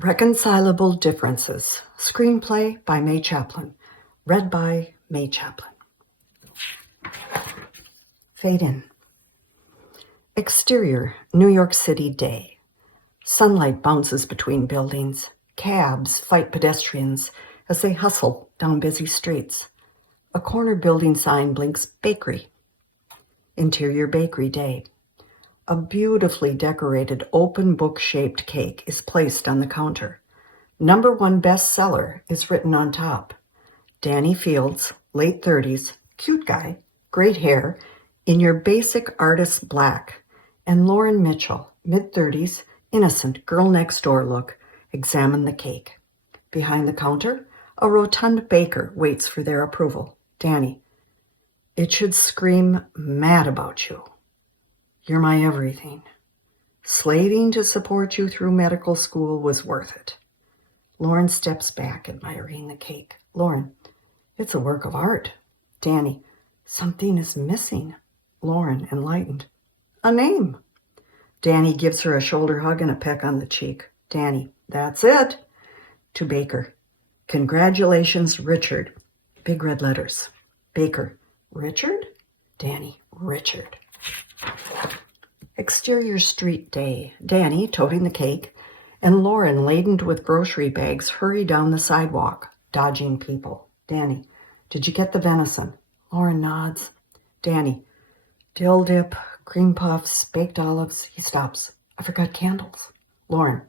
Reconcilable Differences. Screenplay by May Chaplin. Read by May Chaplin. Fade in. Exterior, New York City day. Sunlight bounces between buildings. Cabs fight pedestrians as they hustle down busy streets. A corner building sign blinks bakery. Interior bakery day. A beautifully decorated open book-shaped cake is placed on the counter. #1 bestseller is written on top. Danny Fields, late 30s, cute guy, great hair, in your basic artist black. And Lauren Mitchell, mid-30s, innocent girl next door look, examine the cake. Behind the counter, a rotund baker waits for their approval. Danny, it should scream mad about you. You're my everything. Slaving to support you through medical school was worth it. Lauren steps back, admiring the cake. Lauren, it's a work of art. Danny, something is missing. Lauren, enlightened. A name. Danny gives her a shoulder hug and a peck on the cheek. Danny, that's it. To Baker, congratulations, Richard. Big red letters. Baker, Richard? Danny, Richard. Exterior street day. Danny, toting the cake, and Lauren, laden with grocery bags, hurry down the sidewalk, dodging people. Danny, did you get the venison? Lauren nods. Danny, dill dip, cream puffs, baked olives. He stops. I forgot candles. Lauren,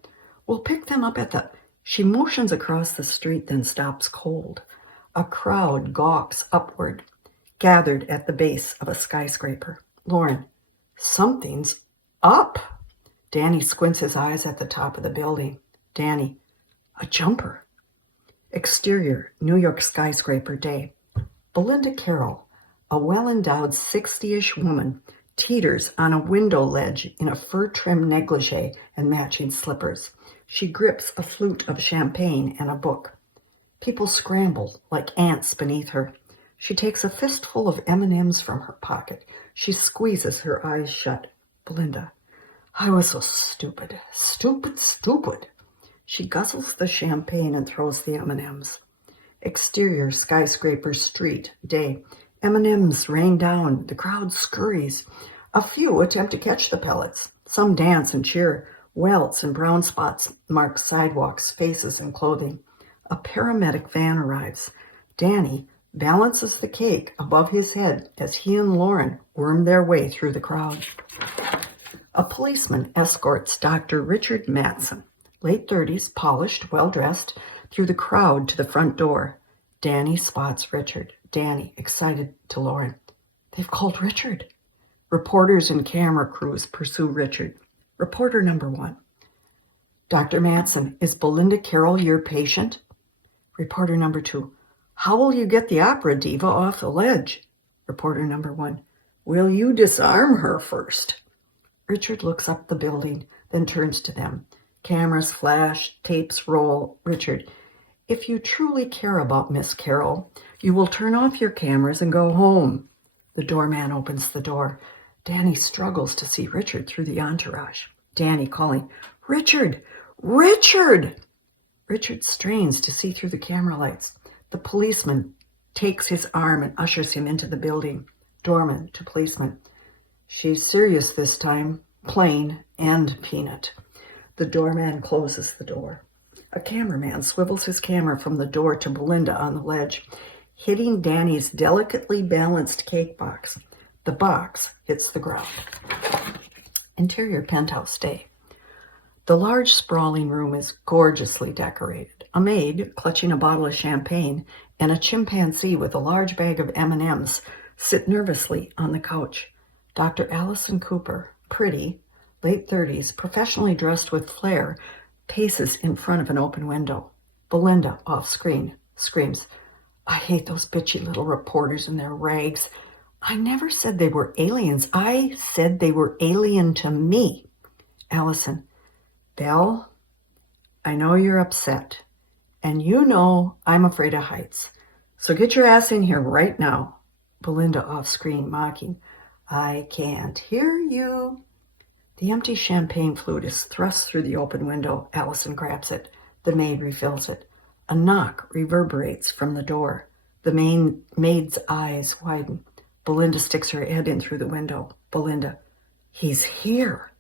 we'll pick them up at the... She motions across the street, then stops cold. A crowd gawks upward, gathered at the base of a skyscraper. Lauren, something's up. Danny squints his eyes at the top of the building. Danny, a jumper. Exterior, New York skyscraper day. Belinda Carroll, a well-endowed 60-ish woman, teeters on a window ledge in a fur-trimmed negligee and matching slippers. She grips a flute of champagne and a book. People scramble like ants beneath her. She takes a fistful of M&Ms from her pocket. She squeezes her eyes shut. Belinda, I was so stupid. Stupid. She guzzles the champagne and throws the M&Ms. Exterior skyscraper street day. M&Ms rain down. The crowd scurries. A few attempt to catch the pellets. Some dance and cheer. Welts and brown spots mark sidewalks, faces, and clothing. A paramedic van arrives. Danny balances the cake above his head as he and Lauren worm their way through the crowd. A policeman escorts Dr. Richard Matson, late 30s, polished, well-dressed, through the crowd to the front door. Danny spots Richard. Danny, excited, to Lauren. They've called Richard. Reporters and camera crews pursue Richard. Reporter #1. Dr. Matson, is Belinda Carroll your patient? Reporter #2. How will you get the opera diva off the ledge? Reporter #1. Will you disarm her first? Richard looks up the building, then turns to them. Cameras flash, tapes roll. Richard, if you truly care about Miss Carroll, you will turn off your cameras and go home. The doorman opens the door. Danny struggles to see Richard through the entourage. Danny calling, Richard! Richard! Richard strains to see through the camera lights. The policeman takes his arm and ushers him into the building. Doorman to policeman. She's serious this time. Plain and peanut. The doorman closes the door. A cameraman swivels his camera from the door to Belinda on the ledge, hitting Danny's delicately balanced cake box. The box hits the ground. Interior penthouse day. The large sprawling room is gorgeously decorated. A maid, clutching a bottle of champagne, and a chimpanzee with a large bag of M&Ms sit nervously on the couch. Dr. Allison Cooper, pretty, late 30s, professionally dressed with flair, paces in front of an open window. Belinda, off screen, screams, I hate those bitchy little reporters in their rags. I never said they were aliens. I said they were alien to me. Allison, Belle, I know you're upset, and you know I'm afraid of heights. So get your ass in here right now. Belinda off screen, mocking, I can't hear you. The empty champagne flute is thrust through the open window. Allison grabs it. The maid refills it. A knock reverberates from the door. The maid's eyes widen. Belinda sticks her head in through the window. Belinda, he's here.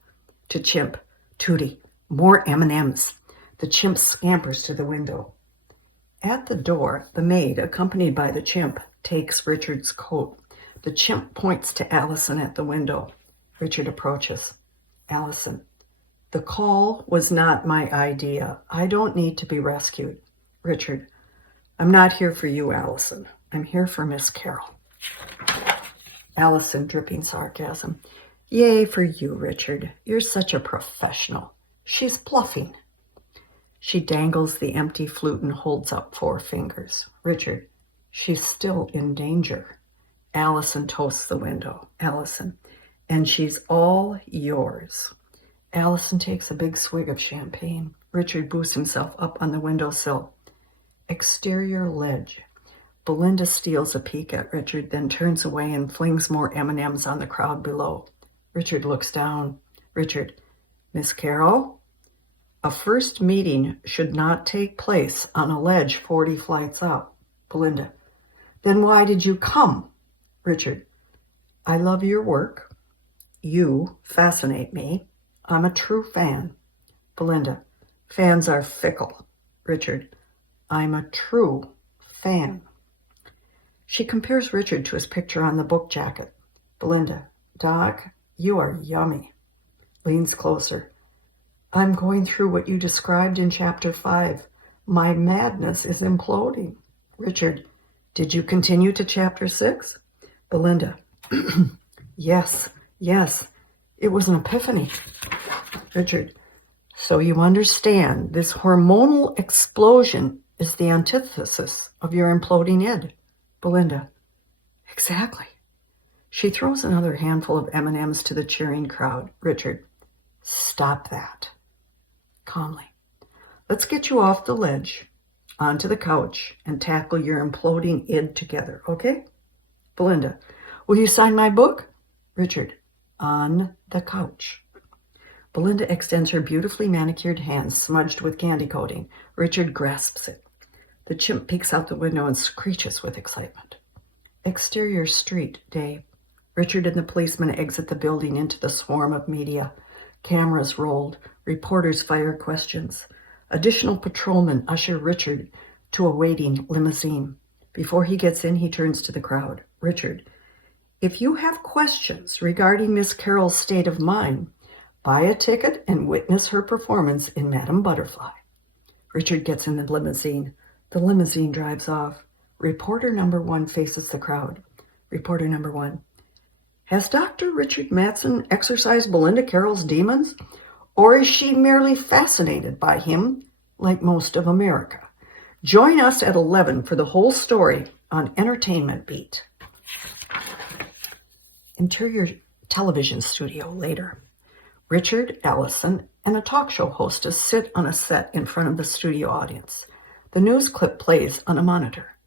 To Chimp, Tootie, more M&Ms. The chimp scampers to the window. At the door, the maid, accompanied by the chimp, takes Richard's coat. The chimp points to Allison at the window. Richard approaches. Allison, the call was not my idea. I don't need to be rescued. Richard, I'm not here for you, Allison. I'm here for Miss Carroll. Allison, dripping sarcasm. Yay for you, Richard. You're such a professional. She's bluffing. She dangles the empty flute and holds up 4 fingers. Richard, she's still in danger. Allison toasts the window. Allison, and she's all yours. Allison takes a big swig of champagne. Richard boosts himself up on the windowsill. Exterior ledge. Belinda steals a peek at Richard, then turns away and flings more M&Ms on the crowd below. Richard looks down. Richard, Miss Carroll? A first meeting should not take place on a ledge 40 flights up. Belinda, then why did you come? Richard, I love your work. You fascinate me. I'm a true fan. Belinda, fans are fickle. Richard, I'm a true fan. She compares Richard to his picture on the book jacket. Belinda, Doc, you are yummy. Leans closer. I'm going through what you described in chapter 5. My madness is imploding. Richard, did you continue to chapter 6? Belinda, yes. It was an epiphany. Richard, so you understand this hormonal explosion is the antithesis of your imploding id. Belinda, exactly. She throws another handful of M&Ms to the cheering crowd. Richard, stop that. Calmly. Let's get you off the ledge, onto the couch, and tackle your imploding id together, okay? Belinda, will you sign my book? Richard, on the couch. Belinda extends her beautifully manicured hands smudged with candy coating. Richard grasps it. The chimp peeks out the window and screeches with excitement. Exterior street, day. Richard and the policeman exit the building into the swarm of media. Cameras rolled. Reporters fire questions. Additional patrolmen usher Richard to a waiting limousine. Before he gets in, he turns to the crowd. Richard, if you have questions regarding Miss Carroll's state of mind, buy a ticket and witness her performance in Madame Butterfly. Richard gets in the limousine. The limousine drives off. Reporter number 1 faces the crowd. Reporter number 1. Has Dr. Richard Matson exorcised Belinda Carroll's demons? Or is she merely fascinated by him, like most of America? Join us at 11 for the whole story on Entertainment Beat. Interior television studio later. Richard, Allison, and a talk show hostess sit on a set in front of the studio audience. The news clip plays on a monitor.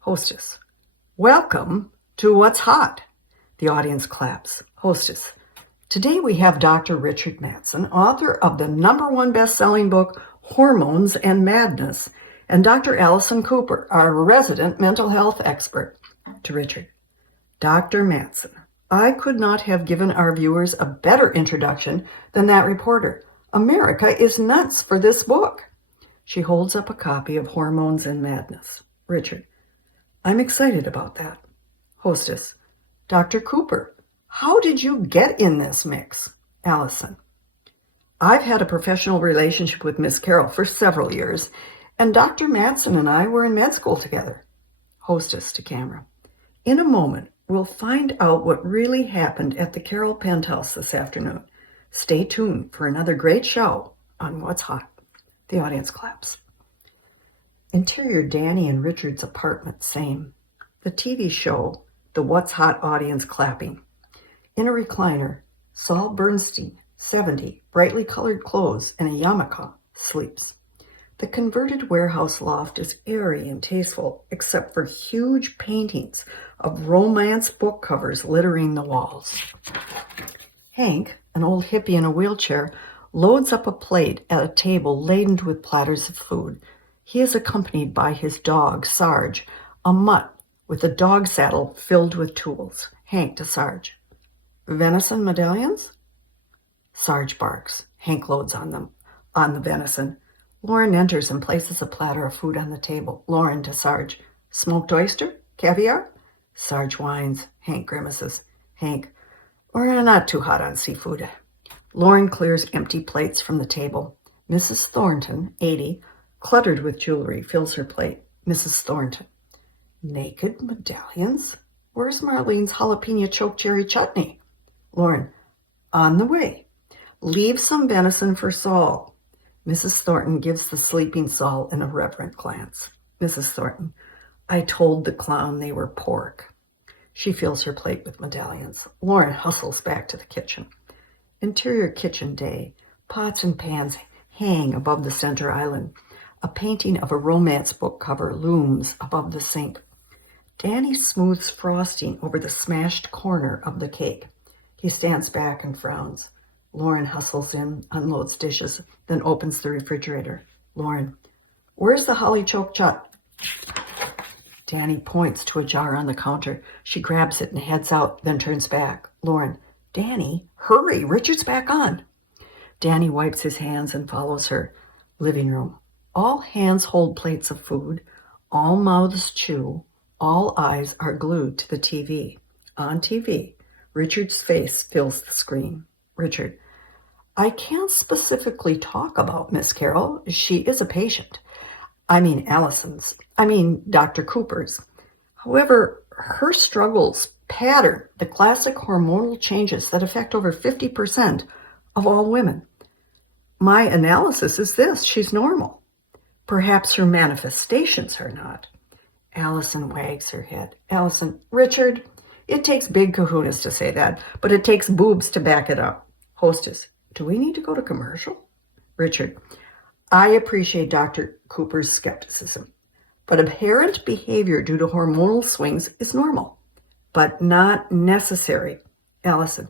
Hostess, welcome to What's Hot. The audience claps. Hostess, today we have Dr. Richard Matson, author of the #1 best-selling book, Hormones and Madness, and Dr. Allison Cooper, our resident mental health expert. To Richard, Dr. Matson, I could not have given our viewers a better introduction than that reporter. America is nuts for this book. She holds up a copy of Hormones and Madness. Richard, I'm excited about that. Hostess, Dr. Cooper, how did you get in this mix? Allison, I've had a professional relationship with Miss Carroll for several years, and Dr. Matson and I were in med school together. Hostess to camera, in a moment, we'll find out what really happened at the Carroll penthouse this afternoon. Stay tuned for another great show on What's Hot. The audience claps. Interior Danny and Richard's apartment, same. The TV show, the What's Hot audience clapping. In a recliner, Saul Bernstein, 70, brightly colored clothes and a yarmulke, sleeps. The converted warehouse loft is airy and tasteful, except for huge paintings of romance book covers littering the walls. Hank, an old hippie in a wheelchair, loads up a plate at a table laden with platters of food. He is accompanied by his dog, Sarge, a mutt with a dog saddle filled with tools. Hank to Sarge. Venison medallions? Sarge barks. Hank loads on the venison. Lauren enters and places a platter of food on the table. Lauren to Sarge. Smoked oyster? Caviar? Sarge whines. Hank grimaces. Hank, we're not too hot on seafood. Lauren clears empty plates from the table. Mrs. Thornton, 80, cluttered with jewelry, fills her plate. Mrs. Thornton. Naked medallions? Where's Marlene's jalapeno choke cherry chutney? Lauren. On the way. Leave some venison for Saul. Mrs. Thornton gives the sleeping Saul an irreverent glance. Mrs. Thornton. I told the clown they were pork. She fills her plate with medallions. Lauren hustles back to the kitchen. Interior kitchen day. Pots and pans hang above the center island. A painting of a romance book cover looms above the sink. Danny smooths frosting over the smashed corner of the cake. He stands back and frowns. Lauren hustles in, unloads dishes, then opens the refrigerator. Lauren, where's the holly choke chut? Danny points to a jar on the counter. She grabs it and heads out, then turns back. Lauren, Danny, hurry, Richard's back on. Danny wipes his hands and follows her. Living room. All hands hold plates of food. All mouths chew. All eyes are glued to the TV. On TV, Richard's face fills the screen. Richard, I can't specifically talk about Miss Carroll. She is a patient. Dr. Cooper's. However, her struggles pattern the classic hormonal changes that affect over 50% of all women. My analysis is this: she's normal. Perhaps her manifestations are not. Allison wags her head. Allison, Richard, it takes big kahunas to say that, but it takes boobs to back it up. Hostess, do we need to go to commercial? Richard, I appreciate Dr. Cooper's skepticism, but apparent behavior due to hormonal swings is normal, but not necessary. Allison,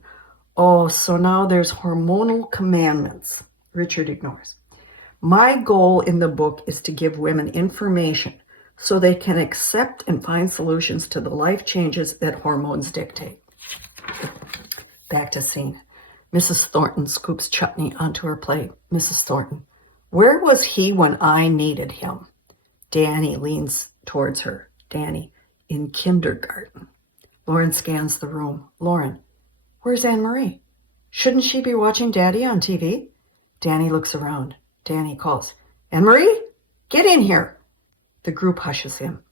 oh, so now there's hormonal commandments. Richard ignores. My goal in the book is to give women information so they can accept and find solutions to the life changes that hormones dictate. Back to scene. Mrs. Thornton scoops chutney onto her plate. Mrs. Thornton, where was he when I needed him? Danny leans towards her. Danny, in kindergarten. Lauren scans the room. Lauren, where's Anne-Marie? Shouldn't she be watching Daddy on TV? Danny looks around. Danny calls, Anne-Marie, get in here. The group hushes him.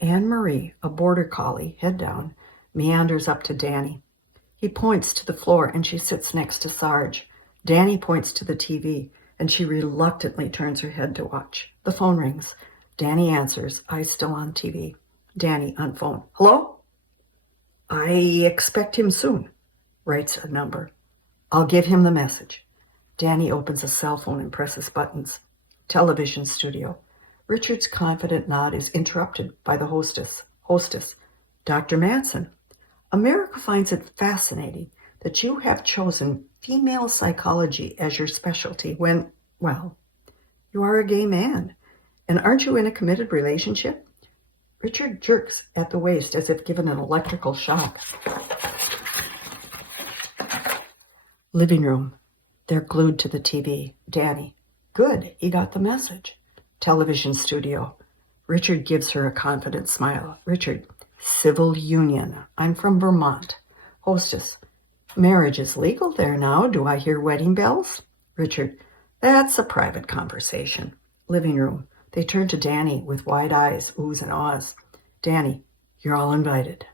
Anne-Marie, a border collie, head down, meanders up to Danny. He points to the floor and she sits next to Sarge. Danny points to the TV and she reluctantly turns her head to watch. The phone rings. Danny answers, eyes still on TV. Danny on phone. Hello? I expect him soon. Writes a number. I'll give him the message. Danny opens a cell phone and presses buttons. Television studio. Richard's confident nod is interrupted by the hostess. Hostess, Dr. Madsen. America finds it fascinating that you have chosen female psychology as your specialty when, well, you are a gay man. And aren't you in a committed relationship? Richard jerks at the waist as if given an electrical shock. Living room. They're glued to the TV. Danny. Good, he got the message. Television studio. Richard gives her a confident smile. Richard. Civil union. I'm from Vermont. Hostess. Marriage is legal there now. Do I hear wedding bells? Richard. That's a private conversation. Living room. They turn to Danny with wide eyes, oohs and ahs. Danny. You're all invited.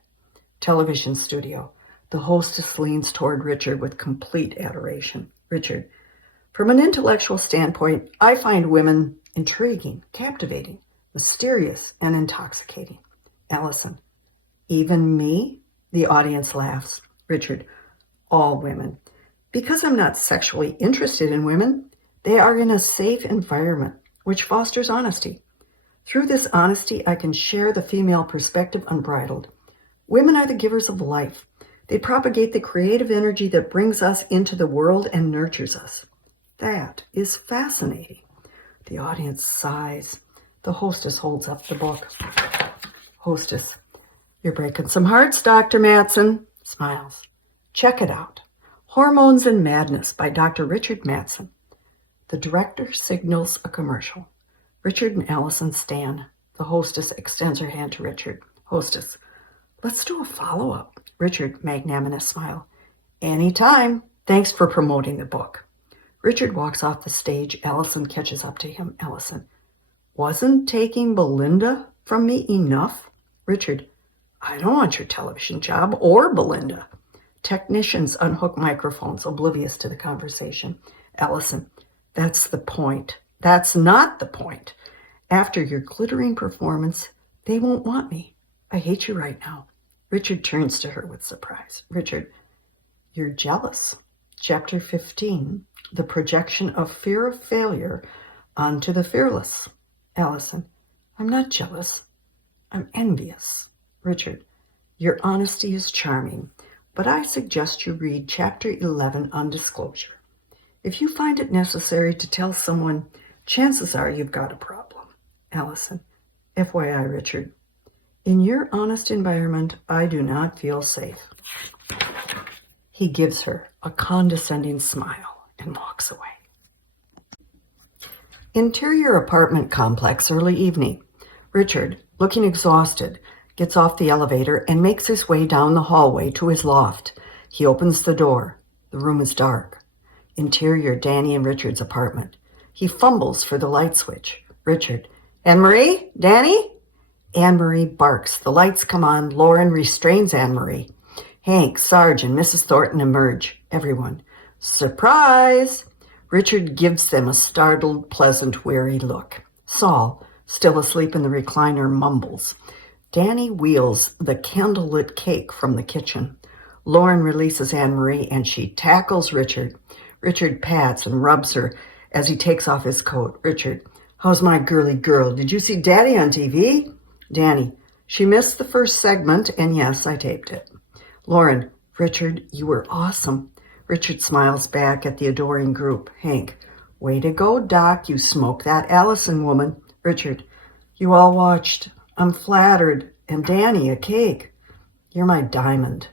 Television studio. The hostess leans toward Richard with complete adoration. Richard, from an intellectual standpoint, I find women intriguing, captivating, mysterious, and intoxicating. Allison, even me? The audience laughs. Richard, all women. Because I'm not sexually interested in women, they are in a safe environment, which fosters honesty. Through this honesty, I can share the female perspective unbridled. Women are the givers of life. They propagate the creative energy that brings us into the world and nurtures us. That is fascinating. The audience sighs. The hostess holds up the book. Hostess, you're breaking some hearts, Dr. Matson. Smiles. Check it out. Hormones and Madness by Dr. Richard Matson. The director signals a commercial. Richard and Allison stand. The hostess extends her hand to Richard. Hostess, let's do a follow-up. Richard, magnanimous smile. Anytime. Thanks for promoting the book. Richard walks off the stage. Allison catches up to him. Allison, wasn't taking Belinda from me enough? Richard, I don't want your television job or Belinda. Technicians unhook microphones, oblivious to the conversation. Allison, that's the point. That's not the point. After your glittering performance, they won't want me. I hate you right now. Richard turns to her with surprise. Richard, you're jealous. Chapter 15, The Projection of Fear of Failure onto the Fearless. Allison, I'm not jealous. I'm envious. Richard, your honesty is charming, but I suggest you read Chapter 11 on disclosure. If you find it necessary to tell someone, chances are you've got a problem. Allison, FYI, Richard, in your honest environment, I do not feel safe. He gives her a condescending smile and walks away. Interior apartment complex, early evening. Richard, looking exhausted, gets off the elevator and makes his way down the hallway to his loft. He opens the door. The room is dark. Interior, Danny and Richard's apartment. He fumbles for the light switch. Richard, Anne-Marie? Danny? Anne-Marie barks. The lights come on. Lauren restrains Anne-Marie. Hank, Sarge, and Mrs. Thornton emerge. Everyone. Surprise! Richard gives them a startled, pleasant, weary look. Saul, still asleep in the recliner, mumbles. Danny wheels the candlelit cake from the kitchen. Lauren releases Anne-Marie, and she tackles Richard. Richard pats and rubs her as he takes off his coat. Richard, how's my girly girl? Did you see Daddy on TV? Danny, she missed the first segment, and yes, I taped it. Lauren, Richard, you were awesome. Richard smiles back at the adoring group. Hank, way to go, Doc. You smoked that Allison woman. Richard, you all watched. I'm flattered. And Danny, a cake. You're my diamond.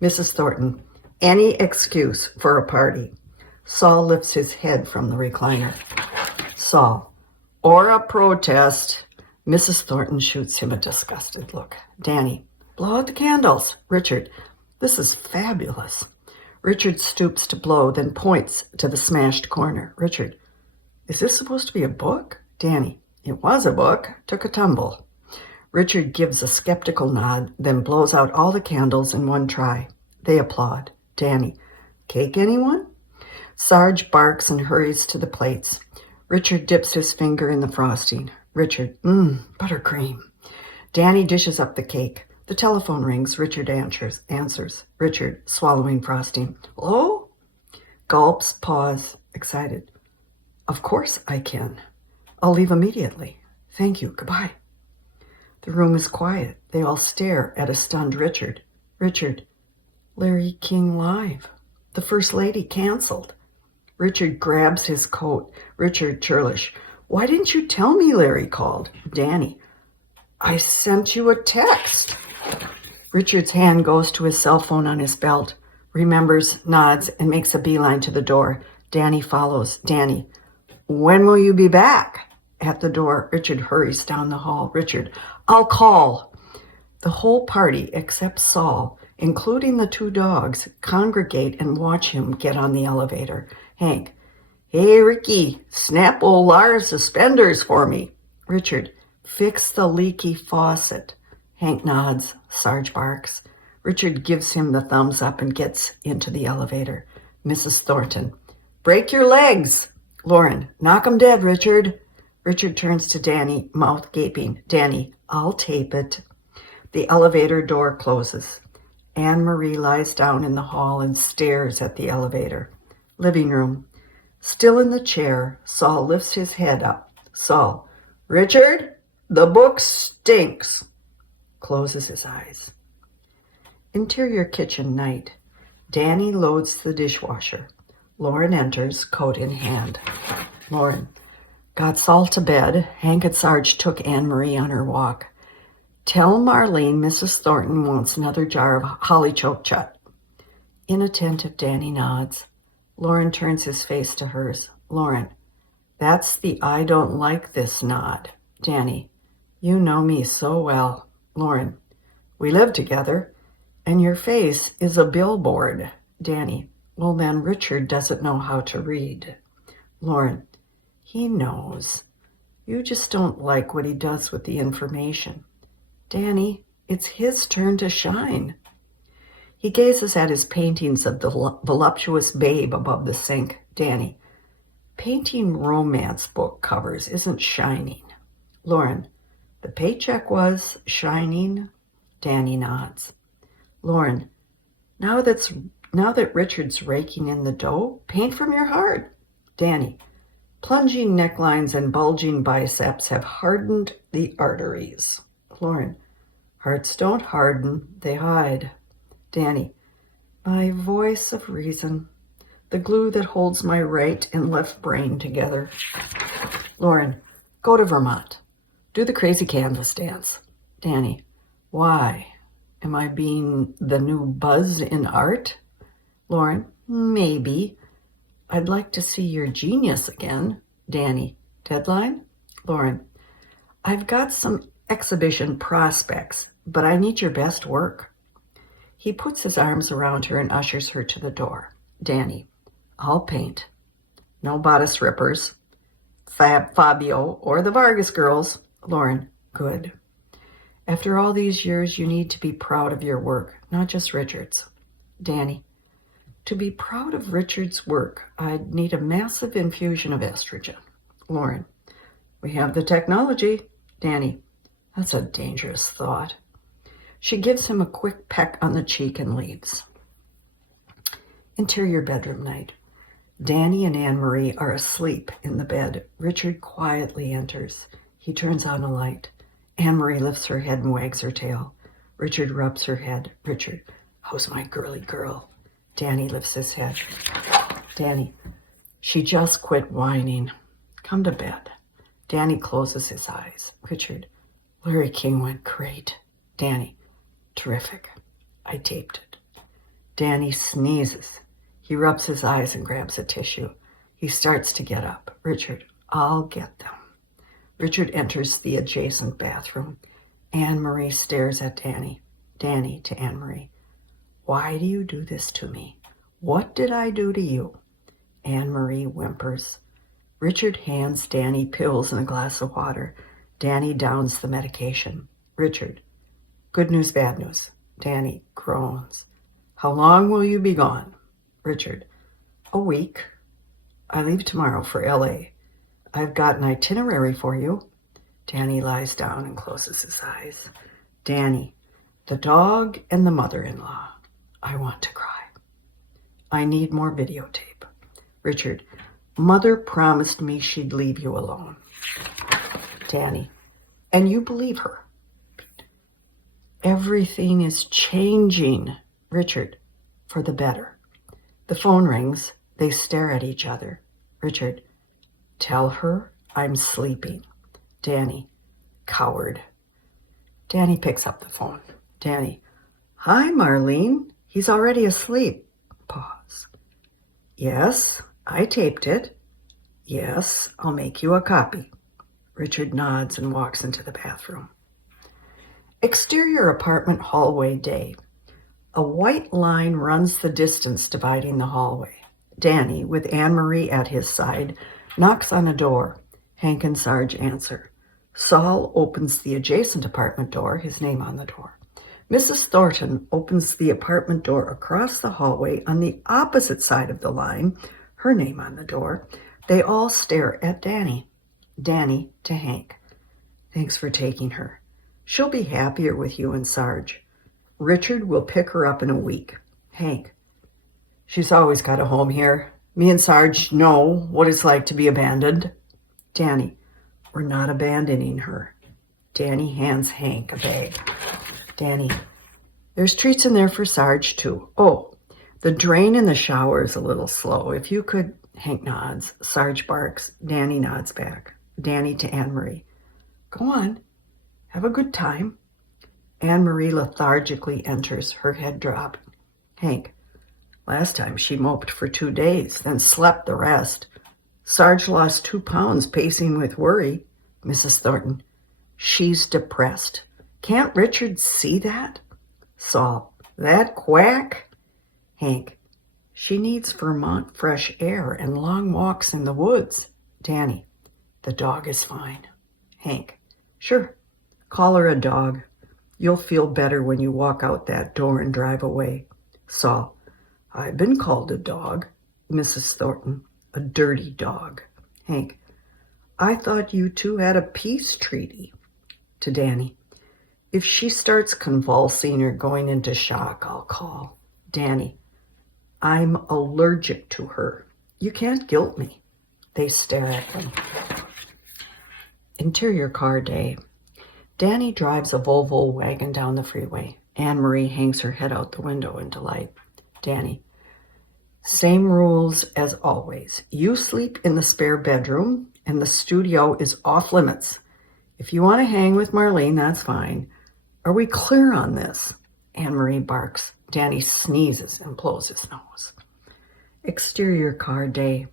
Mrs. Thornton, any excuse for a party. Saul lifts his head from the recliner. Saul, or a protest. Mrs. Thornton shoots him a disgusted look. Danny, blow out the candles. Richard, this is fabulous. Richard stoops to blow, then points to the smashed corner. Richard, is this supposed to be a book? Danny, it was a book. Took a tumble. Richard gives a skeptical nod, then blows out all the candles in one try. They applaud. Danny, cake anyone? Sarge barks and hurries to the plates. Richard dips his finger in the frosting. Richard, buttercream. Danny dishes up the cake. The telephone rings. Richard answers. Richard, swallowing frosting. Hello? Gulps, pause, excited. Of course I can. I'll leave immediately. Thank you. Goodbye. The room is quiet. They all stare at a stunned Richard. Richard, Larry King live. The First Lady canceled. Richard grabs his coat. Richard, churlish. Why didn't you tell me Larry called? Danny, I sent you a text. Richard's hand goes to his cell phone on his belt, remembers, nods, and makes a beeline to the door. Danny follows. Danny, when will you be back? At the door, Richard hurries down the hall. Richard, I'll call. The whole party, except Saul, including the two dogs, congregate and watch him get on the elevator. Hank, hey, Ricky, snap old Lars' suspenders for me. Richard, fix the leaky faucet. Hank nods. Sarge barks. Richard gives him the thumbs up and gets into the elevator. Mrs. Thornton, break your legs. Lauren, knock 'em dead, Richard. Richard turns to Danny, mouth gaping. Danny, I'll tape it. The elevator door closes. Anne-Marie lies down in the hall and stares at the elevator. Living room. Still in the chair, Saul lifts his head up. Saul, Richard, the book stinks. Closes his eyes. Interior kitchen night. Danny loads the dishwasher. Lauren enters, coat in hand. Lauren, got Saul to bed. Hank and Sarge took Anne-Marie on her walk. Tell Marlene Mrs. Thornton wants another jar of holly chocolate. Inattentive Danny nods. Lauren turns his face to hers. Lauren, that's the I don't like this nod. Danny, you know me so well. Lauren, we live together, and your face is a billboard. Danny, well then Richard doesn't know how to read. Lauren, he knows. You just don't like what he does with the information. Danny, it's his turn to shine. He gazes at his paintings of the voluptuous babe above the sink. Danny, painting romance book covers isn't shining. Lauren, the paycheck was shining. Danny nods. Lauren, now that Richard's raking in the dough, paint from your heart. Danny, plunging necklines and bulging biceps have hardened the arteries. Lauren, hearts don't harden, they hide. Danny, my voice of reason, the glue that holds my right and left brain together. Lauren, go to Vermont. Do the crazy canvas dance. Danny, why? Am I being the new buzz in art? Lauren, maybe. I'd like to see your genius again. Danny, deadline? Lauren, I've got some exhibition prospects, but I need your best work. He puts his arms around her and ushers her to the door. Danny, I'll paint. No bodice rippers. Fabio or the Vargas girls. Lauren, good. After all these years, you need to be proud of your work, not just Richard's. Danny, to be proud of Richard's work, I'd need a massive infusion of estrogen. Lauren, we have the technology. Danny, that's a dangerous thought. She gives him a quick peck on the cheek and leaves. Interior bedroom night. Danny and Anne-Marie are asleep in the bed. Richard quietly enters. He turns on a light. Anne-Marie lifts her head and wags her tail. Richard rubs her head. Richard, how's my girly girl? Danny lifts his head. Danny, she just quit whining. Come to bed. Danny closes his eyes. Richard, Larry King went great. Danny, terrific. I taped it. Danny sneezes. He rubs his eyes and grabs a tissue. He starts to get up. Richard, I'll get them. Richard enters the adjacent bathroom. Anne-Marie stares at Danny. Danny to Anne-Marie. Why do you do this to me? What did I do to you? Anne-Marie whimpers. Richard hands Danny pills and a glass of water. Danny downs the medication. Richard, good news, bad news. Danny groans. How long will you be gone? Richard, a week. I leave tomorrow for L.A. I've got an itinerary for you. Danny lies down and closes his eyes. Danny, the dog and the mother-in-law. I want to cry. I need more videotape. Richard, Mother promised me she'd leave you alone. Danny, and you believe her. Everything is changing. Richard, for the better. The phone rings. They stare at each other. Richard, tell her I'm sleeping. Danny, coward. Danny picks up the phone. Danny, hi, Marlene. He's already asleep. Pause. Yes, I taped it. Yes, I'll make you a copy. Richard nods and walks into the bathroom. Exterior apartment hallway day. A white line runs the distance dividing the hallway. Danny, with Anne-Marie at his side, knocks on a door. Hank and Sarge answer. Saul opens the adjacent apartment door, his name on the door. Mrs. Thornton opens the apartment door across the hallway on the opposite side of the line, her name on the door. They all stare at Danny. Danny to Hank. Thanks for taking her. She'll be happier with you and Sarge. Richard will pick her up in a week. Hank. She's always got a home here. Me and Sarge know what it's like to be abandoned. Danny. We're not abandoning her. Danny hands Hank a bag. Danny. There's treats in there for Sarge, too. Oh, The drain in the shower is a little slow. If you could, Hank nods. Sarge barks. Danny nods back. Danny to Anne-Marie. Go on. Have a good time. Anne-Marie lethargically enters, her head dropped. Hank. Last time she moped for 2 days, then slept the rest. Sarge lost 2 pounds pacing with worry. Mrs. Thornton. She's depressed. Can't Richard see that? Saul. That quack? Hank. She needs Vermont fresh air and long walks in the woods. Danny. The dog is fine. Hank. Sure. Call her a dog. You'll feel better when you walk out that door and drive away. Saul. I've been called a dog. Mrs. Thornton. A dirty dog. Hank. I thought you two had a peace treaty. To Danny. If she starts convulsing or going into shock, I'll call. Danny. I'm allergic to her. You can't guilt me. They stare at them. Interior car day. Danny drives a Volvo wagon down the freeway. Anne-Marie hangs her head out the window in delight. Danny. Same rules as always. You sleep in the spare bedroom, and the studio is off limits. If you want to hang with Marlene, that's fine. Are we clear on this? Anne-Marie barks. Danny sneezes and blows his nose. Exterior car day.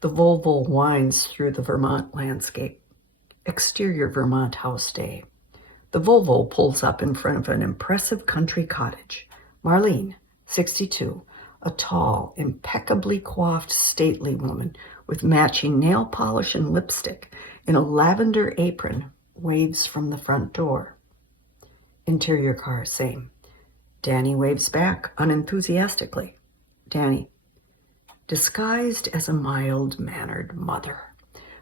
The Volvo winds through the Vermont landscape. Exterior Vermont house day. The Volvo pulls up in front of an impressive country cottage. Marlene, 62, a tall, impeccably coiffed, stately woman with matching nail polish and lipstick in a lavender apron, waves from the front door. Interior car, same. Danny waves back unenthusiastically. Danny, disguised as a mild-mannered mother.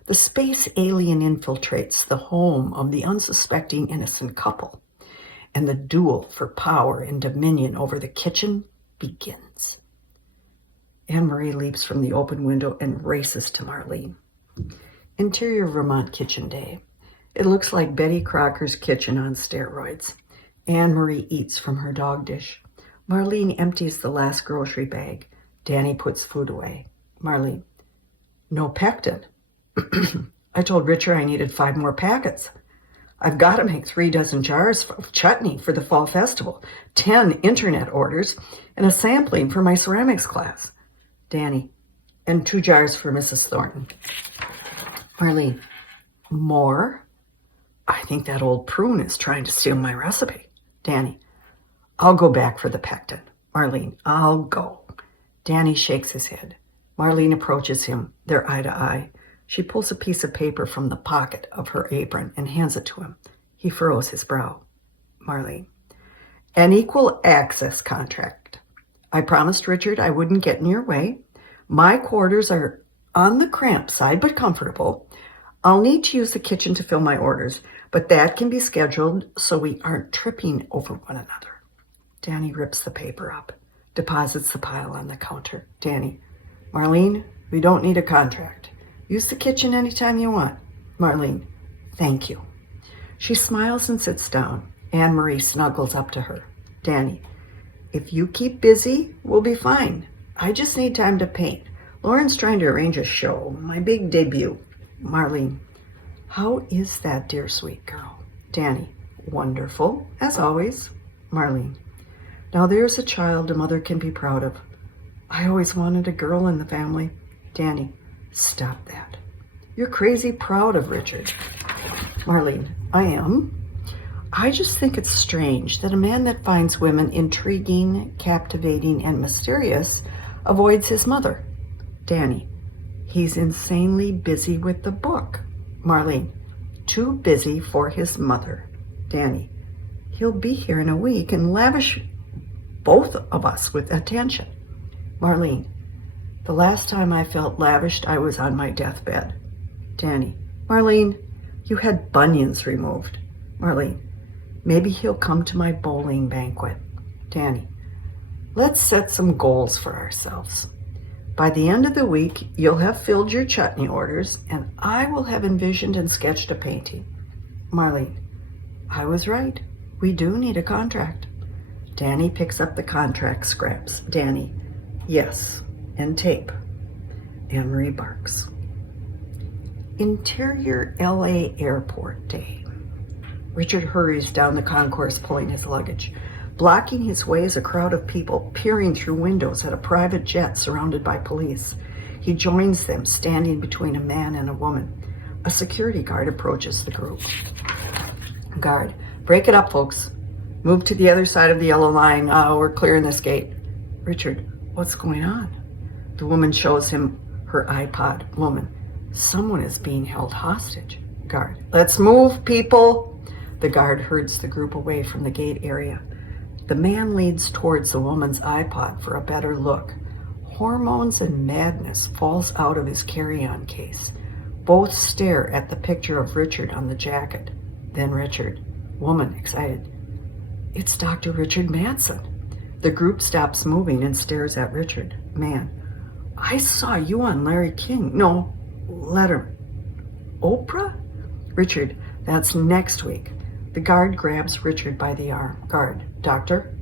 The space alien infiltrates the home of the unsuspecting innocent couple, and the duel for power and dominion over the kitchen begins. Anne-Marie leaps from the open window and races to Marlene. Interior Vermont kitchen day. It looks like Betty Crocker's kitchen on steroids. Anne-Marie eats from her dog dish. Marlene empties the last grocery bag. Danny puts food away. Marlene. No pectin. I told Richard I needed 5 more packets. I've got to make 3 dozen jars of chutney for the fall festival, 10 internet orders, and a sampling for my ceramics class. Danny. And 2 jars for Mrs. Thornton. Marlene. More? I think that old prune is trying to steal my recipe. Danny. I'll go back for the pectin. Marlene. I'll go. Danny shakes his head. Marlene approaches him. They're eye to eye. She pulls a piece of paper from the pocket of her apron and hands it to him. He furrows his brow. Marlene. An equal access contract. I promised Richard I wouldn't get in your way. My quarters are on the cramped side, but comfortable. I'll need to use the kitchen to fill my orders, but that can be scheduled so we aren't tripping over one another. Danny rips the paper up, deposits the pile on the counter. Danny. Marlene, we don't need a contract. Use the kitchen anytime you want. Marlene. Thank you. She smiles and sits down. Anne-Marie snuggles up to her. Danny. If you keep busy, we'll be fine. I just need time to paint. Lauren's trying to arrange a show, my big debut. Marlene. How is that, dear sweet girl? Danny. Wonderful, as always. Marlene. Now there's a child a mother can be proud of. I always wanted a girl in the family. Danny. Stop that. You're crazy proud of Richard. Marlene. I am. I just think it's strange that a man that finds women intriguing, captivating, and mysterious avoids his mother. Danny. He's insanely busy with the book. Marlene. Too busy for his mother. Danny. He'll be here in a week and lavish both of us with attention. Marlene. The last time I felt lavished, I was on my deathbed. Danny. Marlene, you had bunions removed. Marlene. Maybe he'll come to my bowling banquet. Danny. Let's set some goals for ourselves. By the end of the week, you'll have filled your chutney orders, and I will have envisioned and sketched a painting. Marlene. I was right. We do need a contract. Danny picks up the contract scraps. Danny. Yes, and tape. Anne-Marie barks. Interior LA Airport Day. Richard hurries down the concourse pulling his luggage. Blocking his way is a crowd of people peering through windows at a private jet surrounded by police. He joins them, standing between a man and a woman. A security guard approaches the group. Guard, break it up, folks. Move to the other side of the yellow line. We're clearing this gate. Richard, what's going on? The woman shows him her iPod. Woman, someone is being held hostage. Guard, let's move, people. The guard herds the group away from the gate area. The man leads towards the woman's iPod for a better look. Hormones and Madness falls out of his carry-on case. Both stare at the picture of Richard on the jacket. Then Richard. Woman, excited. It's Dr. Richard Manson. The group stops moving and stares at Richard. Man, I saw you on Larry King. No, Letterman. Oprah? Richard, that's next week. The guard grabs Richard by the arm. Guard, doctor,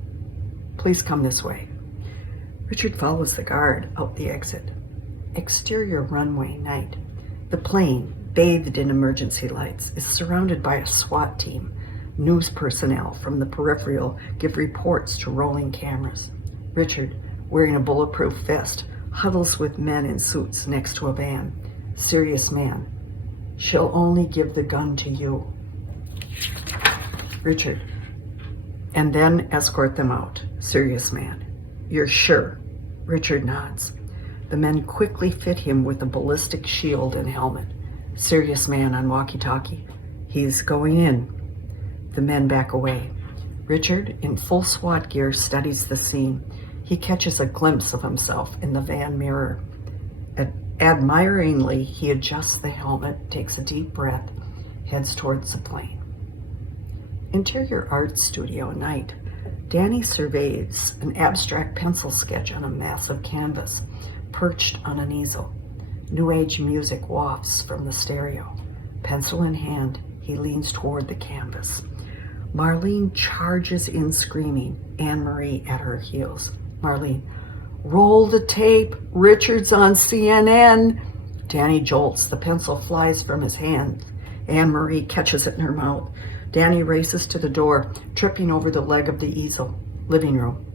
please come this way. Richard follows the guard out the exit. Exterior runway night. The plane, bathed in emergency lights, is surrounded by a SWAT team. News personnel from the peripheral give reports to rolling cameras. Richard, wearing a bulletproof vest, huddles with men in suits next to a van. Serious man. She'll only give the gun to you. Richard, and then escort them out. Serious man. You're sure? Richard nods. The men quickly fit him with a ballistic shield and helmet. Serious man on walkie-talkie. He's going in. The men back away. Richard, in full SWAT gear, studies the scene. He catches a glimpse of himself in the van mirror. Admiringly, he adjusts the helmet, takes a deep breath, heads towards the plane. Interior art studio night. Danny surveys an abstract pencil sketch on a massive canvas, perched on an easel. New Age music wafts from the stereo. Pencil in hand, he leans toward the canvas. Marlene charges in screaming, Anne-Marie at her heels. Marlene, roll the tape. Richard's on CNN. Danny jolts. The pencil flies from his hand. Anne-Marie catches it in her mouth. Danny races to the door, tripping over the leg of the easel. Living room.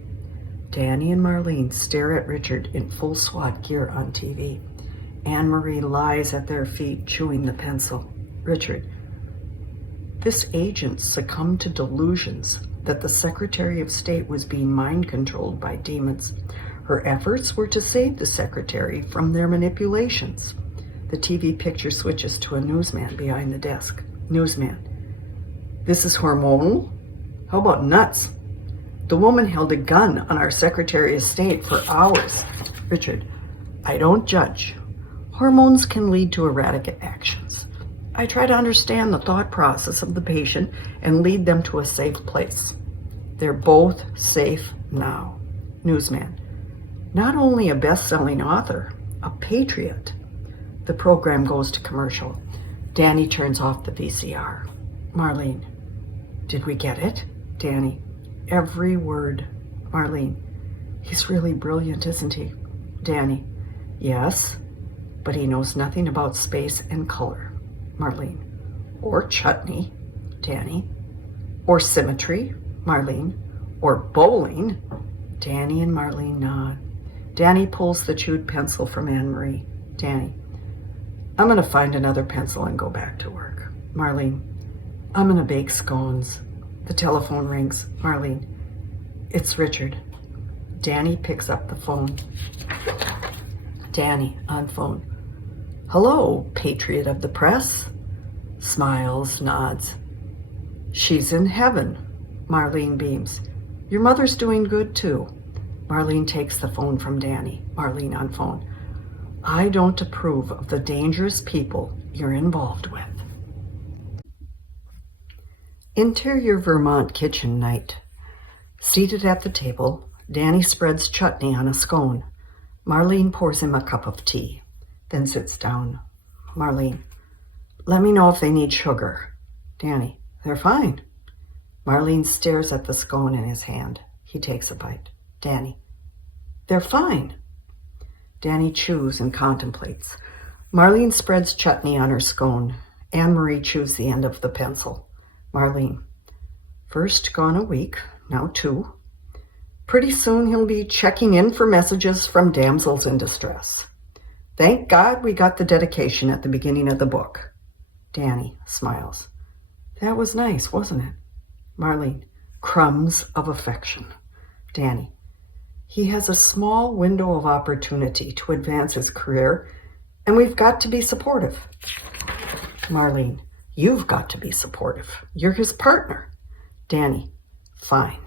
Danny and Marlene stare at Richard in full SWAT gear on TV. Anne-Marie lies at their feet, chewing the pencil. Richard, this agent succumbed to delusions that the Secretary of State was being mind-controlled by demons. Her efforts were to save the Secretary from their manipulations. The TV picture switches to a newsman behind the desk. Newsman, this is hormonal? How about nuts? The woman held a gun on our Secretary of State for hours. Richard, I don't judge. Hormones can lead to erratic actions. I try to understand the thought process of the patient and lead them to a safe place. They're both safe now. Newsman, not only a best-selling author, a patriot. The program goes to commercial. Danny turns off the VCR. Marlene, did we get it? Danny, every word. Marlene, he's really brilliant, isn't he? Danny, yes, but he knows nothing about space and color. Marlene, or chutney. Danny, or symmetry. Marlene, or bowling. Danny and Marlene nod. Danny pulls the chewed pencil from Anne-Marie. Danny, I'm going to find another pencil and go back to work. Marlene, I'm going to bake scones. The telephone rings. Marlene, it's Richard. Danny picks up the phone. Danny, on phone. Hello, patriot of the press. Smiles, nods. She's in heaven. Marlene beams. Your mother's doing good too. Marlene takes the phone from Danny. Marlene on phone. I don't approve of the dangerous people you're involved with. Interior Vermont kitchen night. Seated at the table, Danny spreads chutney on a scone. Marlene pours him a cup of tea, then sits down. Marlene, let me know if they need sugar. Danny, they're fine. Marlene stares at the scone in his hand. He takes a bite. Danny, They're fine. Danny chews and contemplates. Marlene spreads chutney on her scone. Anne-Marie chews the end of the pencil. Marlene. First gone a week, now 2. Pretty soon he'll be checking in for messages from damsels in distress. Thank God we got the dedication at the beginning of the book. Danny smiles. That was nice, wasn't it? Marlene. Crumbs of affection. Danny. He has a small window of opportunity to advance his career, and we've got to be supportive. Marlene. You've got to be supportive. You're his partner. Danny. Fine.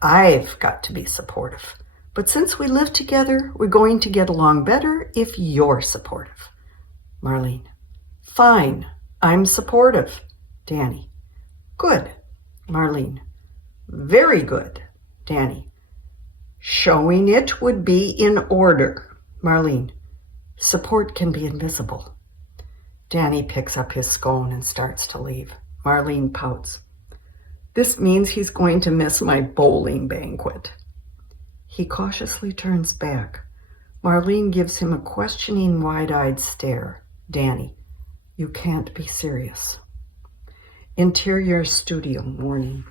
I've got to be supportive. But since we live together, we're going to get along better if you're supportive. Marlene. Fine. I'm supportive. Danny. Good. Marlene. Very good. Danny. Showing it would be in order. Marlene. Support can be invisible. Danny picks up his scone and starts to leave. Marlene pouts. This means he's going to miss my bowling banquet. He cautiously turns back. Marlene gives him a questioning, wide-eyed stare. Danny. You can't be serious. Interior studio morning.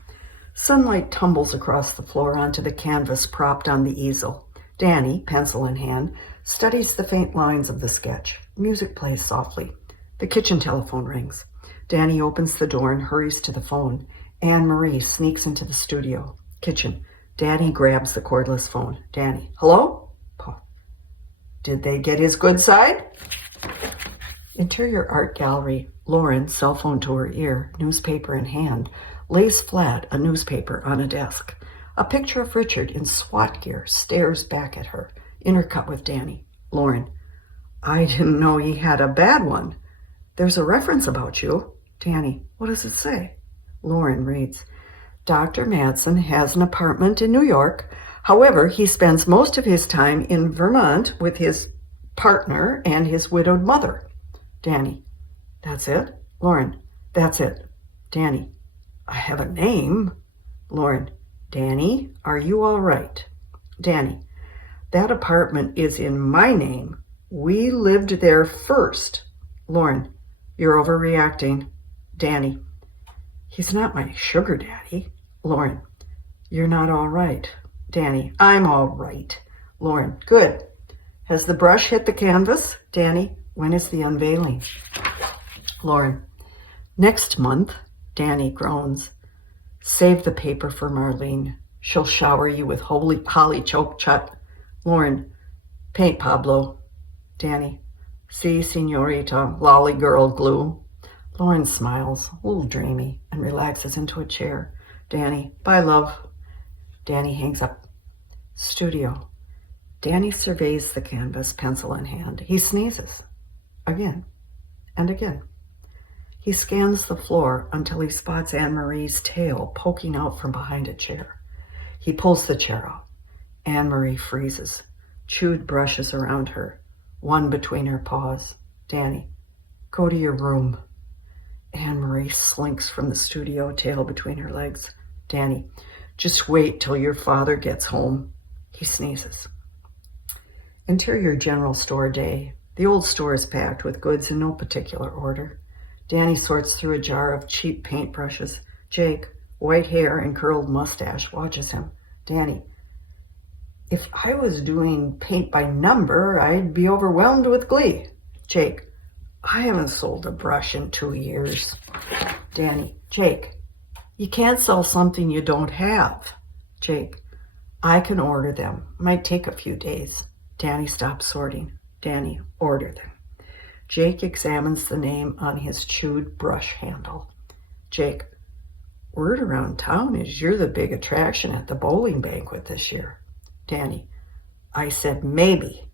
Sunlight tumbles across the floor onto the canvas propped on the easel. Danny, pencil in hand, studies the faint lines of the sketch. Music plays softly. The kitchen telephone rings. Danny opens the door and hurries to the phone. Anne-Marie sneaks into the studio. Kitchen. Danny grabs the cordless phone. Danny. Hello? Paul. Did they get his good side? Interior art gallery. Lauren, cell phone to her ear, newspaper in hand, lays flat a newspaper on a desk. A picture of Richard in SWAT gear stares back at her, intercut with Danny. Lauren. I didn't know he had a bad one. There's a reference about you. Danny. What does it say? Lauren reads. Dr. Madsen has an apartment in New York. However, he spends most of his time in Vermont with his partner and his widowed mother. Danny. That's it? Lauren. That's it. Danny. I have a name. Lauren. Danny, are you all right? Danny. That apartment is in my name. We lived there first. Lauren. You're overreacting. Danny. He's not my sugar daddy. Lauren. You're not all right. Danny. I'm all right. Lauren. Good. Has the brush hit the canvas? Danny. When is the unveiling? Lauren. Next month. Danny groans. Save the paper for Marlene. She'll shower you with holly choke chut. Lauren. Paint Pablo. Danny. Si, senorita. Lolly girl glue. Lauren smiles, a little dreamy, and relaxes into a chair. Danny. Bye, love. Danny hangs up. Studio. Danny surveys the canvas, pencil in hand. He sneezes. Again. And again. He scans the floor until he spots Anne-Marie's tail poking out from behind a chair. He pulls the chair out. Anne-Marie freezes. Chewed brushes around her, one between her paws. Danny. Go to your room. Anne-Marie slinks from the studio, tail between her legs. Danny. Just wait till your father gets home. He sneezes. Interior general store day. The old store is packed with goods in no particular order. Danny sorts through a jar of cheap paintbrushes. Jake, white hair and curled mustache, watches him. Danny. If I was doing paint by number, I'd be overwhelmed with glee. Jake. I haven't sold a brush in 2 years. Danny. Jake. You can't sell something you don't have. Jake. I can order them. Might take a few days. Danny stops sorting. Danny. Order them. Jake examines the name on his chewed brush handle. Jake. Word around town is you're the big attraction at the bowling banquet this year. Danny. I said maybe.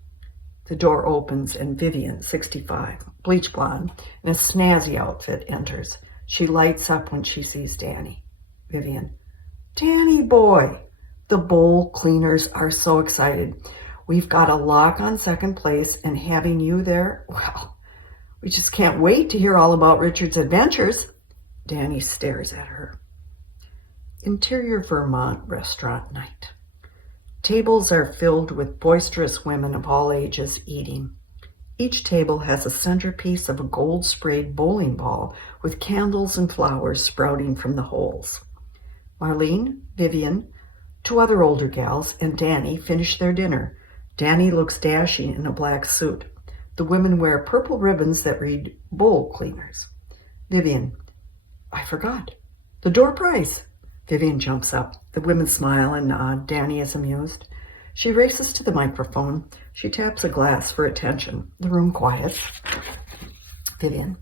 The door opens and Vivian, 65, bleach blonde, in a snazzy outfit, enters. She lights up when she sees Danny. Vivian. Danny boy. The bowl cleaners are so excited. We've got a lock on second place, and having you there, well, we just can't wait to hear all about Richard's adventures. Danny stares at her. Interior Vermont restaurant night. Tables are filled with boisterous women of all ages eating. Each table has a centerpiece of a gold-sprayed bowling ball with candles and flowers sprouting from the holes. Marlene, Vivian, two other older gals, and Danny finish their dinner. Danny looks dashing in a black suit. The women wear purple ribbons that read bowl cleaners. Vivian, I forgot. The door prize. Vivian jumps up. The women smile and nod. Danny is amused. She races to the microphone. She taps a glass for attention. The room quiets. Vivian,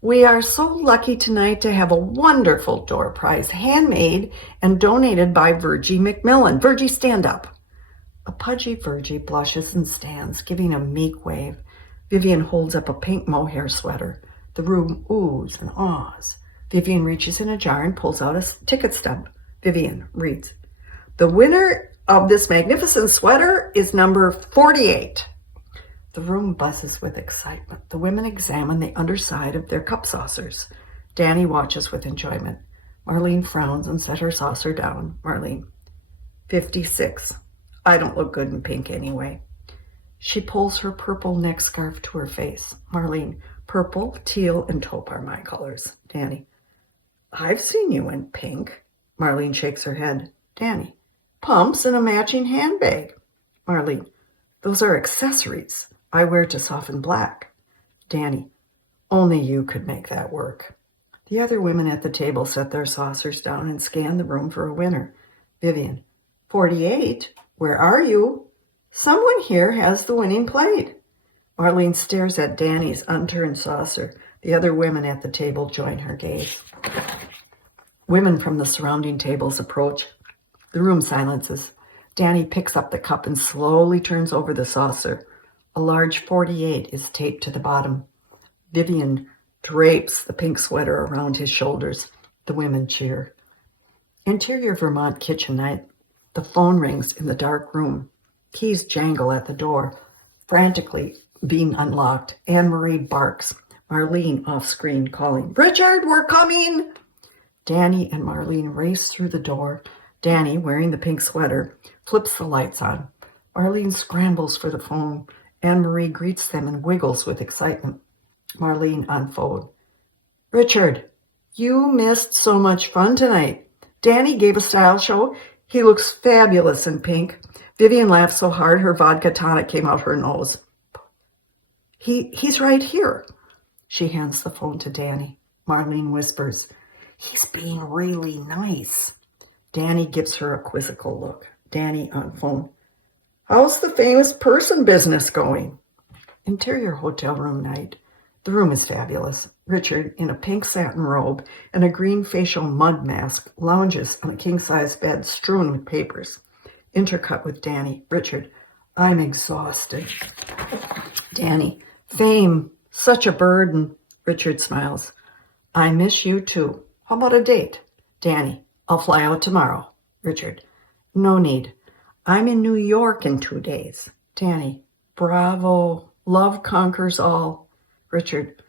we are so lucky tonight to have a wonderful door prize, handmade and donated by Virgie McMillan. Virgie, stand up. A pudgy Virgie blushes and stands, giving a meek wave. Vivian holds up a pink mohair sweater. The room oohs and ahs. Vivian reaches in a jar and pulls out a ticket stub. Vivian reads, the winner of this magnificent sweater is number 48. The room buzzes with excitement. The women examine the underside of their cup saucers. Danny watches with enjoyment. Marlene frowns and sets her saucer down. Marlene, 56. I don't look good in pink anyway. She pulls her purple neck scarf to her face. Marlene, purple, teal, and taupe are my colors. Danny, I've seen you in pink. Marlene shakes her head. Danny, pumps and a matching handbag. Marlene, those are accessories I wear to soften black. Danny, only you could make that work. The other women at the table set their saucers down and scan the room for a winner. Vivian, 48? Where are you? Someone here has the winning plate. Marlene stares at Danny's unturned saucer. The other women at the table join her gaze. Women from the surrounding tables approach. The room silences. Danny picks up the cup and slowly turns over the saucer. A large 48 is taped to the bottom. Vivian drapes the pink sweater around his shoulders. The women cheer. Interior Vermont kitchen night. The phone rings in the dark room. Keys jangle at the door, frantically being unlocked. Anne-Marie barks. Marlene off screen calling, Richard, we're coming! Danny and Marlene race through the door. Danny, wearing the pink sweater, flips the lights on. Marlene scrambles for the phone. Anne-Marie greets them and wiggles with excitement. Marlene on phone. Richard, you missed so much fun tonight. Danny gave a style show. He looks fabulous in pink. Vivian laughed so hard her vodka tonic came out her nose. He's right here. She hands the phone to Danny. Marlene whispers, he's being really nice. Danny gives her a quizzical look. Danny on phone. How's the famous person business going? Interior hotel room night. The room is fabulous. Richard, in a pink satin robe and a green facial mud mask, lounges on a king-size bed strewn with papers. Intercut with Danny. Richard, I'm exhausted. Danny, fame, such a burden. Richard smiles. I miss you too. How about a date? Danny, I'll fly out tomorrow. Richard, no need. I'm in New York in 2 days. Danny, bravo. Love conquers all. Richard,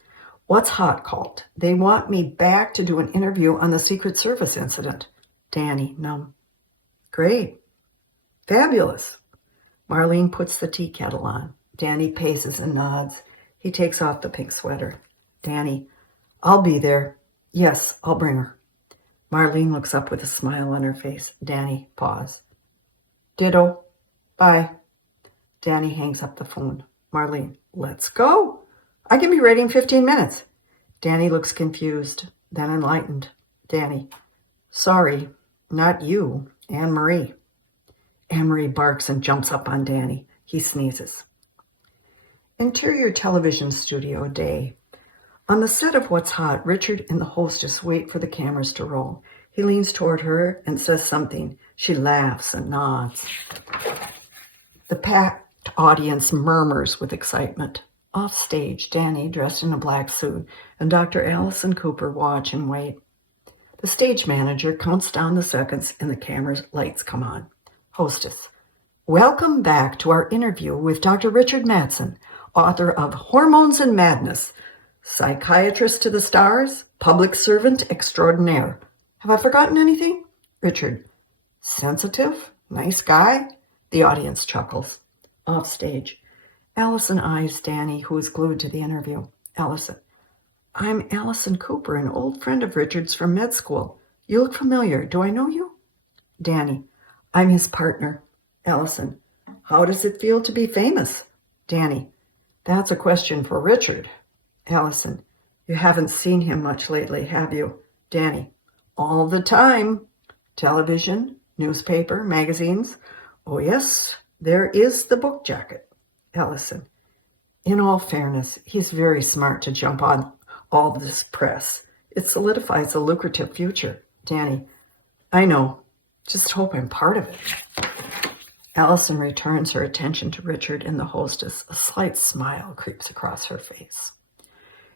what's hot called? They want me back to do an interview on the Secret Service incident. Danny, numb. Great. Fabulous. Marlene puts the tea kettle on. Danny paces and nods. He takes off the pink sweater. Danny, I'll be there. Yes, I'll bring her. Marlene looks up with a smile on her face. Danny, pause. Ditto. Bye. Danny hangs up the phone. Marlene, let's go. I can be ready in 15 minutes. Danny looks confused, then enlightened. Danny, sorry, not you, Anne-Marie. Anne-Marie barks and jumps up on Danny. He sneezes. Interior television studio day. On the set of What's Hot, Richard and the hostess wait for the cameras to roll. He leans toward her and says something. She laughs and nods. The packed audience murmurs with excitement. Off stage, Danny, dressed in a black suit, and Dr. Allison Cooper watch and wait. The stage manager counts down the seconds and the camera's lights come on. Hostess, welcome back to our interview with Dr. Richard Madsen, author of Hormones and Madness, psychiatrist to the stars, public servant extraordinaire. Have I forgotten anything? Richard, sensitive, Nice guy? The audience chuckles. Off stage, Allison eyes Danny, who is glued to the interview. Allison. I'm Allison Cooper, an old friend of Richard's from med school. You look familiar. Do I know you? Danny. I'm his partner. Allison. How does it feel to be famous? Danny. That's a question for Richard. Allison. You haven't seen him much lately, have you? Danny. All the time. Television, newspaper, magazines. Oh, yes, there is the book jacket. Allison. In all fairness, he's very smart to jump on all this press. It solidifies a lucrative future. Danny. I know. Just hope I'm part of it. Allison returns her attention to Richard and the hostess. A slight smile creeps across her face.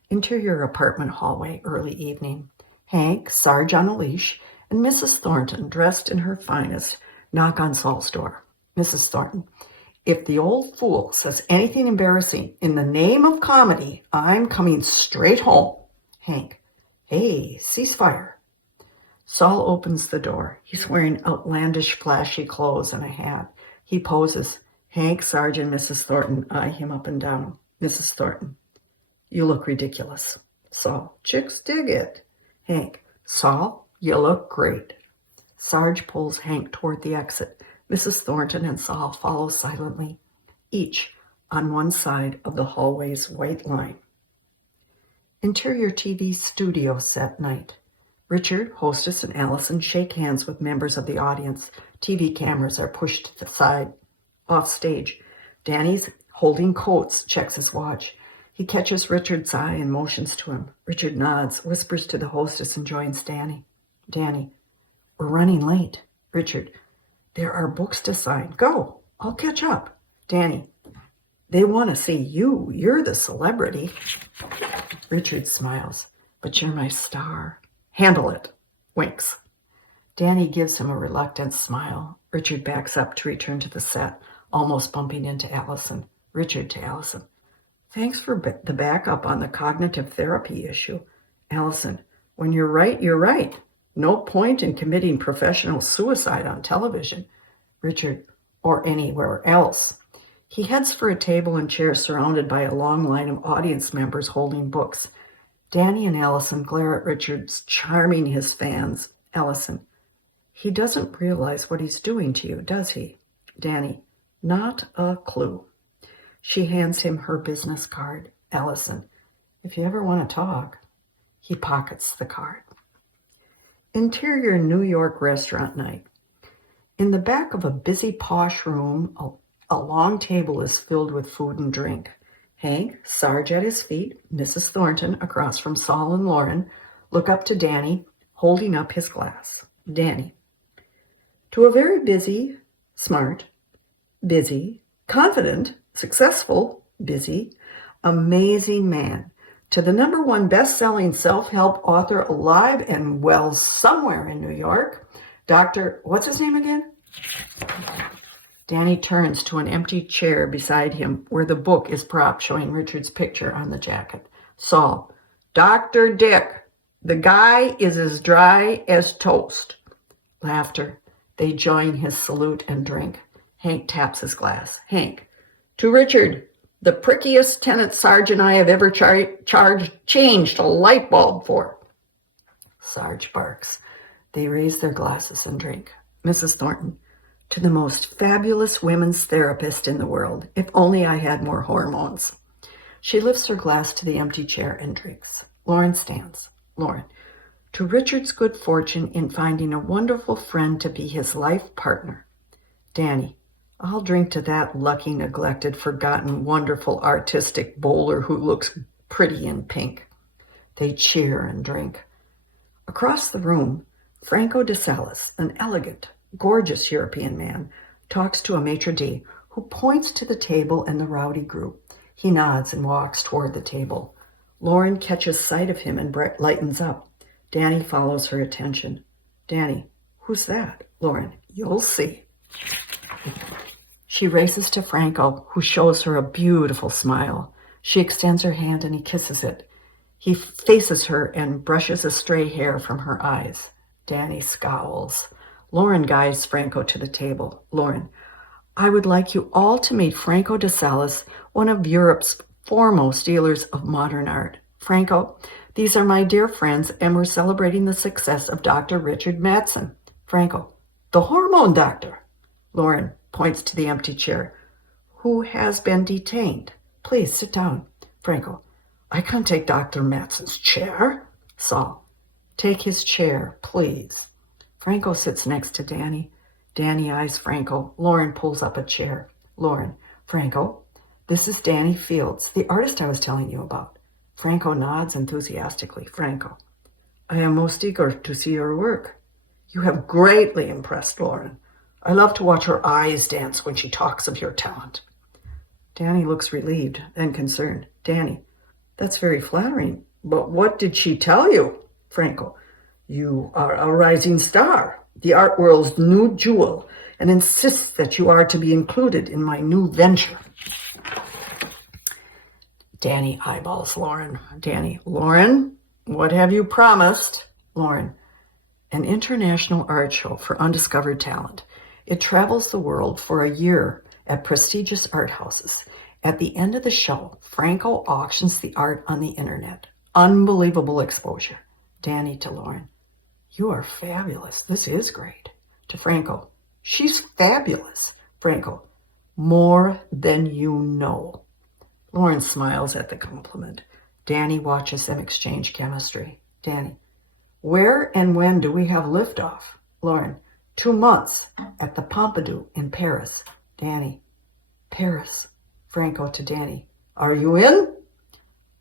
Interior apartment hallway, early evening. Hank, Sarge on a leash, and Mrs. Thornton, dressed in her finest, knock on Saul's door. Mrs. Thornton. If the old fool says anything embarrassing in the name of comedy, I'm coming straight home. Hank. Hey, ceasefire. Saul opens the door. He's wearing outlandish, flashy clothes and a hat. He poses. Hank, Sarge, and Mrs. Thornton eye him up and down. Mrs. Thornton. You look ridiculous. Saul. Chicks dig it. Hank. Saul, you look great. Sarge pulls Hank toward the exit. Mrs. Thornton and Saul follow silently, each on one side of the hallway's white line. Interior TV studio set night. Richard, hostess, and Allison shake hands with members of the audience. TV cameras are pushed to the side. Off stage, Danny's holding coats, checks his watch. He catches Richard's eye and motions to him. Richard nods, whispers to the hostess, and joins Danny. Danny. We're running late. Richard. There are books to sign. Go. I'll catch up. Danny. They want to see you. You're the celebrity. Richard smiles. But you're my star. Handle it. Winks. Danny gives him a reluctant smile. Richard backs up to return to the set, almost bumping into Allison. Richard to Allison. Thanks for the backup on the cognitive therapy issue. Allison. When you're right, you're right. No point in committing professional suicide on television. Richard, or anywhere else. He heads for a table and chair surrounded by a long line of audience members holding books. Danny and Allison glare at Richard's, charming his fans. Allison, he doesn't realize what he's doing to you, does he? Danny, not a clue. She hands him her business card. Allison, if you ever want to talk. He pockets the card. Interior New York restaurant night. In the back of a busy posh room, a long table is filled with food and drink. Hank, Sarge at his feet, Mrs. Thornton across from Saul and Lauren, look up to Danny, holding up his glass. Danny. To a very busy, smart, busy, confident, successful, busy, amazing man. To the #1 best-selling self-help author alive and well somewhere in New York, Dr. What's his name again? Danny turns to an empty chair beside him where the book is propped, showing Richard's picture on the jacket. Saul, Dr. Dick. The guy is as dry as toast. Laughter. They join his salute and drink. Hank taps his glass. Hank, to Richard. The prickiest tenant Sarge and I have ever changed a light bulb for. Sarge barks. They raise their glasses and drink. Mrs. Thornton, to the most fabulous women's therapist in the world. If only I had more hormones. She lifts her glass to the empty chair and drinks. Lauren stands. Lauren, to Richard's good fortune in finding a wonderful friend to be his life partner. Danny, I'll drink to that lucky, neglected, forgotten, wonderful, artistic bowler who looks pretty in pink. They cheer and drink. Across the room, Franco de Salis, an elegant, gorgeous European man, talks to a maitre d' who points to the table and the rowdy group. He nods and walks toward the table. Lauren catches sight of him and lightens up. Danny follows her attention. Danny, who's that? Lauren, you'll see. She races to Franco, who shows her a beautiful smile. She extends her hand and he kisses it. He faces her and brushes a stray hair from her eyes. Danny scowls. Lauren guides Franco to the table. Lauren, I would like you all to meet Franco de Salis, one of Europe's foremost dealers of modern art. Franco, these are my dear friends, and we're celebrating the success of Dr. Richard Madsen. Franco, the hormone doctor. Lauren points to the empty chair. Who has been detained? Please sit down. Franco, I can't take Dr. Madsen's chair. Saul, take his chair, please. Franco sits next to Danny. Danny eyes Franco. Lauren pulls up a chair. Lauren, Franco, this is Danny Fields, the artist I was telling you about. Franco nods enthusiastically. Franco, I am most eager to see your work. You have greatly impressed Lauren. I love to watch her eyes dance when she talks of your talent. Danny looks relieved, then concerned. Danny, that's very flattering, but what did she tell you? Franco, you are a rising star, the art world's new jewel, and insists that you are to be included in my new venture. Danny eyeballs Lauren. Danny, Lauren, what have you promised? Lauren, an international art show for undiscovered talent. It travels the world for a year at prestigious art houses. At the end of the show, Franco auctions the art on the internet. Unbelievable exposure. Danny to Lauren, you are fabulous. This is great. To Franco, she's fabulous. Franco, more than you know. Lauren smiles at the compliment. Danny watches them exchange chemistry. Danny, where and when do we have liftoff? Lauren, 2 months at the Pompidou in Paris. Danny, Paris. Franco to Danny, are you in?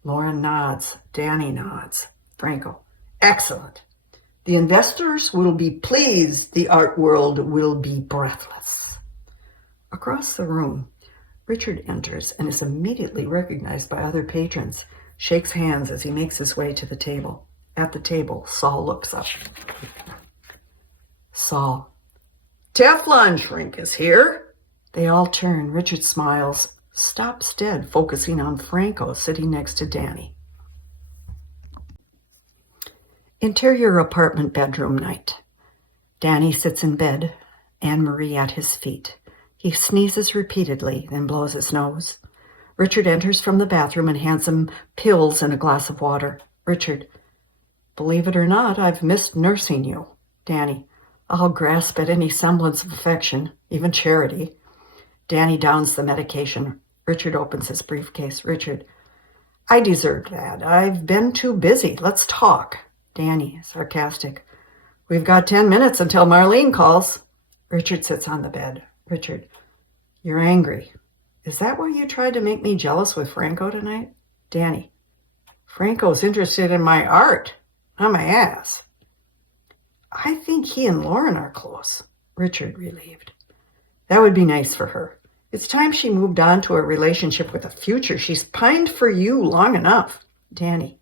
Lauren nods. Danny nods. Franco, excellent. The investors will be pleased. The art world will be breathless. Across the room, Richard enters and is immediately recognized by other patrons, shakes hands as he makes his way to the table. At the table, Saul looks up. Saul, Teflon Shrink is here. They all turn. Richard smiles, stops dead, focusing on Franco sitting next to Danny. Interior apartment bedroom night. Danny sits in bed, Anne-Marie at his feet. He sneezes repeatedly, then blows his nose. Richard enters from the bathroom and hands him pills and a glass of water. Richard, believe it or not, I've missed nursing you. Danny, I'll grasp at any semblance of affection, even charity. Danny downs the medication. Richard opens his briefcase. Richard, I deserve that. I've been too busy. Let's talk. Danny, sarcastic. We've got 10 minutes until Marlene calls. Richard sits on the bed. Richard, you're angry. Is that why you tried to make me jealous with Franco tonight? Danny, Franco's interested in my art. On my ass. I think he and Lauren are close. Richard, relieved. That would be nice for her. It's time she moved on to a relationship with a future. She's pined for you long enough. Danny,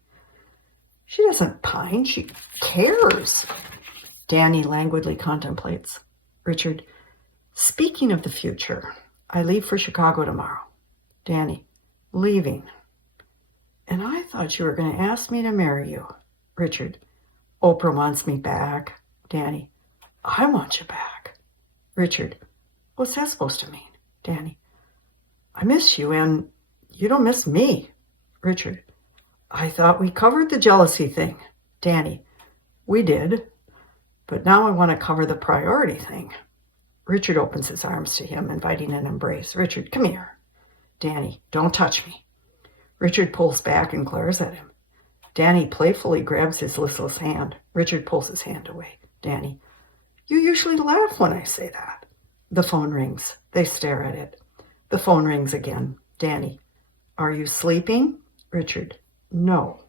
she doesn't pine. She cares. Danny languidly contemplates. Richard, speaking of the future, I leave for Chicago tomorrow. Danny, leaving. And I thought you were going to ask me to marry you. Richard, Oprah wants me back. Danny, I want you back. Richard, what's that supposed to mean? Danny, I miss you and you don't miss me. Richard, I thought we covered the jealousy thing. Danny, we did, but now I want to cover the priority thing. Richard opens his arms to him, inviting an embrace. Richard, come here. Danny, don't touch me. Richard pulls back and glares at him. Danny playfully grabs his listless hand. Richard pulls his hand away. Danny, you usually laugh when I say that. The phone rings. They stare at it. The phone rings again. Danny, are you sleeping? Richard, no.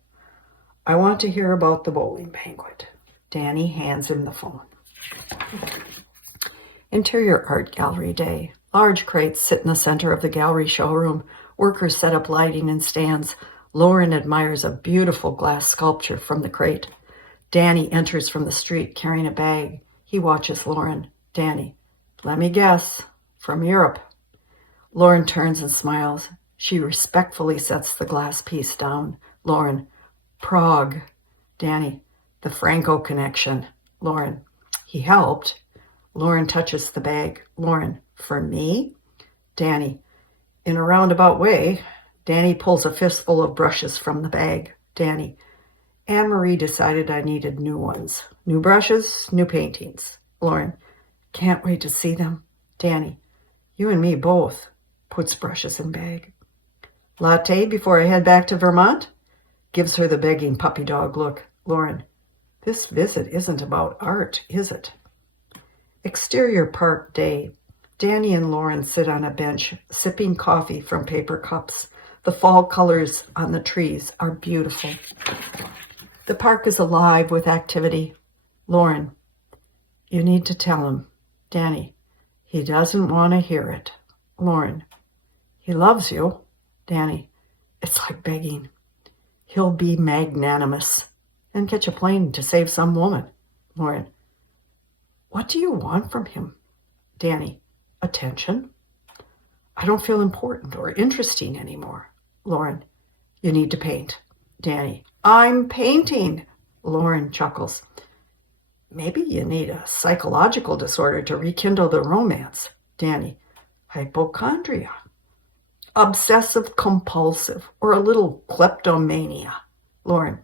I want to hear about the bowling banquet. Danny hands him the phone. Interior art gallery day. Large crates sit in the center of the gallery showroom. Workers set up lighting and stands. Lauren admires a beautiful glass sculpture from the crate. Danny enters from the street carrying a bag. He watches Lauren. Danny, let me guess, from Europe. Lauren turns and smiles. She respectfully sets the glass piece down. Lauren, Prague. Danny, the Franco connection. Lauren, he helped. Lauren touches the bag. Lauren, for me? Danny, in a roundabout way. Danny pulls a fistful of brushes from the bag. Danny, Anne-Marie decided I needed new ones. New brushes, new paintings. Lauren, can't wait to see them. Danny, you and me both. Puts brushes in bag. Latte before I head back to Vermont? Gives her the begging puppy dog look. Lauren, this visit isn't about art, is it? Exterior park day. Danny and Lauren sit on a bench, sipping coffee from paper cups. The fall colors on the trees are beautiful. The park is alive with activity. Lauren, you need to tell him. Danny, he doesn't want to hear it. Lauren, he loves you. Danny, it's like begging. He'll be magnanimous and catch a plane to save some woman. Lauren, what do you want from him? Danny, attention. I don't feel important or interesting anymore. Lauren, you need to paint. Danny, I'm painting. Lauren chuckles. Maybe you need a psychological disorder to rekindle the romance. Danny, hypochondria, obsessive compulsive, or a little kleptomania. Lauren,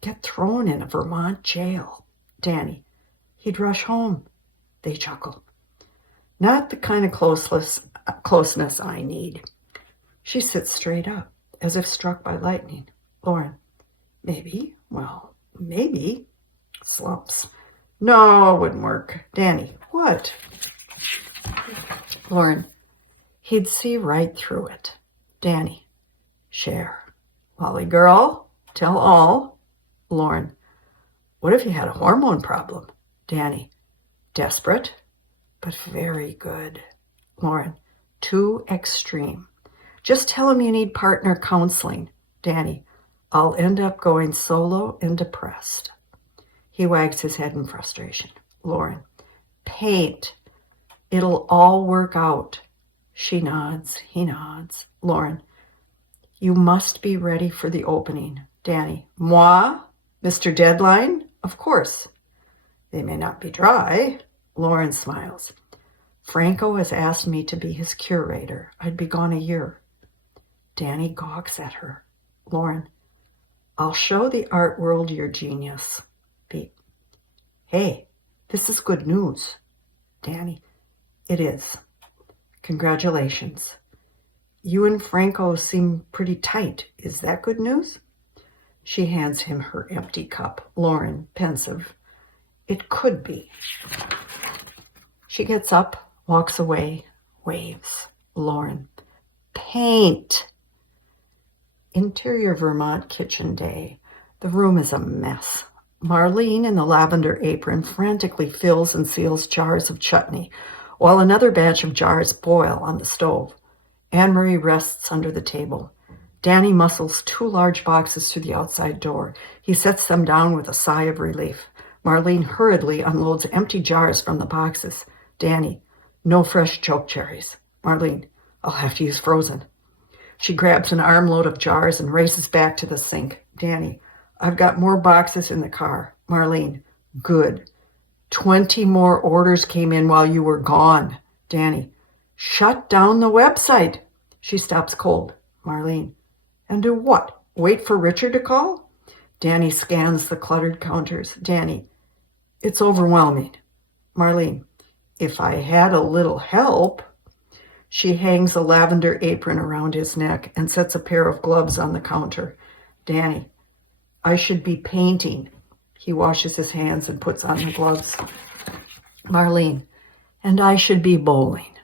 get thrown in a Vermont jail. Danny, he'd rush home. They chuckle. Not the kind of closeness I need. She sits straight up, as if struck by lightning. Lauren, maybe, slumps. No, it wouldn't work. Danny, what? Lauren, he'd see right through it. Danny, share. Lolly girl, tell all. Lauren, what if you had a hormone problem? Danny, desperate, but very good. Lauren, too extreme. Just tell him you need partner counseling. Danny, I'll end up going solo and depressed. He wags his head in frustration. Lauren, paint. It'll all work out. She nods. He nods. Lauren, you must be ready for the opening. Danny, moi? Mr. Deadline? Of course. They may not be dry. Lauren smiles. Franco has asked me to be his curator. I'd be gone a year. Danny gawks at her. Lauren, I'll show the art world your genius. Pete, hey, this is good news. Danny, it is. Congratulations. You and Franco seem pretty tight. Is that good news? She hands him her empty cup. Lauren, pensive. It could be. She gets up, walks away, waves. Lauren, paint. Interior Vermont kitchen day. The room is a mess. Marlene in the lavender apron frantically fills and seals jars of chutney, while another batch of jars boil on the stove. Anne-Marie rests under the table. Danny muscles 2 large boxes to the outside door. He sets them down with a sigh of relief. Marlene hurriedly unloads empty jars from the boxes. Danny, no fresh choke cherries. Marlene, I'll have to use frozen. She grabs an armload of jars and races back to the sink. Danny, I've got more boxes in the car. Marlene, good. 20 more orders came in while you were gone. Danny, shut down the website. She stops cold. Marlene, and do what? Wait for Richard to call? Danny scans the cluttered counters. Danny, it's overwhelming. Marlene, if I had a little help. She hangs a lavender apron around his neck and sets a pair of gloves on the counter. Danny, I should be painting. He washes his hands and puts on the gloves. Marlene, and I should be bowling.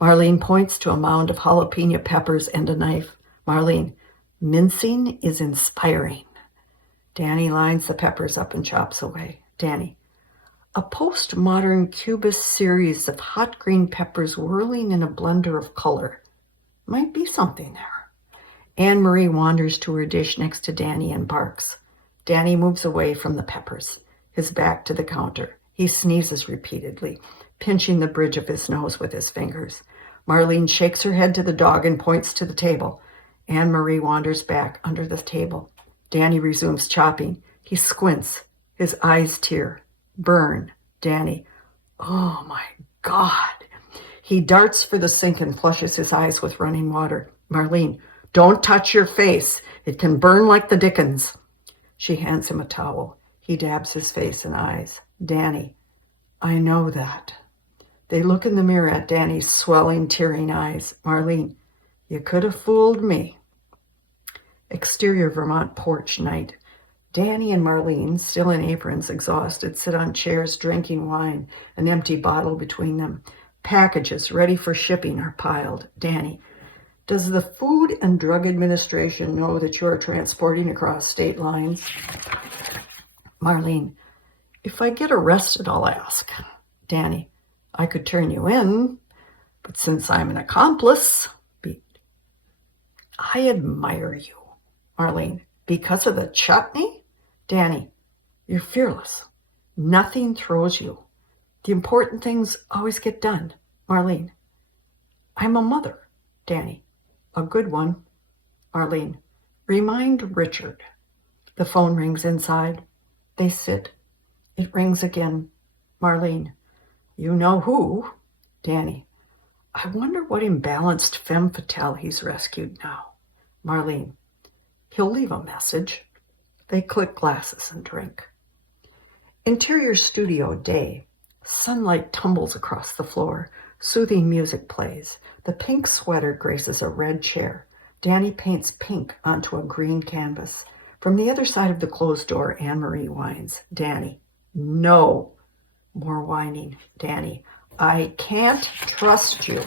Marlene points to a mound of jalapeno peppers and a knife. Marlene, mincing is inspiring. Danny lines the peppers up and chops away. Danny, a postmodern cubist series of hot green peppers whirling in a blender of color. Might be something there. Anne-Marie wanders to her dish next to Danny and barks. Danny moves away from the peppers, his back to the counter. He sneezes repeatedly, pinching the bridge of his nose with his fingers. Marlene shakes her head to the dog and points to the table. Anne-Marie wanders back under the table. Danny resumes chopping. He squints. His eyes tear. Burn. Danny, Oh my God. He darts for the sink and flushes his eyes with running water. Marlene, don't touch your face. It can burn like the dickens. She hands him a towel. He dabs his face and eyes. Danny, I know that. They look in the mirror at Danny's swelling, tearing eyes. Marlene, you could have fooled me. Exterior Vermont porch night. Danny and Marlene, still in aprons, exhausted, sit on chairs drinking wine, an empty bottle between them. Packages ready for shipping are piled. Danny, does the Food and Drug Administration know that you are transporting across state lines? Marlene, if I get arrested, I'll ask. Danny, I could turn you in, but since I'm an accomplice, I admire you. Marlene, because of the chutney? Danny, you're fearless. Nothing throws you. The important things always get done. Marlene, I'm a mother. Danny, a good one. Marlene, remind Richard. The phone rings inside. They sit. It rings again. Marlene, you know who? Danny, I wonder what imbalanced femme fatale he's rescued now. Marlene, he'll leave a message. They click glasses and drink. Interior studio day. Sunlight tumbles across the floor. Soothing music plays. The pink sweater graces a red chair. Danny paints pink onto a green canvas. From the other side of the closed door, Anne-Marie whines. Danny, no. More whining. Danny, I can't trust you.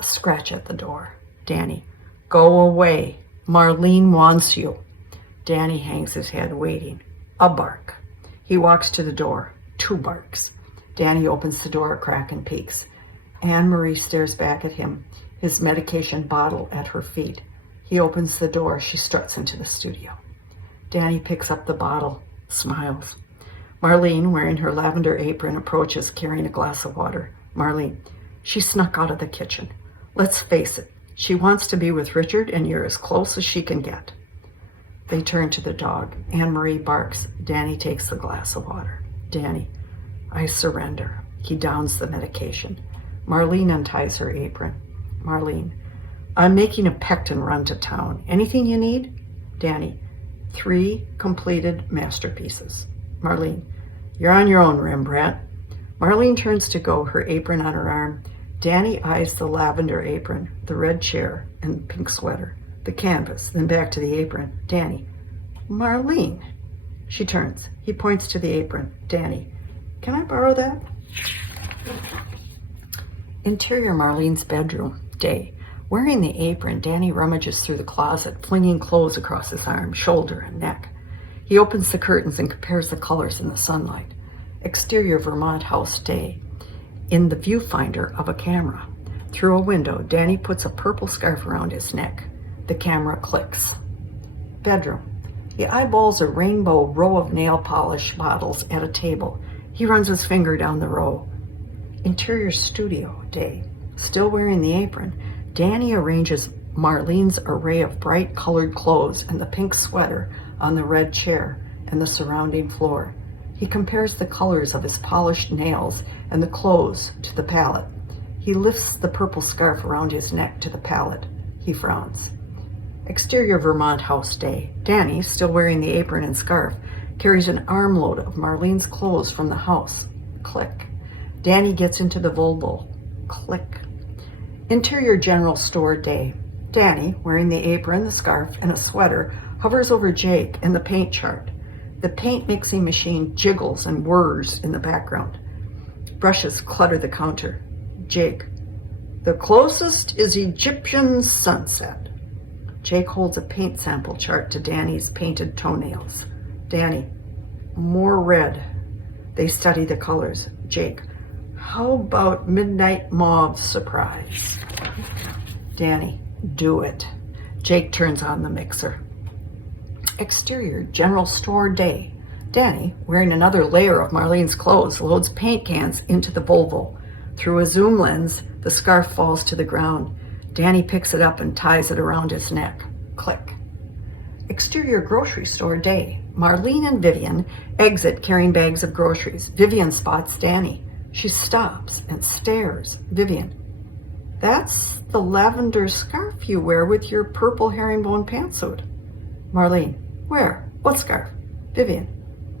A scratch at the door. Danny, go away. Marlene wants you. Danny hangs his head, waiting. A bark. He walks to the door. 2 barks. Danny opens the door a crack and peeks. Anne-Marie stares back at him, his medication bottle at her feet. He opens the door. She struts into the studio. Danny picks up the bottle, smiles. Marlene, wearing her lavender apron, approaches, carrying a glass of water. Marlene, she snuck out of the kitchen. Let's face it, she wants to be with Richard, and you're as close as she can get. They turn to the dog. Anne-Marie barks. Danny takes the glass of water. Danny, I surrender. He downs the medication. Marlene unties her apron. Marlene, I'm making a Pectin run to town. Anything you need? Danny, 3 completed masterpieces. Marlene, you're on your own, Rembrandt. Marlene turns to go, her apron on her arm. Danny eyes the lavender apron, the red chair, and pink sweater, the canvas, then back to the apron. Danny, Marlene. She turns. He points to the apron. Danny, can I borrow that? Interior Marlene's bedroom. Day. Wearing the apron, Danny rummages through the closet, flinging clothes across his arm, shoulder, and neck. He opens the curtains and compares the colors in the sunlight. Exterior Vermont house day. In the viewfinder of a camera. Through a window, Danny puts a purple scarf around his neck. The camera clicks. Bedroom. He eyeballs a rainbow row of nail polish bottles at a table. He runs his finger down the row. Interior studio day. Still wearing the apron, Danny arranges Marlene's array of bright colored clothes and the pink sweater on the red chair and the surrounding floor. He compares the colors of his polished nails and the clothes to the palette. He lifts the purple scarf around his neck to the palette. He frowns. Exterior Vermont house day. Danny, still wearing the apron and scarf, carries an armload of Marlene's clothes from the house. Click. Danny gets into the Volvo. Click. Interior general store day. Danny, wearing the apron, the scarf, and a sweater, hovers over Jake and the paint chart. The paint mixing machine jiggles and whirs in the background. Brushes clutter the counter. Jake, the closest is Egyptian sunset. Jake holds a paint sample chart to Danny's painted toenails. Danny, more red. They study the colors. Jake, how about midnight mauve surprise? Danny, do it. Jake turns on the mixer. Exterior general store day. Danny, wearing another layer of Marlene's clothes, loads paint cans into the Volvo. Through a zoom lens, the scarf falls to the ground. Danny picks it up and ties it around his neck. Click. Exterior grocery store day. Marlene and Vivian exit carrying bags of groceries. Vivian spots Danny. She stops and stares. Vivian, that's the lavender scarf you wear with your purple herringbone pantsuit. Marlene, where? What scarf? Vivian,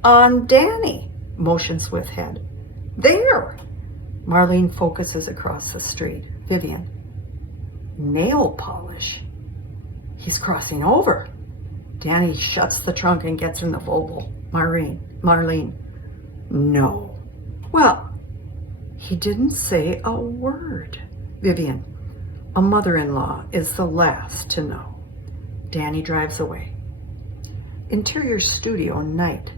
on Danny, motions with head. There. Marlene focuses across the street. Vivian, nail polish. He's crossing over. Danny shuts the trunk and gets in the Volvo. Marlene, no. Well, he didn't say a word. Vivian, a mother-in-law is the last to know. Danny drives away. Interior studio night.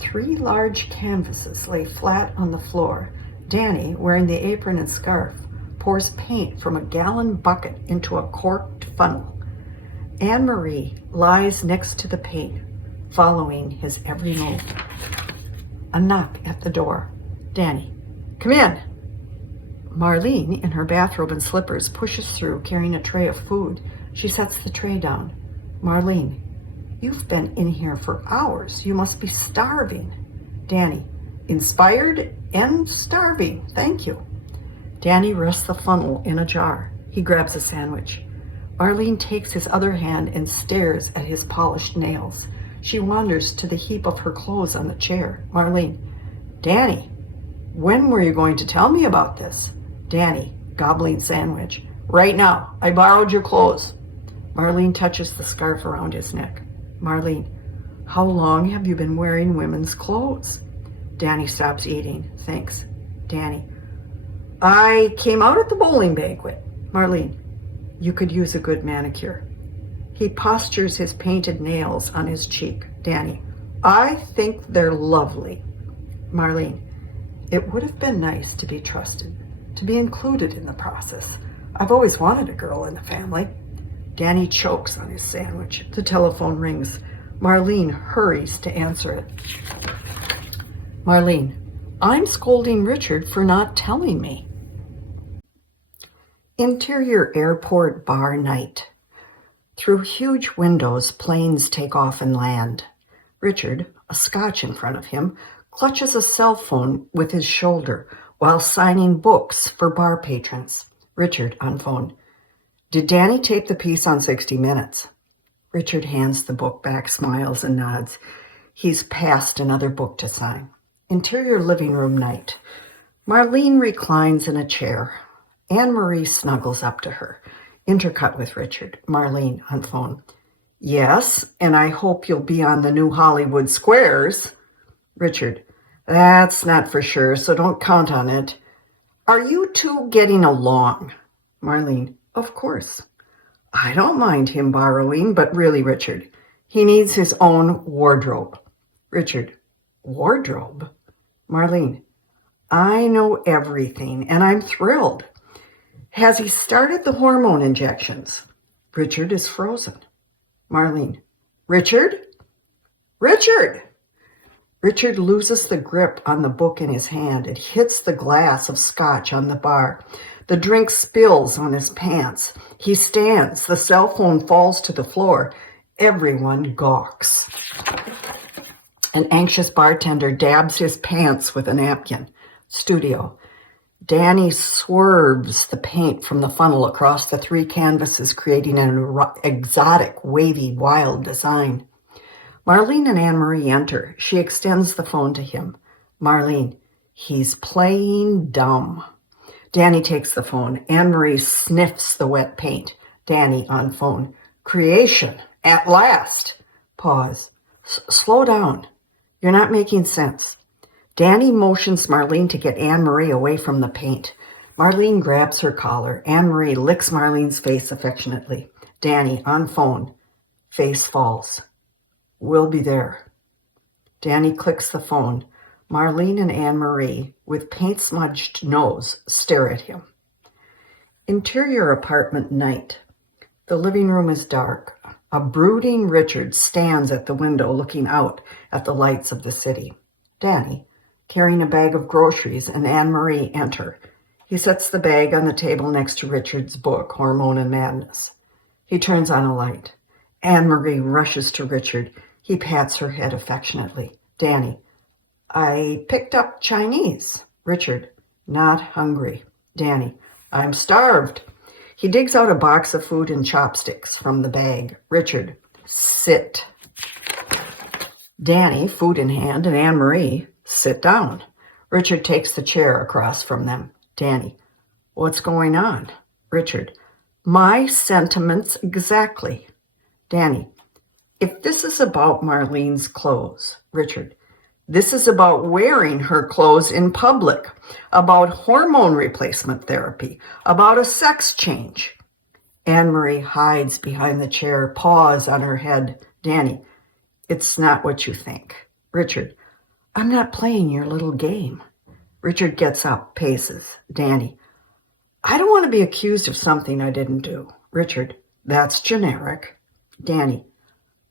3 large canvases lay flat on the floor. Danny, wearing the apron and scarf, pours paint from a gallon bucket into a corked funnel. Anne-Marie lies next to the paint, following his every move. A knock at the door. Danny, come in. Marlene, in her bathrobe and slippers, pushes through, carrying a tray of food. She sets the tray down. Marlene, you've been in here for hours. You must be starving. Danny, inspired and starving. Thank you. Danny rests the funnel in a jar. He grabs a sandwich. Marlene takes his other hand and stares at his polished nails. She wanders to the heap of her clothes on the chair. Marlene, Danny, when were you going to tell me about this? Danny, gobbling sandwich. Right now. I borrowed your clothes. Marlene touches the scarf around his neck. Marlene, how long have you been wearing women's clothes? Danny stops eating. Thanks. Danny, I came out at the bowling banquet. Marlene, you could use a good manicure. He postures his painted nails on his cheek. Danny, I think they're lovely. Marlene, it would have been nice to be trusted, to be included in the process. I've always wanted a girl in the family. Danny chokes on his sandwich. The telephone rings. Marlene hurries to answer it. Marlene, I'm scolding Richard for not telling me. Interior airport bar night. Through huge windows, planes take off and land. Richard, a scotch in front of him, clutches a cell phone with his shoulder while signing books for bar patrons. Richard, on phone. Did Danny tape the piece on 60 Minutes? Richard hands the book back, smiles and nods. He's passed another book to sign. Interior living room night. Marlene reclines in a chair. Anne-Marie snuggles up to her. Intercut with Richard. Marlene on phone. Yes, and I hope you'll be on the new Hollywood Squares. Richard. That's not for sure, so don't count on it. Are you two getting along? Marlene. Of course. I don't mind him borrowing, but really, Richard, he needs his own wardrobe. Richard. Wardrobe? Marlene. I know everything, and I'm thrilled. Has he started the hormone injections? Richard is frozen. Marlene. Richard? Richard! Richard loses the grip on the book in his hand. It hits the glass of scotch on the bar. The drink spills on his pants. He stands. The cell phone falls to the floor. Everyone gawks. An anxious bartender dabs his pants with a napkin. Studio. Danny swerves the paint from the funnel across the 3 canvases, creating an exotic, wavy, wild design. Marlene and Anne-Marie enter. She extends the phone to him. Marlene, he's playing dumb. Danny takes the phone. Anne-Marie sniffs the wet paint. Danny on phone. Creation, at last. Pause. Slow down. You're not making sense. Danny motions Marlene to get Anne-Marie away from the paint. Marlene grabs her collar. Anne-Marie licks Marlene's face affectionately. Danny, on phone. Face falls. We'll be there. Danny clicks the phone. Marlene and Anne-Marie, with paint-smudged nose, stare at him. Interior apartment night. The living room is dark. A brooding Richard stands at the window looking out at the lights of the city. Danny, carrying a bag of groceries, and Anne-Marie enter. He sets the bag on the table next to Richard's book, Hormone and Madness. He turns on a light. Anne-Marie rushes to Richard. He pats her head affectionately. Danny, I picked up Chinese. Richard, Not hungry. Danny, I'm starved. He digs out a box of food and chopsticks from the bag. Richard, sit. Danny, food in hand, and Anne-Marie, sit down. Richard takes the chair across from them. Danny, what's going on? Richard, my sentiments exactly. Danny, if this is about Marlene's clothes. Richard, this is about wearing her clothes in public, about hormone replacement therapy, about a sex change. Anne-Marie hides behind the chair, paws on her head. Danny, it's not what you think. Richard, I'm not playing your little game. Richard gets up, paces. Danny, I don't want to be accused of something I didn't do. Richard, that's generic. Danny,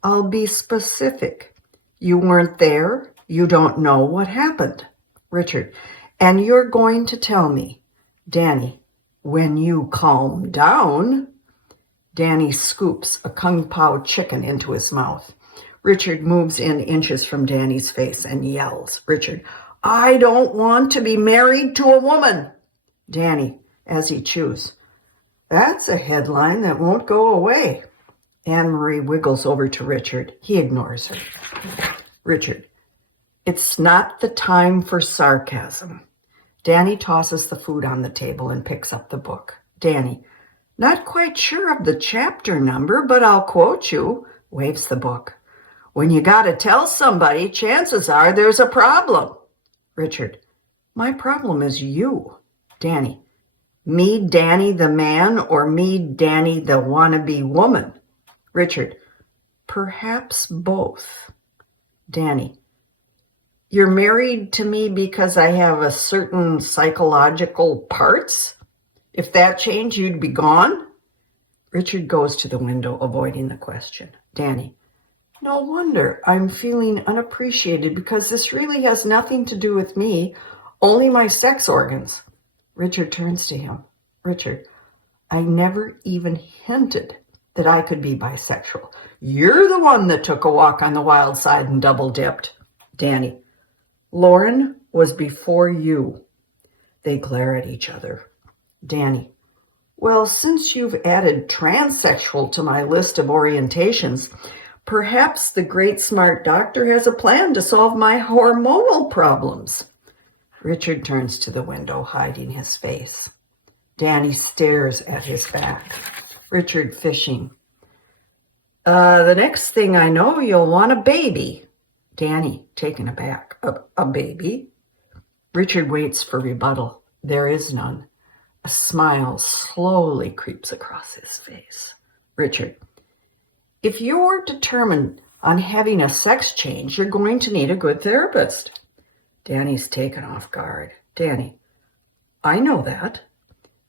I'll be specific. You weren't there. You don't know what happened. Richard, and you're going to tell me. Danny, when you calm down. Danny scoops a kung pao chicken into his mouth. Richard moves in inches from Danny's face and yells. Richard, I don't want to be married to a woman. Danny, as he chews. That's a headline that won't go away. Anne-Marie wiggles over to Richard. He ignores her. Richard, it's not the time for sarcasm. Danny tosses the food on the table and picks up the book. Danny, not quite sure of the chapter number, but I'll quote you, waves the book. When you gotta tell somebody, chances are there's a problem. Richard, my problem is you. Danny, me, Danny the man, or me, Danny the wannabe woman? Richard, perhaps both. Danny, you're married to me because I have a certain psychological parts? If that changed, you'd be gone? Richard goes to the window, avoiding the question. Danny, no wonder I'm feeling unappreciated because this really has nothing to do with me, only my sex organs. Richard turns to him. Richard, I never even hinted that I could be bisexual. You're the one that took a walk on the wild side and double dipped. Danny, Lauren was before you. They glare at each other. Danny, well, since you've added transsexual to my list of orientations, perhaps the great smart doctor has a plan to solve my hormonal problems. Richard turns to the window, hiding his face. Danny stares at his back. Richard fishing. The next thing I know, you'll want a baby. Danny, taken aback. A baby? Richard waits for rebuttal. There is none. A smile slowly creeps across his face. Richard, if you're determined on having a sex change, you're going to need a good therapist. Danny's taken off guard. Danny, I know that.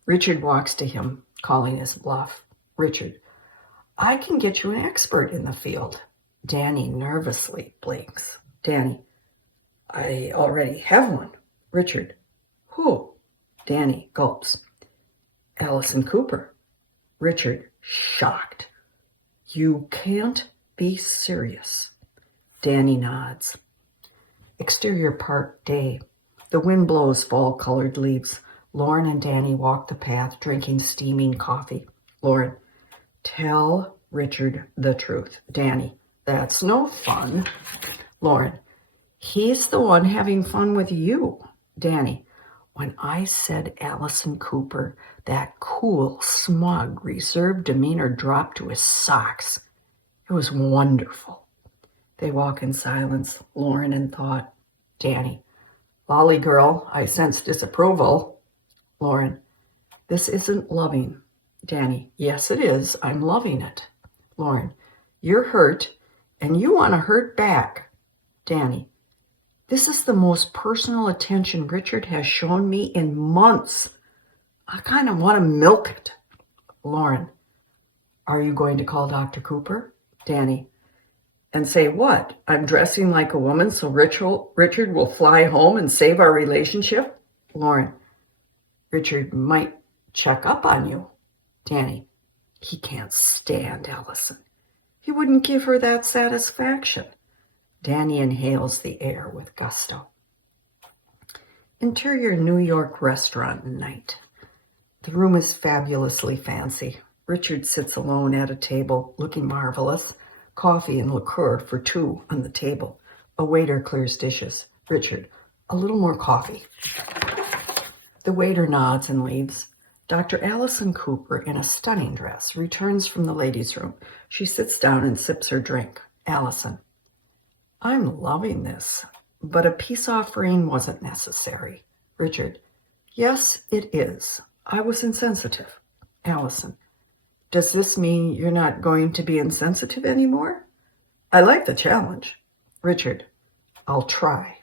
Richard walks to him, calling his bluff. Richard, I can get you an expert in the field. Danny nervously blinks. Danny, I already have one. Richard, who? Danny gulps. Allison Cooper. Richard, shocked. You can't be serious. Danny nods. Exterior park day. The wind blows fall-colored leaves. Lauren and Danny walk the path, drinking steaming coffee. Lauren, tell Richard the truth. Danny, that's no fun. Lauren, he's the one having fun with you. Danny, when I said Allison Cooper, that cool, smug, reserved demeanor dropped to his socks. It was wonderful. They walk in silence, Lauren in thought. Danny, lolly girl, I sense disapproval. Lauren, this isn't loving. Danny, yes it is. I'm loving it. Lauren, you're hurt, and you want to hurt back. Danny, this is the most personal attention Richard has shown me in months. I kind of want to milk it. Lauren, are you going to call Dr. Cooper? Danny, and say what? I'm dressing like a woman so Richard will fly home and save our relationship? Lauren, Richard might check up on you. Danny, he can't stand Allison. He wouldn't give her that satisfaction. Danny inhales the air with gusto. Interior New York restaurant night. The room is fabulously fancy. Richard sits alone at a table, looking marvelous. Coffee and liqueur for two on the table. A waiter clears dishes. Richard, a little more coffee. The waiter nods and leaves. Dr. Allison Cooper, in a stunning dress, returns from the ladies' room. She sits down and sips her drink. Allison, I'm loving this, but a peace offering wasn't necessary. Richard, yes, it is. I was insensitive. Allison, does this mean you're not going to be insensitive anymore? I like the challenge. Richard, I'll try.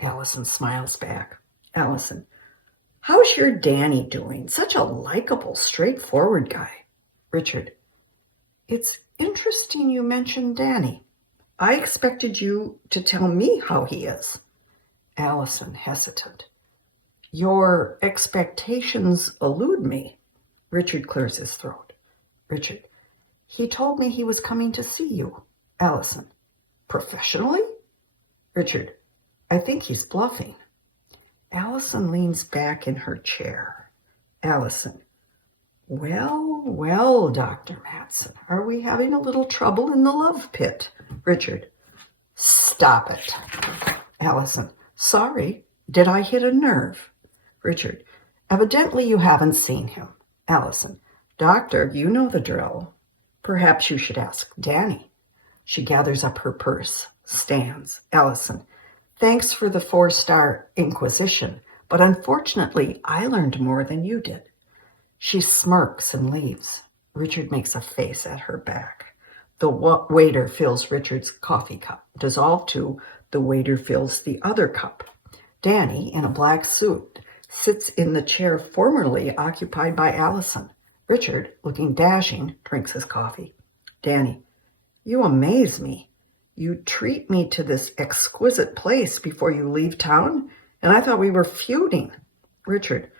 Allison smiles back. Allison, how's your Danny doing? Such a likable, straightforward guy. Richard, it's interesting you mentioned Danny. I expected you to tell me how he is. Allison, hesitant. Your expectations elude me. Richard clears his throat. Richard, he told me he was coming to see you. Allison, professionally? Richard, I think he's bluffing. Allison leans back in her chair. Allison, well, Dr. Matson, are we having a little trouble in the love pit? Richard, stop it. Allison, sorry, did I hit a nerve? Richard, evidently you haven't seen him. Allison, Doctor, you know the drill. Perhaps you should ask Danny. She gathers up her purse, stands. Allison, thanks for the 4-star inquisition, but unfortunately I learned more than you did. She smirks and leaves. Richard makes a face at her back. The waiter fills Richard's coffee cup. Dissolved two, the waiter fills the other cup. Danny, in a black suit, sits in the chair formerly occupied by Allison. Richard, looking dashing, drinks his coffee. Danny, you amaze me. You treat me to this exquisite place before you leave town, and I thought we were feuding. Richard,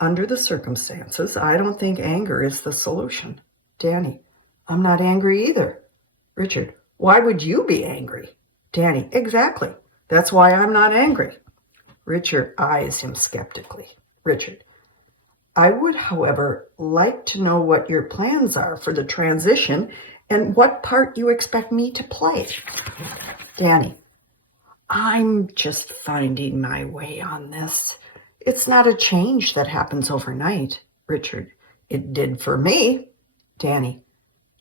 under the circumstances, I don't think anger is the solution. Danny, I'm not angry either. Richard, why would you be angry? Danny, exactly. That's why I'm not angry. Richard eyes him skeptically. Richard, I would, however, like to know what your plans are for the transition and what part you expect me to play. Danny, I'm just finding my way on this. It's not a change that happens overnight. Richard, it did for me. Danny,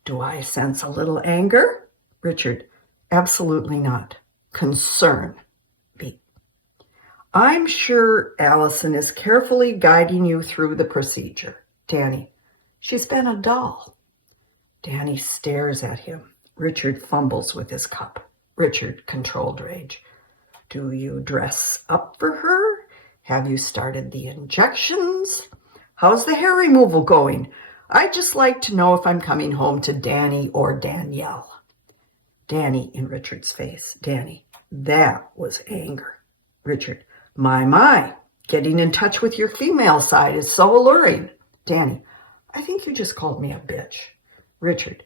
do I sense a little anger? Richard, absolutely not. Concern. I'm sure Allison is carefully guiding you through the procedure. Danny, she's been a doll. Danny stares at him. Richard fumbles with his cup. Richard, controlled rage. Do you dress up for her? Have you started the injections? How's the hair removal going? I'd just like to know if I'm coming home to Danny or Danielle. Danny, in Richard's face. Danny, that was anger. Richard, my, getting in touch with your female side is so alluring. Danny, I think you just called me a bitch. Richard,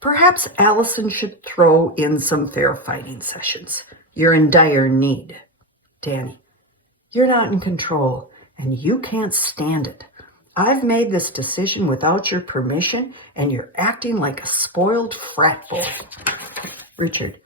perhaps Allison should throw in some fair fighting sessions. You're in dire need. Danny, you're not in control, and you can't stand it. I've made this decision without your permission, and you're acting like a spoiled frat boy. Richard,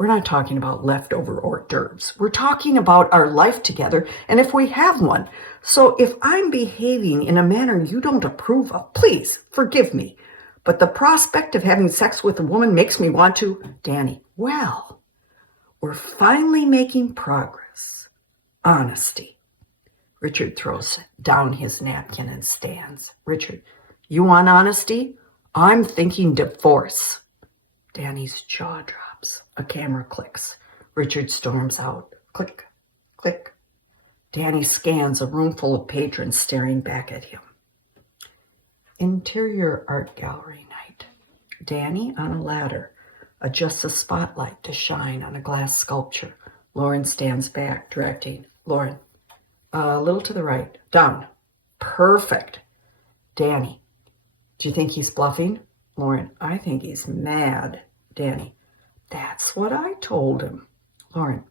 we're not talking about leftover hors d'oeuvres. We're talking about our life together, and if we have one. So if I'm behaving in a manner you don't approve of, please forgive me. But the prospect of having sex with a woman makes me want to. Danny, well, we're finally making progress. Honesty. Richard throws down his napkin and stands. Richard, you want honesty? I'm thinking divorce. Danny's jaw drops. A camera clicks. Richard storms out. Click, click. Danny scans a room full of patrons staring back at him. Interior art gallery night. Danny, on a ladder, adjusts a spotlight to shine on a glass sculpture. Lauren stands back, directing. Lauren, a little to the right. Down. Perfect. Danny, do you think he's bluffing? Lauren, I think he's mad. Danny, that's what I told him. Lauren,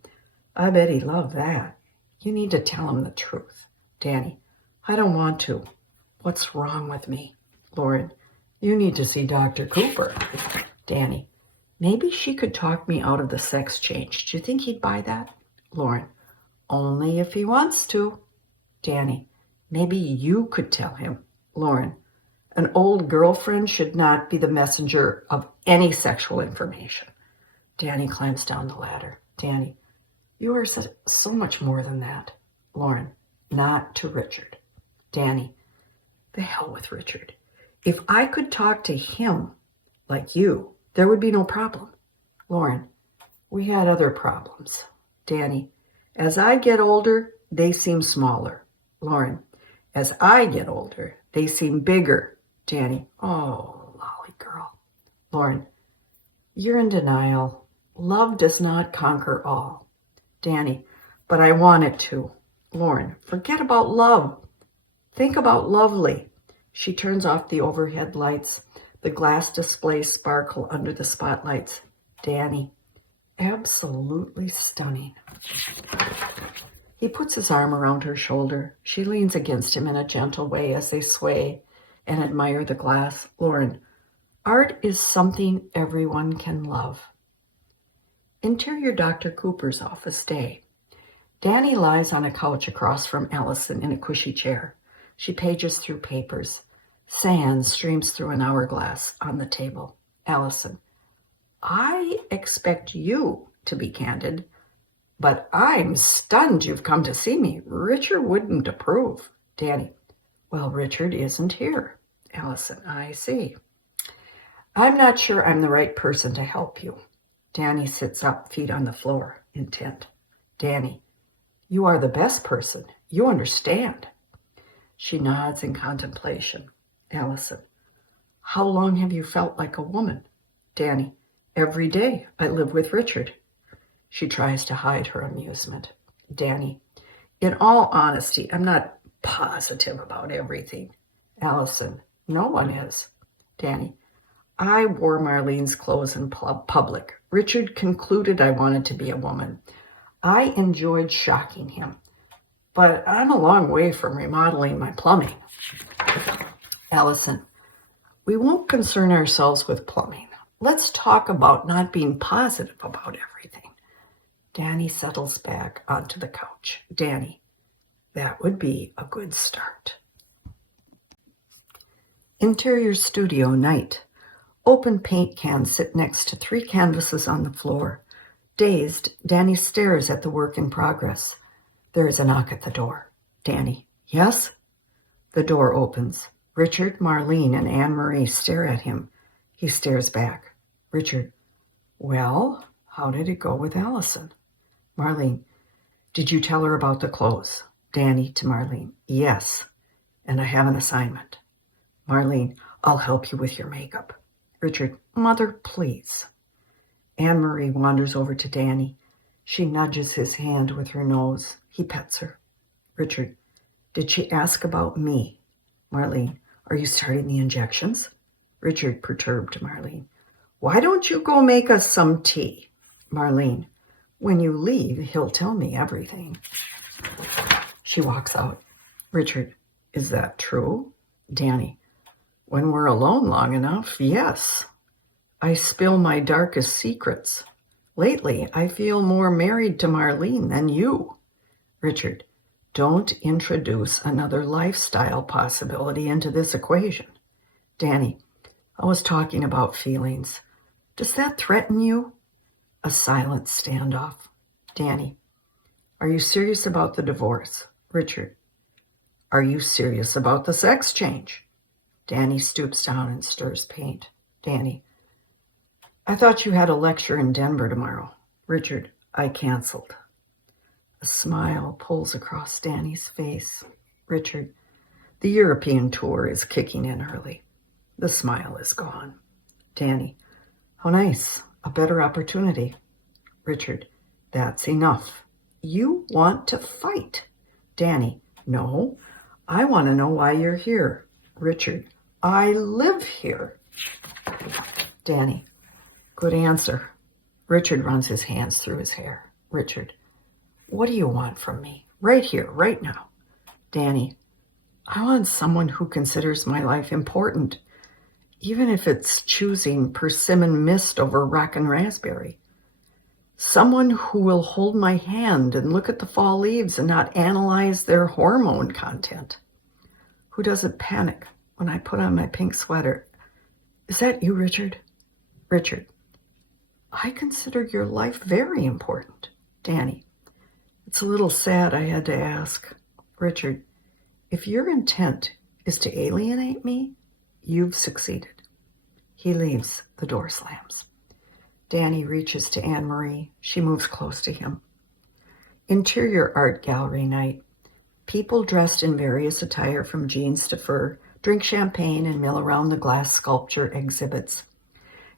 I bet he loved that. You need to tell him the truth. Danny, I don't want to. What's wrong with me? Lauren, you need to see Dr. Cooper. Danny, maybe she could talk me out of the sex change. Do you think he'd buy that? Lauren, only if he wants to. Danny, maybe you could tell him. Lauren, an old girlfriend should not be the messenger of any sexual information. Danny climbs down the ladder. Danny, you are so much more than that. Lauren, not to Richard. Danny, the hell with Richard. If I could talk to him like you, there would be no problem. Lauren, we had other problems. Danny, as I get older, they seem smaller. Lauren, as I get older, they seem bigger. Danny, oh, lolly girl. Lauren, you're in denial. Love does not conquer all. Danny, but I want it to. Lauren, forget about love. Think about lovely. She turns off the overhead lights. The glass displays sparkle under the spotlights. Danny, absolutely stunning. He puts his arm around her shoulder. She leans against him in a gentle way as they sway and admire the glass. Lauren, art is something everyone can love. Interior Dr. Cooper's office day. Danny lies on a couch across from Allison in a cushy chair. She pages through papers. Sand streams through an hourglass on the table. Allison, I expect you to be candid, but I'm stunned you've come to see me. Richard wouldn't approve. Danny, well, Richard isn't here. Allison, I see. I'm not sure I'm the right person to help you. Danny sits up, feet on the floor, intent. Danny, you are the best person. You understand. She nods in contemplation. Allison, how long have you felt like a woman? Danny, every day I live with Richard. She tries to hide her amusement. Danny, in all honesty, I'm not positive about everything. Allison, no one is. Danny, I wore Marlene's clothes in public. Richard concluded I wanted to be a woman. I enjoyed shocking him, but I'm a long way from remodeling my plumbing. Allison, we won't concern ourselves with plumbing. Let's talk about not being positive about everything. Danny settles back onto the couch. Danny, that would be a good start. Interior studio night. Open paint cans sit next to 3 canvases on the floor. Dazed, Danny stares at the work in progress. There is a knock at the door. Danny, yes? The door opens. Richard, Marlene, and Anne-Marie stare at him. He stares back. Richard, well, how did it go with Allison? Marlene, did you tell her about the clothes? Danny to Marlene, yes, and I have an assignment. Marlene, I'll help you with your makeup. Richard, Mother, please. Anne-Marie wanders over to Danny. She nudges his hand with her nose. He pets her. Richard, did she ask about me? Marlene, are you starting the injections? Richard, perturbed Marlene, why don't you go make us some tea? Marlene, when you leave, he'll tell me everything. She walks out. Richard, is that true? Danny, when we're alone long enough, yes. I spill my darkest secrets. Lately, I feel more married to Marlene than you. Richard, don't introduce another lifestyle possibility into this equation. Danny, I was talking about feelings. Does that threaten you? A silent standoff. Danny, are you serious about the divorce? Richard, are you serious about the sex change? Danny stoops down and stirs paint. Danny, I thought you had a lecture in Denver tomorrow. Richard, I canceled. A smile pulls across Danny's face. Richard, the European tour is kicking in early. The smile is gone. Danny, how nice. A better opportunity. Richard, that's enough. You want to fight. Danny, no. I want to know why you're here. Richard, I live here. Danny, good answer. Richard runs his hands through his hair. Richard, what do you want from me? Right here, right now. Danny, I want someone who considers my life important, even if it's choosing persimmon mist over rock and raspberry. Someone who will hold my hand and look at the fall leaves and not analyze their hormone content. Who doesn't panic when I put on my pink sweater. Is that you, Richard? Richard, I consider your life very important. Danny, it's a little sad I had to ask. Richard, if your intent is to alienate me, you've succeeded. He leaves. The door slams. Danny reaches to Anne-Marie. She moves close to him. Interior art gallery night. People dressed in various attire from jeans to fur drink champagne and mill around the glass sculpture exhibits.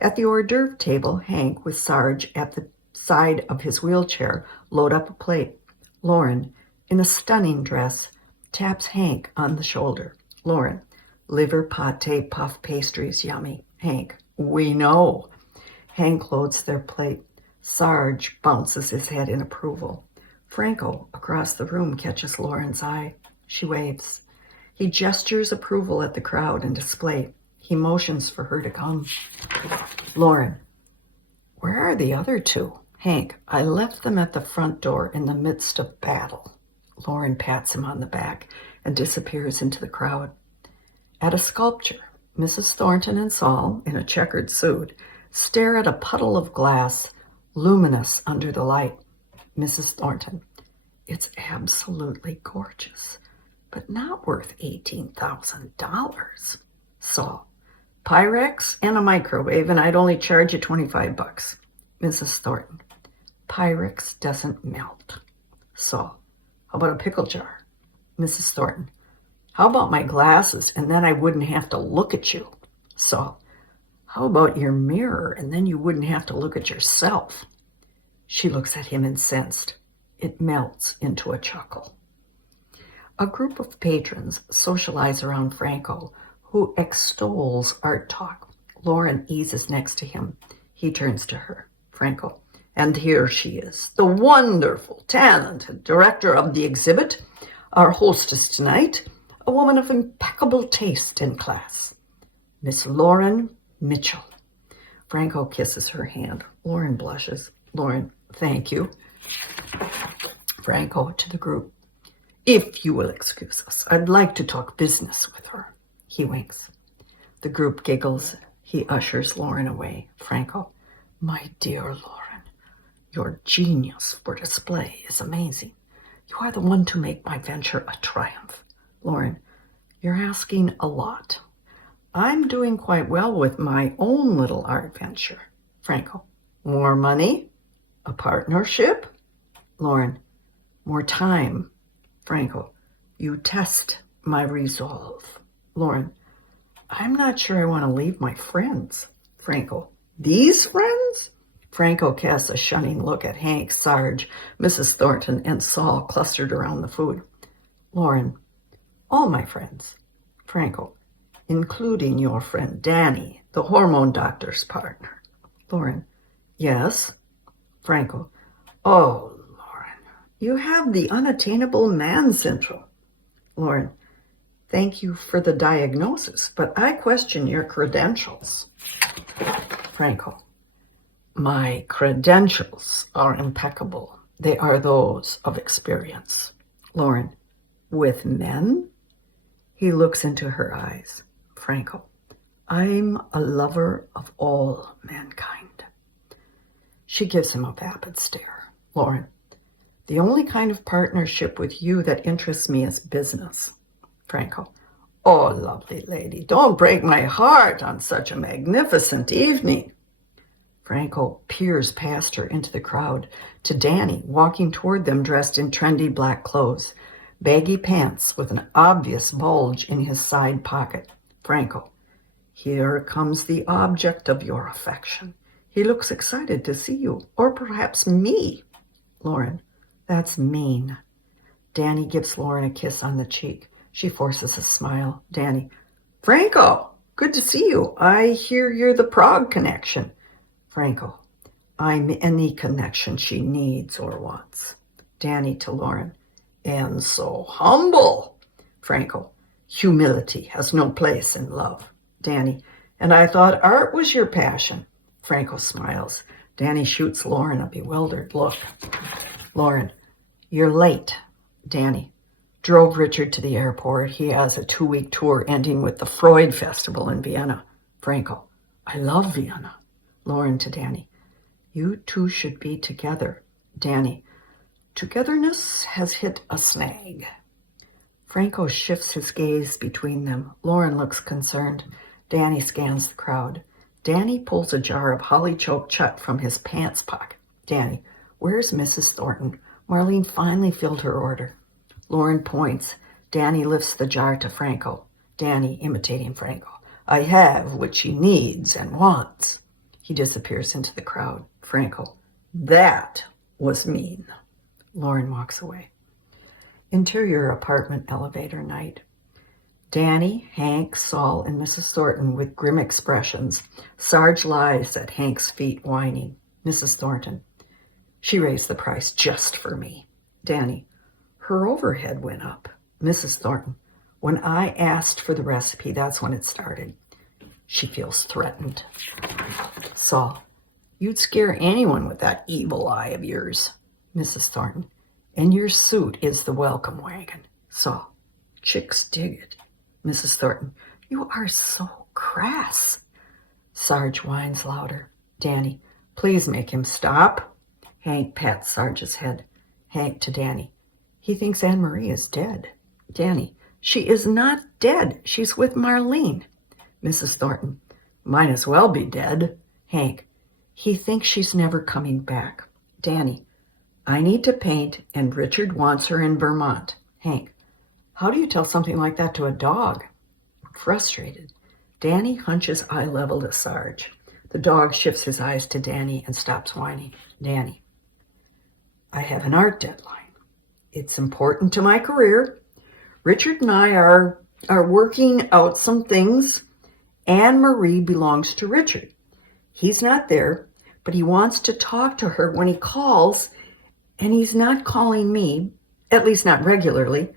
At the hors d'oeuvre table, Hank, with Sarge at the side of his wheelchair, load up a plate. Lauren, in a stunning dress, taps Hank on the shoulder. Lauren, liver pate puff pastries, yummy. Hank, we know. Hank loads their plate. Sarge bounces his head in approval. Franco, across the room, catches Lauren's eye. She waves. He gestures approval at the crowd and display. He motions for her to come. Lauren, where are the other two? Hank, I left them at the front door in the midst of battle. Lauren pats him on the back and disappears into the crowd. At a sculpture, Mrs. Thornton and Saul, in a checkered suit, stare at a puddle of glass, luminous under the light. Mrs. Thornton, it's absolutely gorgeous, but not worth $18,000. Saul, Pyrex and a microwave, and I'd only charge you $25. Mrs. Thornton, Pyrex doesn't melt. Saul, how about a pickle jar? Mrs. Thornton, how about my glasses, and then I wouldn't have to look at you? Saul, how about your mirror, and then you wouldn't have to look at yourself? She looks at him incensed. It melts into a chuckle. A group of patrons socialize around Franco, who extols art talk. Lauren eases next to him. He turns to her. Franco, and here she is, the wonderful, talented director of the exhibit, our hostess tonight, a woman of impeccable taste and class, Miss Lauren Mitchell. Franco kisses her hand. Lauren blushes. Lauren, thank you. Franco to the group. If you will excuse us, I'd like to talk business with her. He winks. The group giggles. He ushers Lauren away. Franco, my dear Lauren, your genius for display is amazing. You are the one to make my venture a triumph. Lauren, you're asking a lot. I'm doing quite well with my own little art venture. Franco, more money? A partnership? Lauren, more time. Franco, you test my resolve. Lauren, I'm not sure I want to leave my friends. Franco, these friends? Franco casts a shunning look at Hank, Sarge, Mrs. Thornton, and Saul clustered around the food. Lauren, all my friends. Franco, including your friend Danny, the hormone doctor's partner. Lauren, yes. Franco, oh, Lauren, you have the unattainable man syndrome. Lauren, thank you for the diagnosis, but I question your credentials. Franco, my credentials are impeccable. They are those of experience. Lauren, with men? He looks into her eyes. Franco, I'm a lover of all mankind. She gives him a vapid stare. Lauren, the only kind of partnership with you that interests me is business. Franco, oh, lovely lady, don't break my heart on such a magnificent evening. Franco peers past her into the crowd to Danny, walking toward them dressed in trendy black clothes, baggy pants with an obvious bulge in his side pocket. Franco, here comes the object of your affection. He looks excited to see you, or perhaps me. Lauren, that's mean. Danny gives Lauren a kiss on the cheek. She forces a smile. Danny, Franco, good to see you. I hear you're the Prague connection. Franco, I'm any connection she needs or wants. Danny to Lauren, And so humble. Franco, humility has no place in love. Danny, and I thought art was your passion. Franco smiles. Danny shoots Lauren a bewildered look. Lauren, you're late. Danny, drove Richard to the airport. He has a 2-week tour ending with the Freud Festival in Vienna. Franco, I love Vienna. Lauren to Danny, you two should be together. Danny, togetherness has hit a snag. Franco shifts his gaze between them. Lauren looks concerned. Danny scans the crowd. Danny pulls a jar of holly-choke chut from his pants pocket. Danny, where's Mrs. Thornton? Marlene finally filled her order. Lauren points. Danny lifts the jar to Franco. Danny, imitating Franco, I have what she needs and wants. He disappears into the crowd. Franco, that was mean. Lauren walks away. Interior apartment elevator night. Danny, Hank, Saul, and Mrs. Thornton with grim expressions. Sarge lies at Hank's feet, whining. Mrs. Thornton, she raised the price just for me. Danny, her overhead went up. Mrs. Thornton, when I asked for the recipe, that's when it started. She feels threatened. Saul, you'd scare anyone with that evil eye of yours. Mrs. Thornton, and your suit is the welcome wagon. Saul, chicks dig it. Mrs. Thornton, you are so crass. Sarge whines louder. Danny, please make him stop. Hank pats Sarge's head. Hank to Danny, he thinks Anne-Marie is dead. Danny, she is not dead. She's with Marlene. Mrs. Thornton, might as well be dead. Hank, he thinks she's never coming back. Danny, I need to paint and Richard wants her in Vermont. Hank, how do you tell something like that to a dog? Frustrated, Danny hunches eye level to Sarge. The dog shifts his eyes to Danny and stops whining. Danny, I have an art deadline. It's important to my career. Richard and I are working out some things. Anne-Marie belongs to Richard. He's not there, but he wants to talk to her when he calls, and he's not calling me, at least not regularly.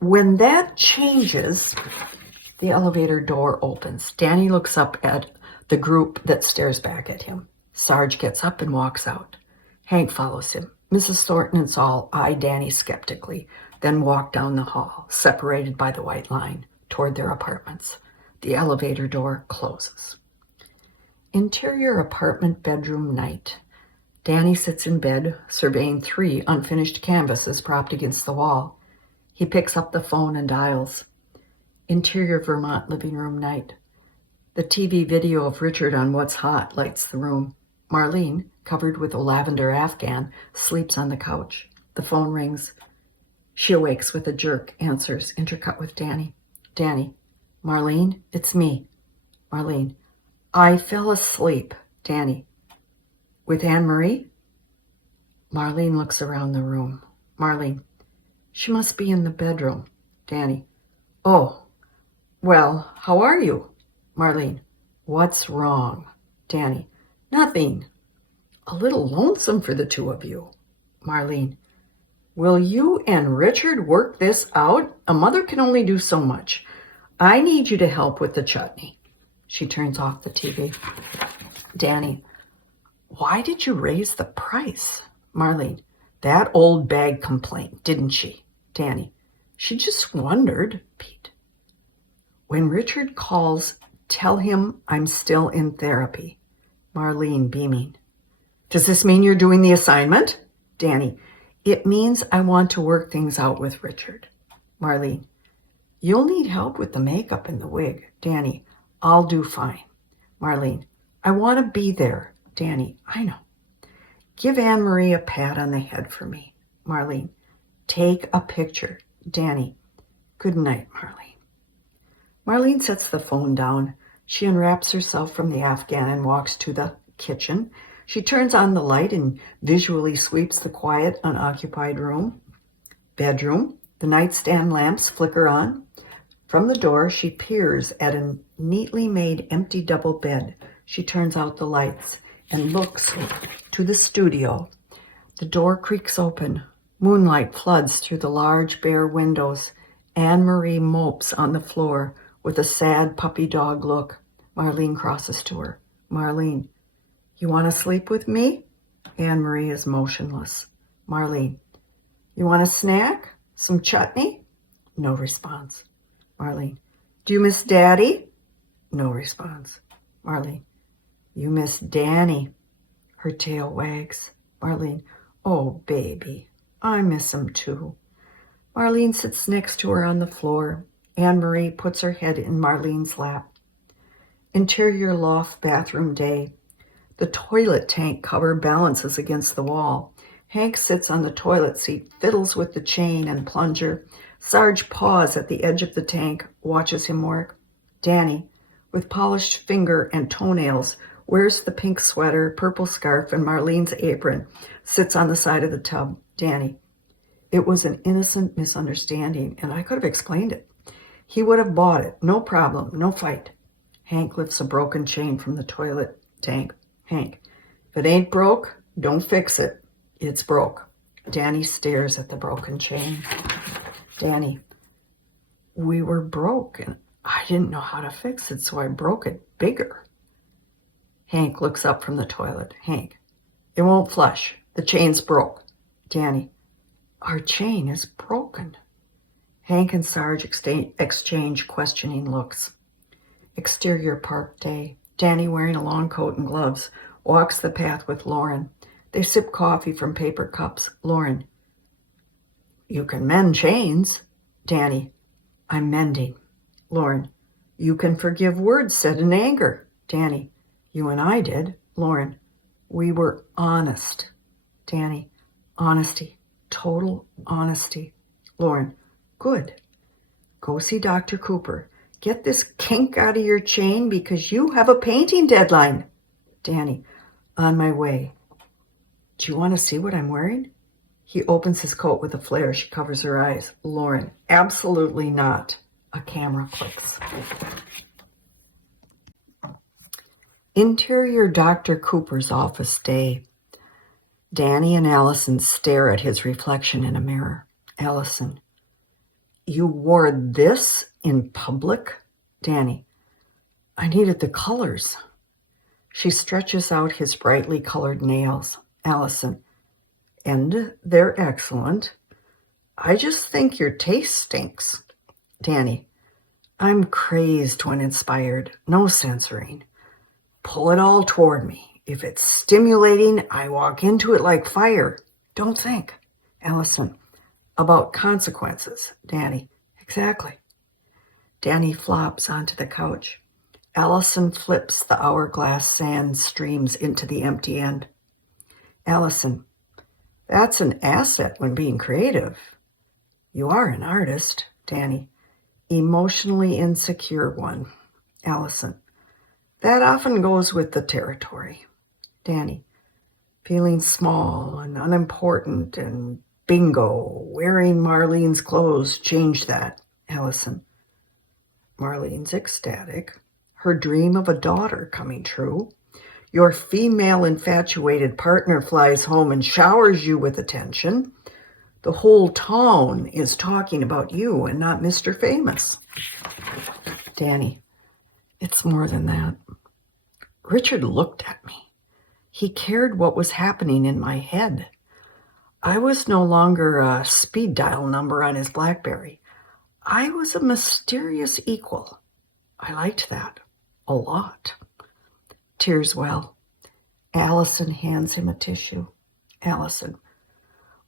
When that changes, the elevator door opens. Danny looks up at the group that stares back at him. Sarge gets up and walks out. Hank follows him. Mrs. Thornton and Saul eye Danny skeptically, then walk down the hall, separated by the white line, toward their apartments. The elevator door closes. Interior apartment bedroom night. Danny sits in bed, surveying 3 unfinished canvases propped against the wall. He picks up the phone and dials. Interior Vermont living room night. The TV video of Richard on What's Hot lights the room. Marlene, covered with a lavender afghan, sleeps on the couch. The phone rings. She awakes with a jerk, answers, intercut with Danny. Danny, Marlene, it's me. Marlene, I fell asleep. Danny, with Anne-Marie? Marlene looks around the room. Marlene, she must be in the bedroom. Danny, oh, well, how are you? Marlene, what's wrong? Danny, nothing. A little lonesome for the two of you. Marlene, will you and Richard work this out? A mother can only do so much. I need you to help with the chutney. She turns off the TV. Danny, why did you raise the price? Marlene, that old bag complained, didn't she? Danny, she just wondered. Pete, when Richard calls, tell him I'm still in therapy. Marlene, beaming. Does this mean you're doing the assignment? Danny, it means I want to work things out with Richard. Marlene, you'll need help with the makeup and the wig. Danny, I'll do fine. Marlene, I want to be there. Danny, I know. Give Anne-Marie a pat on the head for me. Marlene, take a picture. Danny, good night, Marlene. Marlene sets the phone down. She unwraps herself from the afghan and walks to the kitchen. She turns on the light and visually sweeps the quiet, unoccupied room. Bedroom. The nightstand lamps flicker on. From the door, she peers at a neatly made empty double bed. She turns out the lights and looks to the studio. The door creaks open. Moonlight floods through the large bare windows. Anne-Marie mopes on the floor with a sad puppy dog look. Marlene crosses to her. Marlene, you want to sleep with me? Anne-Marie is motionless. Marlene, you want a snack? Some chutney? No response. Marlene, do you miss Daddy? No response. Marlene, you miss Danny. Her tail wags. Marlene, oh, baby, I miss him too. Marlene sits next to her on the floor. Anne-Marie puts her head in Marlene's lap. Interior loft bathroom day. The toilet tank cover balances against the wall. Hank sits on the toilet seat, fiddles with the chain and plunger. Sarge paws at the edge of the tank, watches him work. Danny, with polished finger and toenails, wears the pink sweater, purple scarf, and Marlene's apron, sits on the side of the tub. Danny, it was an innocent misunderstanding, and I could have explained it. He would have bought it. No problem. No fight. Hank lifts a broken chain from the toilet tank. Hank, if it ain't broke, don't fix it. It's broke. Danny stares at the broken chain. Danny, we were broke, and I didn't know how to fix it, so I broke it bigger. Hank looks up from the toilet. Hank, it won't flush. The chain's broke. Danny, our chain is broken. Hank and Sarge exchange questioning looks. Exterior park day. Danny, wearing a long coat and gloves, walks the path with Lauren. They sip coffee from paper cups. Lauren, you can mend chains. Danny, I'm mending. Lauren, you can forgive words said in anger. Danny, you and I did. Lauren, we were honest. Danny, honesty. Total honesty. Lauren, good. Go see Dr. Cooper. Get this kink out of your chain because you have a painting deadline. Danny, on my way. Do you want to see what I'm wearing? He opens his coat with a flare. She covers her eyes. Lauren, absolutely not. A camera clicks. Interior Dr. Cooper's office day. Danny and Allison stare at his reflection in a mirror. Allison, you wore this in public? Danny, I needed the colors. She stretches out his brightly colored nails. Allison, and they're excellent. I just think your taste stinks. Danny, I'm crazed when inspired. No censoring. Pull it all toward me. If it's stimulating, I walk into it like fire. Don't think. Allison, about consequences. Danny, exactly. Danny flops onto the couch. Allison flips the hourglass sand streams into the empty end. Allison, that's an asset when being creative. You are an artist. Danny, emotionally insecure one. Allison, that often goes with the territory. Danny, feeling small and unimportant and bingo, wearing Marlene's clothes changed that. Allison, Marlene's ecstatic. Her dream of a daughter coming true. Your female infatuated partner flies home and showers you with attention. The whole town is talking about you and not Mr. Famous. Danny, it's more than that. Richard looked at me. He cared what was happening in my head. I was no longer a speed dial number on his BlackBerry. I was a mysterious equal. I liked that a lot. Tears well. Allison hands him a tissue. Allison,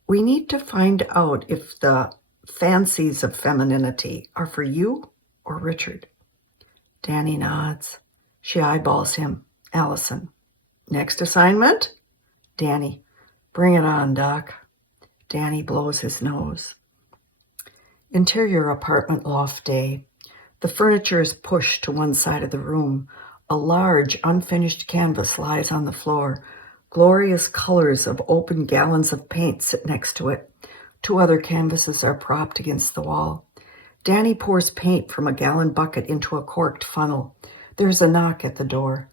we need to find out if the fancies of femininity are for you or Richard. Danny nods. She eyeballs him. Allison, next assignment? Danny, bring it on, Doc. Danny blows his nose. Interior apartment loft day. The furniture is pushed to one side of the room. A large, unfinished canvas lies on the floor. Glorious colors of open gallons of paint sit next to it. Two other canvases are propped against the wall. Danny pours paint from a gallon bucket into a corked funnel. There's a knock at the door.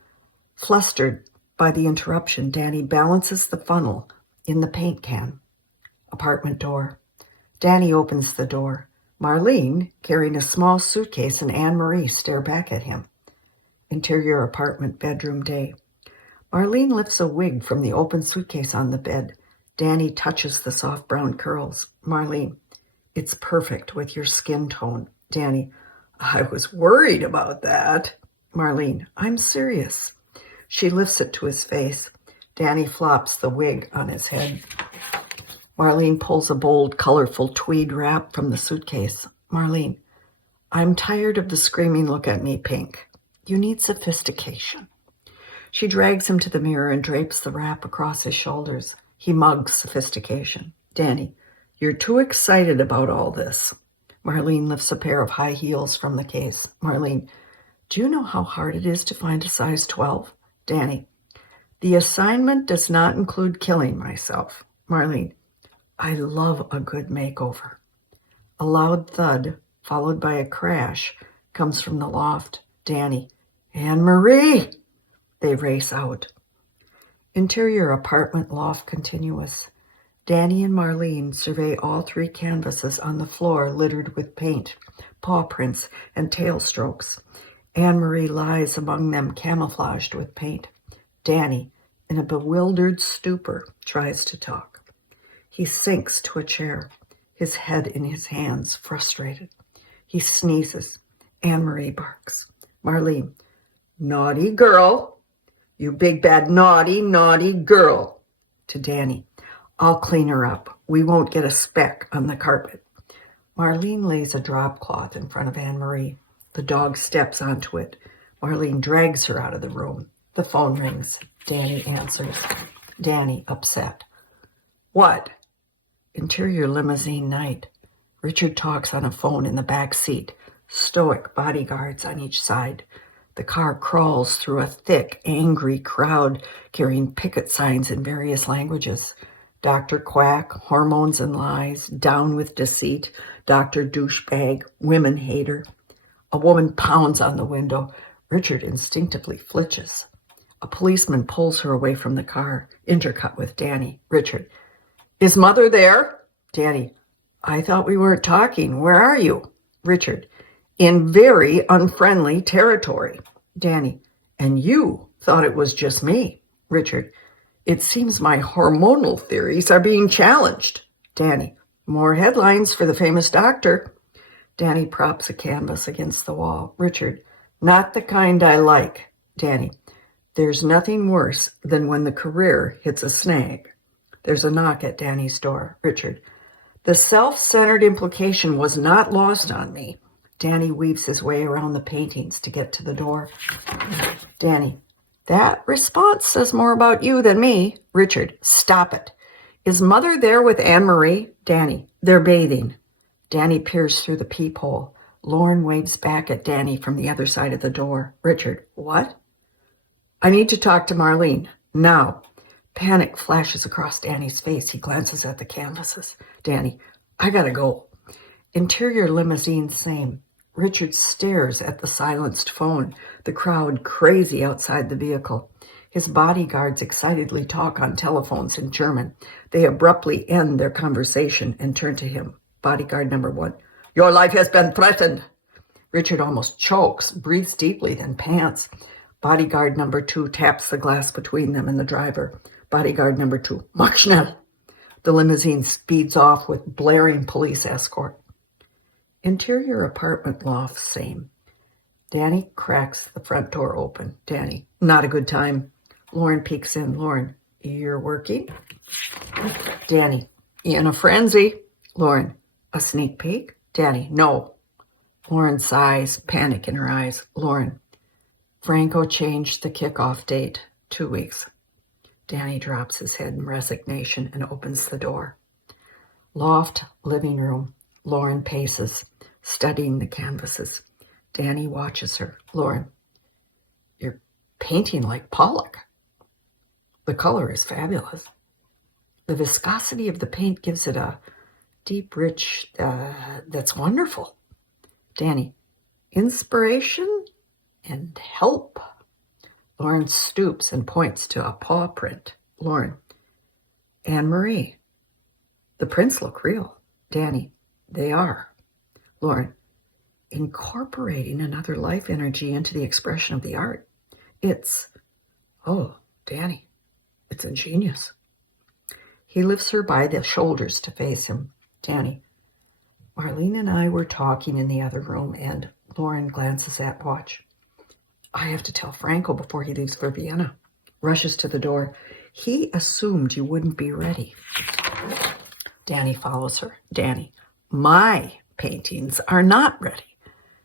Flustered by the interruption, Danny balances the funnel in the paint can. Apartment door. Danny opens the door. Marlene, carrying a small suitcase, and Anne-Marie stare back at him. Interior apartment, bedroom day. Marlene lifts a wig from the open suitcase on the bed. Danny touches the soft brown curls. Marlene, it's perfect with your skin tone. Danny, I was worried about that. Marlene, I'm serious. She lifts it to his face. Danny flops the wig on his head. Marlene pulls a bold, colorful tweed wrap from the suitcase. Marlene, I'm tired of the screaming look at me, Pink. You need sophistication. She drags him to the mirror and drapes the wrap across his shoulders. He mugs sophistication. Danny, you're too excited about all this. Marlene lifts a pair of high heels from the case. Marlene, do you know how hard it is to find a size 12? Danny, the assignment does not include killing myself. Marlene, I love a good makeover. A loud thud, followed by a crash, comes from the loft. Danny, Anne-Marie! They race out. Interior apartment, loft continuous. Danny and Marlene survey all three canvases on the floor littered with paint, paw prints, and tail strokes. Anne-Marie lies among them, camouflaged with paint. Danny, in a bewildered stupor, tries to talk. He sinks to a chair, his head in his hands, frustrated. He sneezes. Anne-Marie barks. Marlene, naughty girl. You big bad naughty, naughty girl. To Danny, I'll clean her up. We won't get a speck on the carpet. Marlene lays a drop cloth in front of Anne-Marie. The dog steps onto it. Marlene drags her out of the room. The phone rings. Danny answers. Danny, upset. What? Interior limousine night. Richard talks on a phone in the back seat. Stoic bodyguards on each side. The car crawls through a thick, angry crowd carrying picket signs in various languages. Dr. Quack, hormones and lies, down with deceit, Dr. Douchebag, women hater. A woman pounds on the window. Richard instinctively flinches. A policeman pulls her away from the car, intercut with Danny. Richard, is Mother there? Danny, I thought we weren't talking. Where are you? Richard, in very unfriendly territory. Danny, and you thought it was just me. Richard, it seems my hormonal theories are being challenged. Danny, more headlines for the famous doctor. Danny props a canvas against the wall. Richard, not the kind I like. Danny, there's nothing worse than when the career hits a snag. There's a knock at Danny's door. Richard, the self-centered implication was not lost on me. Danny weaves his way around the paintings to get to the door. Danny, that response says more about you than me. Richard, stop it. Is Mother there with Anne-Marie? Danny, they're bathing. Danny peers through the peephole. Lauren waves back at Danny from the other side of the door. Richard, what? I need to talk to Marlene. Now. Panic flashes across Danny's face. He glances at the canvases. Danny, I gotta go. Interior limousine, same. Richard stares at the silenced phone, the crowd crazy outside the vehicle. His bodyguards excitedly talk on telephones in German. They abruptly end their conversation and turn to him. Bodyguard number 1, your life has been threatened. Richard almost chokes, breathes deeply, then pants. Bodyguard number 2 taps the glass between them and the driver. Bodyguard number 2, mach schnell. The limousine speeds off with blaring police escort. Interior apartment loft, same. Danny cracks the front door open. Danny, not a good time. Lauren peeks in. Lauren, you're working? Danny, in a frenzy. Lauren, a sneak peek? Danny, no. Lauren sighs, panic in her eyes. Lauren, Franco changed the kickoff date, 2 weeks. Danny drops his head in resignation and opens the door. Loft, living room. Lauren paces, studying the canvases. Danny watches her. Lauren, you're painting like Pollock. The color is fabulous. The viscosity of the paint gives it a deep, rich, that's wonderful. Danny, inspiration and help. Lauren stoops and points to a paw print. Lauren, Anne-Marie, The prints look real. Danny, they are. Lauren, incorporating another life energy into the expression of the art. Oh, Danny, it's ingenious. He lifts her by the shoulders to face him. Danny, Marlene and I were talking in the other room, and Lauren glances at watch. I have to tell Franco before he leaves for Vienna. Rushes to the door. He assumed you wouldn't be ready. Danny follows her. Danny, my paintings are not ready.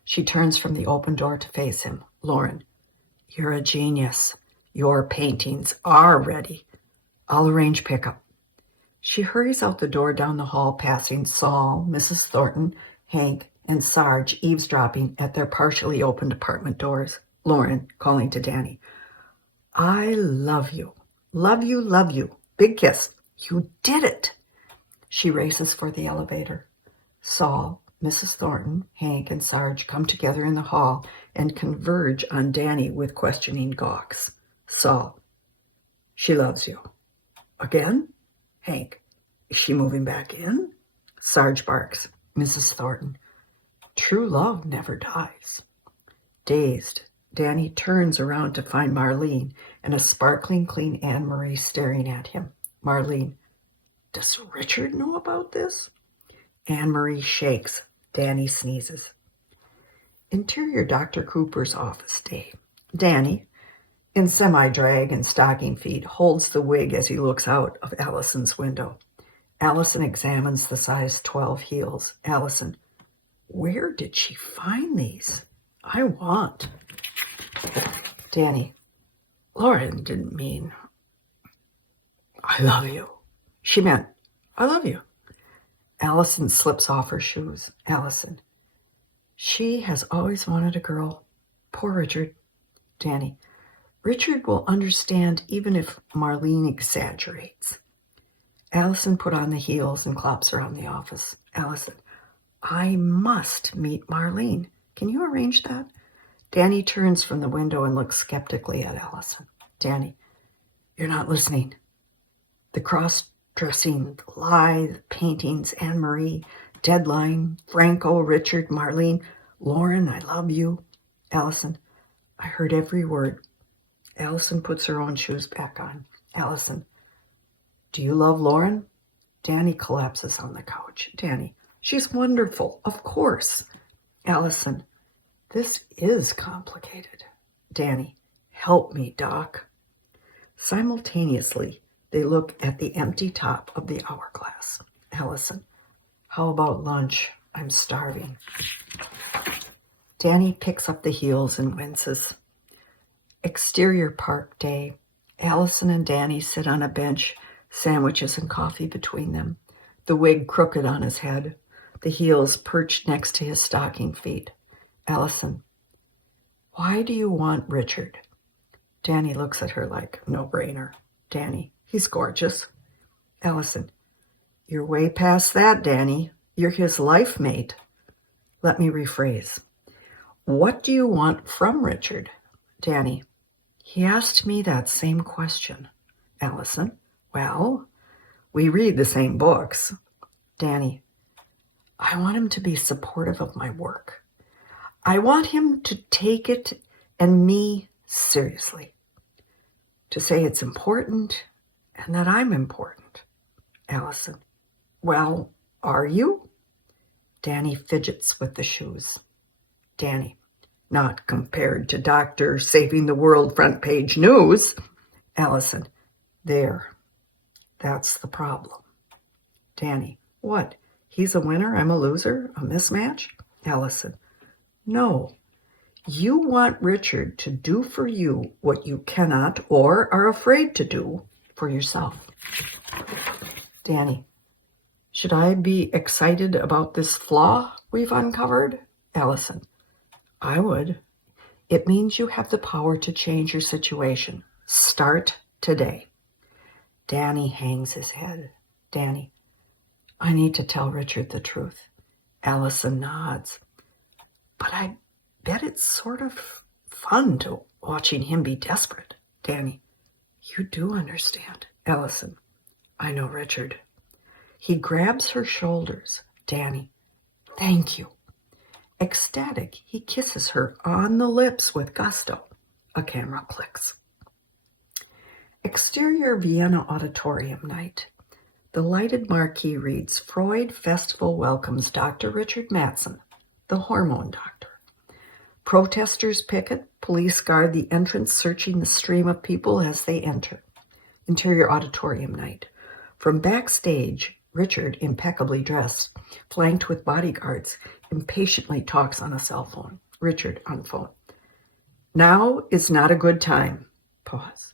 She turns from the open door to face him. Lauren, you're a genius. Your paintings are ready. I'll arrange pickup. She hurries out the door down the hall, passing Saul, Mrs. Thornton, Hank, and Sarge eavesdropping at their partially opened apartment doors. Lauren calling to Danny, I love you. Love you, love you. Big kiss. You did it. She races for the elevator. Saul, Mrs. Thornton, Hank, and Sarge come together in the hall and converge on Danny with questioning gawks. Saul, she loves you. Again? Hank, is she moving back in? Sarge barks. Mrs. Thornton, true love never dies. Dazed, Danny turns around to find Marlene and a sparkling clean Anne-Marie staring at him. Marlene, does Richard know about this? Anne-Marie shakes. Danny sneezes. Interior Dr. Cooper's office day. Danny, in semi-drag and stocking feet, holds the wig as he looks out of Allison's window. Allison examines the size 12 heels. Allison, where did she find these? I want. Danny, Lauren didn't mean I love you. She meant I love you. Allison slips off her shoes. Allison, she has always wanted a girl. Poor Richard. Danny, Richard will understand even if Marlene exaggerates. Allison put on the heels and clops around the office. Allison, I must meet Marlene. Can you arrange that? Danny turns from the window and looks skeptically at Allison. Danny, you're not listening. The cross-dressing, lithe paintings, Anne-Marie, deadline, Franco, Richard, Marlene, Lauren, I love you. Allison, I heard every word. Allison puts her own shoes back on. Allison, do you love Lauren? Danny collapses on the couch. Danny, she's wonderful, of course. Allison, this is complicated. Danny, help me, Doc. Simultaneously, they look at the empty top of the hourglass. Allison, how about lunch? I'm starving. Danny picks up the heels and winces. Exterior park day. Allison and Danny sit on a bench, sandwiches and coffee between them, the wig crooked on his head, the heels perched next to his stocking feet. Allison, why do you want Richard? Danny looks at her like no-brainer. Danny, he's gorgeous. Allison, you're way past that, Danny. You're his life mate. Let me rephrase. What do you want from Richard? Danny, he asked me that same question. Allison, well, we read the same books. Danny, I want him to be supportive of my work. I want him to take it and me seriously. To say it's important and that I'm important. Allison, well, are you? Danny fidgets with the shoes. Danny, not compared to Dr. Saving the World front page news. Allison, there. That's the problem. Danny, what? He's a winner, I'm a loser, a mismatch? Allison, no. You want Richard to do for you what you cannot or are afraid to do for yourself. Danny, should I be excited about this flaw we've uncovered? Allison, I would. It means you have the power to change your situation. Start today. Danny hangs his head. Danny, I need to tell Richard the truth. Allison nods. But I bet it's sort of fun to watching him be desperate. Danny, you do understand. Allison, I know Richard. He grabs her shoulders. Danny, thank you. Ecstatic, he kisses her on the lips with gusto. A camera clicks. Exterior Vienna Auditorium night. The lighted marquee reads, Freud Festival welcomes Dr. Richard Mattson, the hormone doctor. Protesters picket, police guard the entrance, searching the stream of people as they enter. Interior auditorium night. From backstage, Richard, impeccably dressed, flanked with bodyguards, impatiently talks on a cell phone. Richard on phone. Now is not a good time. Pause.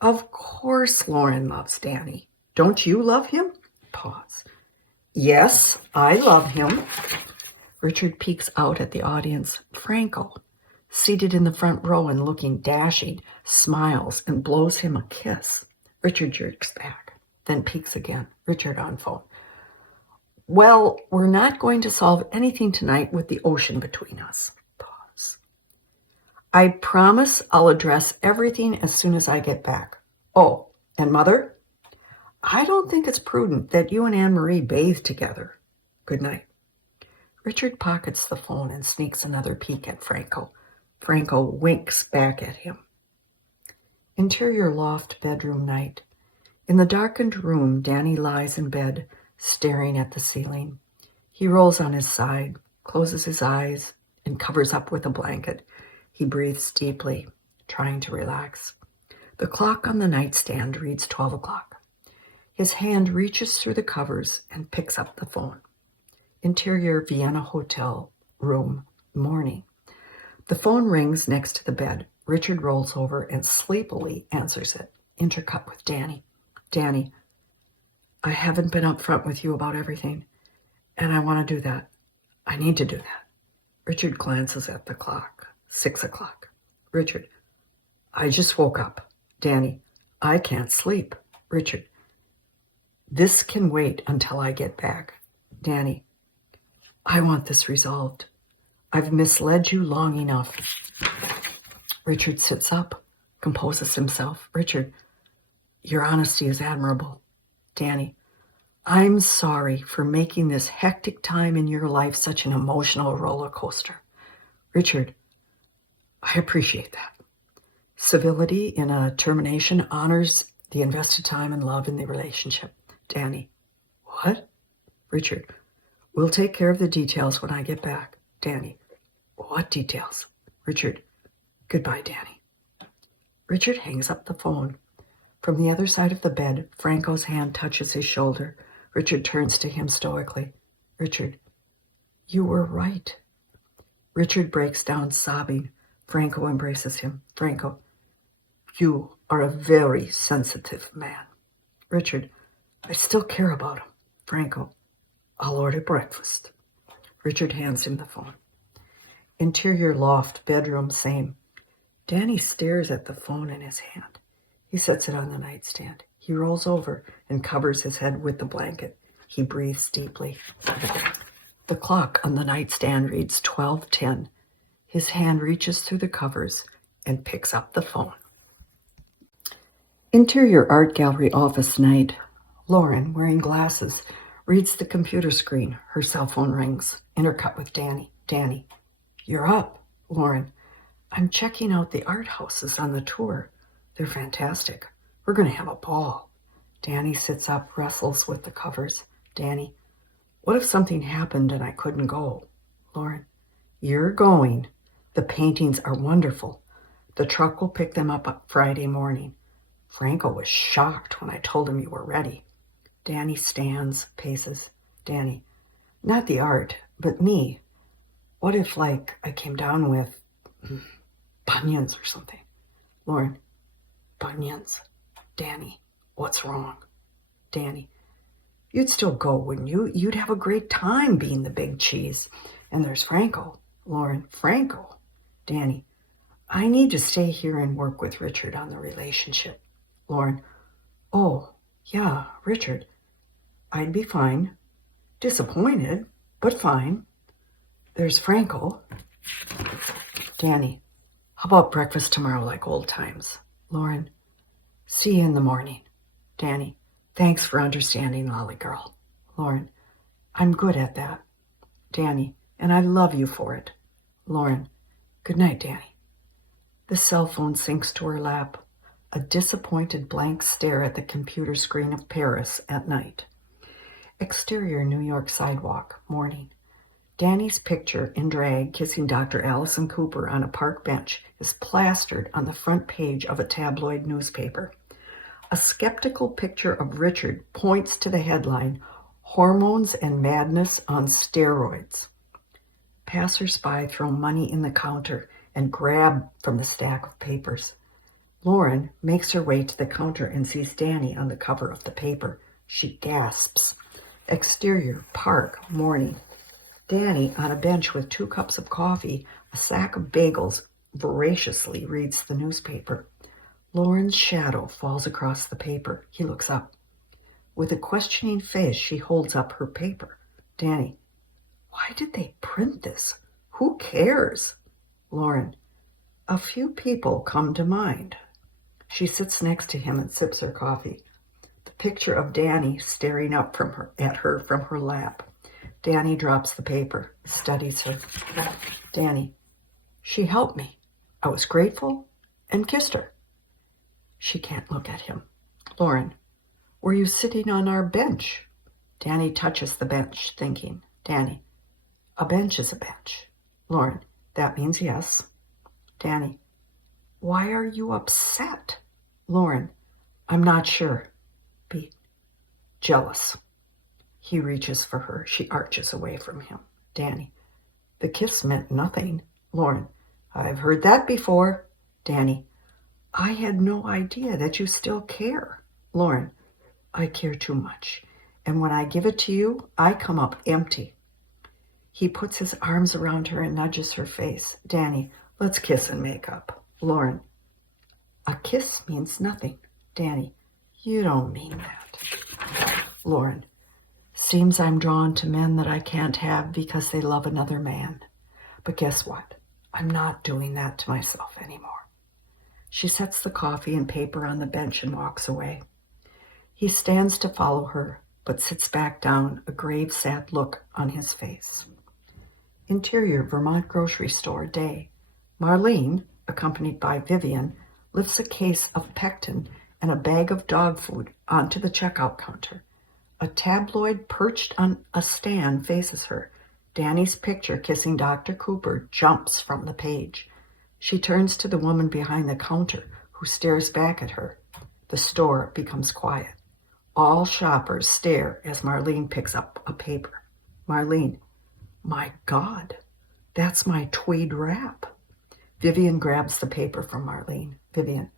Of course Lauren loves Danny. Don't you love him? Pause. Yes, I love him. Richard peeks out at the audience. Franco, seated in the front row and looking dashing, smiles and blows him a kiss. Richard jerks back, then peeks again. Richard on phone. Well, we're not going to solve anything tonight with the ocean between us. Pause. I promise I'll address everything as soon as I get back. Oh, and Mother? I don't think it's prudent that you and Anne-Marie bathe together. Good night. Richard pockets the phone and sneaks another peek at Franco. Franco winks back at him. Interior loft bedroom night. In the darkened room, Danny lies in bed, staring at the ceiling. He rolls on his side, closes his eyes, and covers up with a blanket. He breathes deeply, trying to relax. The clock on the nightstand reads 12 o'clock. His hand reaches through the covers and picks up the phone. Interior Vienna Hotel room, morning. The phone rings next to the bed. Richard rolls over and sleepily answers it. Intercut with Danny. Danny, I haven't been upfront with you about everything, and I want to do that. I need to do that. Richard glances at the clock. 6 o'clock. Richard, I just woke up. Danny, I can't sleep. Richard, this can wait until I get back. Danny, I want this resolved. I've misled you long enough. Richard sits up, composes himself. Richard, your honesty is admirable. Danny, I'm sorry for making this hectic time in your life such an emotional roller coaster. Richard, I appreciate that. Civility in a termination honors the invested time and love in the relationship. Danny, what? Richard, we'll take care of the details when I get back. Danny, what details? Richard, goodbye, Danny. Richard hangs up the phone. From the other side of the bed, Franco's hand touches his shoulder. Richard turns to him stoically. Richard, you were right. Richard breaks down sobbing. Franco embraces him. Franco, you are a very sensitive man. Richard, I still care about him. Franco, I'll order breakfast. Richard hands him the phone. Interior loft, bedroom, same. Danny stares at the phone in his hand. He sets it on the nightstand. He rolls over and covers his head with the blanket. He breathes deeply. The clock on the nightstand reads 12:10. His hand reaches through the covers and picks up the phone. Interior art gallery office night. Lauren, wearing glasses, reads the computer screen. Her cell phone rings. Intercut with Danny. Danny, you're up. Lauren, I'm checking out the art houses on the tour. They're fantastic. We're going to have a ball. Danny sits up, wrestles with the covers. Danny, what if something happened and I couldn't go? Lauren, you're going. The paintings are wonderful. The truck will pick them up Friday morning. Franco was shocked when I told him you were ready. Danny stands, paces. Danny, not the art, but me. What if, I came down with bunions or something? Lauren, bunions. Danny, what's wrong? Danny, you'd still go, wouldn't you? You'd have a great time being the big cheese. And there's Franco. Lauren, Franco. Danny, I need to stay here and work with Richard on the relationship. Lauren, oh, yeah, Richard. I'd be fine. Disappointed, but fine. There's Franco. Danny, how about breakfast tomorrow like old times? Lauren, see you in the morning. Danny, Thanks for understanding, Lolly Girl. Lauren, I'm good at that. Danny, and I love you for it. Lauren, good night, Danny. The cell phone sinks to her lap, a disappointed blank stare at the computer screen of Paris at night. Exterior New York sidewalk, morning. Danny's picture in drag kissing Dr. Allison Cooper on a park bench is plastered on the front page of a tabloid newspaper. A skeptical picture of Richard points to the headline, Hormones and Madness on Steroids. Passers-by throw money in the counter and grab from the stack of papers. Lauren makes her way to the counter and sees Danny on the cover of the paper. She gasps. Exterior, park, morning. Danny, on a bench with 2 cups of coffee, a sack of bagels, voraciously reads the newspaper. Lauren's shadow falls across the paper. He looks up. With a questioning face, she holds up her paper. Danny, why did they print this? Who cares? Lauren, a few people come to mind. She sits next to him and sips her coffee. The picture of Danny staring up at her from her lap. Danny drops the paper, studies her. Danny, she helped me. I was grateful and kissed her. She can't look at him. Lauren, were you sitting on our bench? Danny touches the bench, thinking. Danny, a bench is a bench. Lauren, that means yes. Danny, why are you upset? Lauren, I'm not sure. Pete, jealous. He reaches for her. She arches away from him. Danny, the kiss meant nothing. Lauren, I've heard that before. Danny, I had no idea that you still care. Lauren, I care too much. And when I give it to you, I come up empty. He puts his arms around her and nudges her face. Danny, let's kiss and make up. Lauren, a kiss means nothing. Danny, you don't mean that. Lauren, seems I'm drawn to men that I can't have because they love another man. But guess what? I'm not doing that to myself anymore. She sets the coffee and paper on the bench and walks away. He stands to follow her, but sits back down, a grave, sad look on his face. Interior Vermont grocery store, day. Marlene, accompanied by Vivian, lifts a case of pectin and a bag of dog food onto the checkout counter. A tabloid perched on a stand faces her. Danny's picture kissing Dr. Cooper jumps from the page. She turns to the woman behind the counter, who stares back at her. The store becomes quiet. All shoppers stare as Marlene picks up a paper. Marlene, my God, that's my tweed wrap. Vivian grabs the paper from Marlene. Vivian,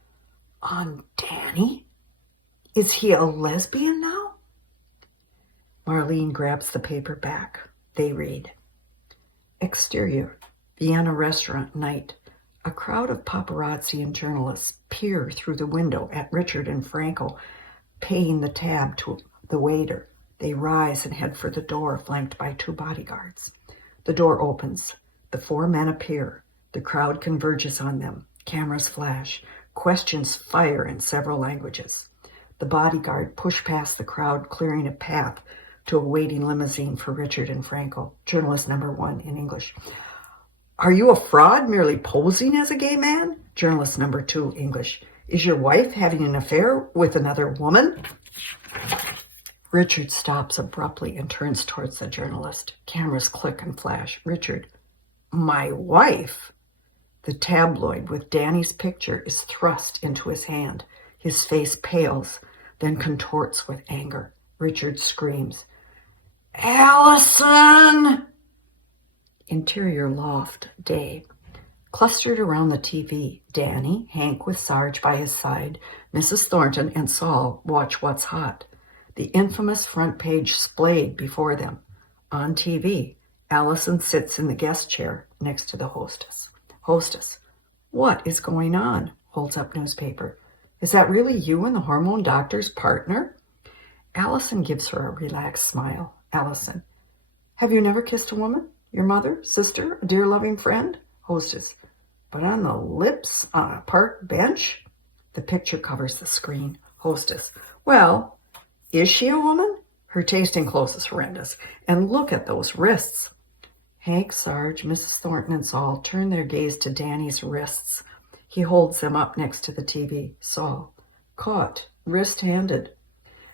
on Danny? Is he a lesbian now? Marlene grabs the paper back. They read. Exterior, Vienna restaurant, night. A crowd of paparazzi and journalists peer through the window at Richard and Franco, paying the tab to the waiter. They rise and head for the door, flanked by 2 bodyguards. The door opens. The 4 men appear. The crowd converges on them. Cameras flash. Questions fire in several languages. The bodyguard push past the crowd, clearing a path to a waiting limousine for Richard and Franco. Journalist number 1 in English. Are you a fraud merely posing as a gay man? Journalist number 2, English. Is your wife having an affair with another woman? Richard stops abruptly and turns towards the journalist. Cameras click and flash. Richard, my wife? The tabloid with Danny's picture is thrust into his hand. His face pales, then contorts with anger. Richard screams, Allison! Interior loft, day. Clustered around the TV, Danny, Hank with Sarge by his side, Mrs. Thornton, and Saul watch What's Hot. The infamous front page splayed before them. On TV, Allison sits in the guest chair next to the hostess. Hostess, what is going on? Holds up newspaper. Is that really you and the hormone doctor's partner? Allison gives her a relaxed smile. Allison, have you never kissed a woman? Your mother, sister, a dear loving friend? Hostess, but on the lips on a park bench? The picture covers the screen. Hostess, well, Is she a woman? Her taste in clothes is horrendous. And look at those wrists. Hank, Sarge, Mrs. Thornton, and Saul turn their gaze to Danny's wrists. He holds them up next to the TV. Saul, caught, wrist-handed.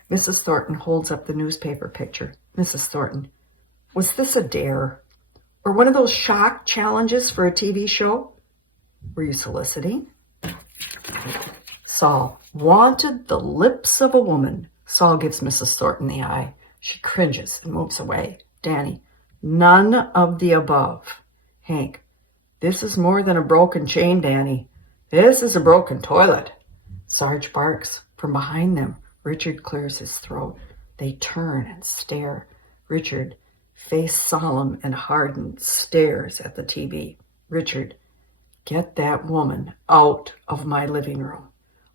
Mrs. Thornton holds up the newspaper picture. Mrs. Thornton, was this a dare? Or one of those shock challenges for a TV show? Were you soliciting? Saul, wanted the lips of a woman. Saul gives Mrs. Thornton the eye. She cringes and moves away. Danny, none of the above. Hank, this is more than a broken chain, Danny. This is a broken toilet. Sarge barks. From behind them, Richard clears his throat. They turn and stare. Richard, face solemn and hardened, stares at the TV. Richard, get that woman out of my living room.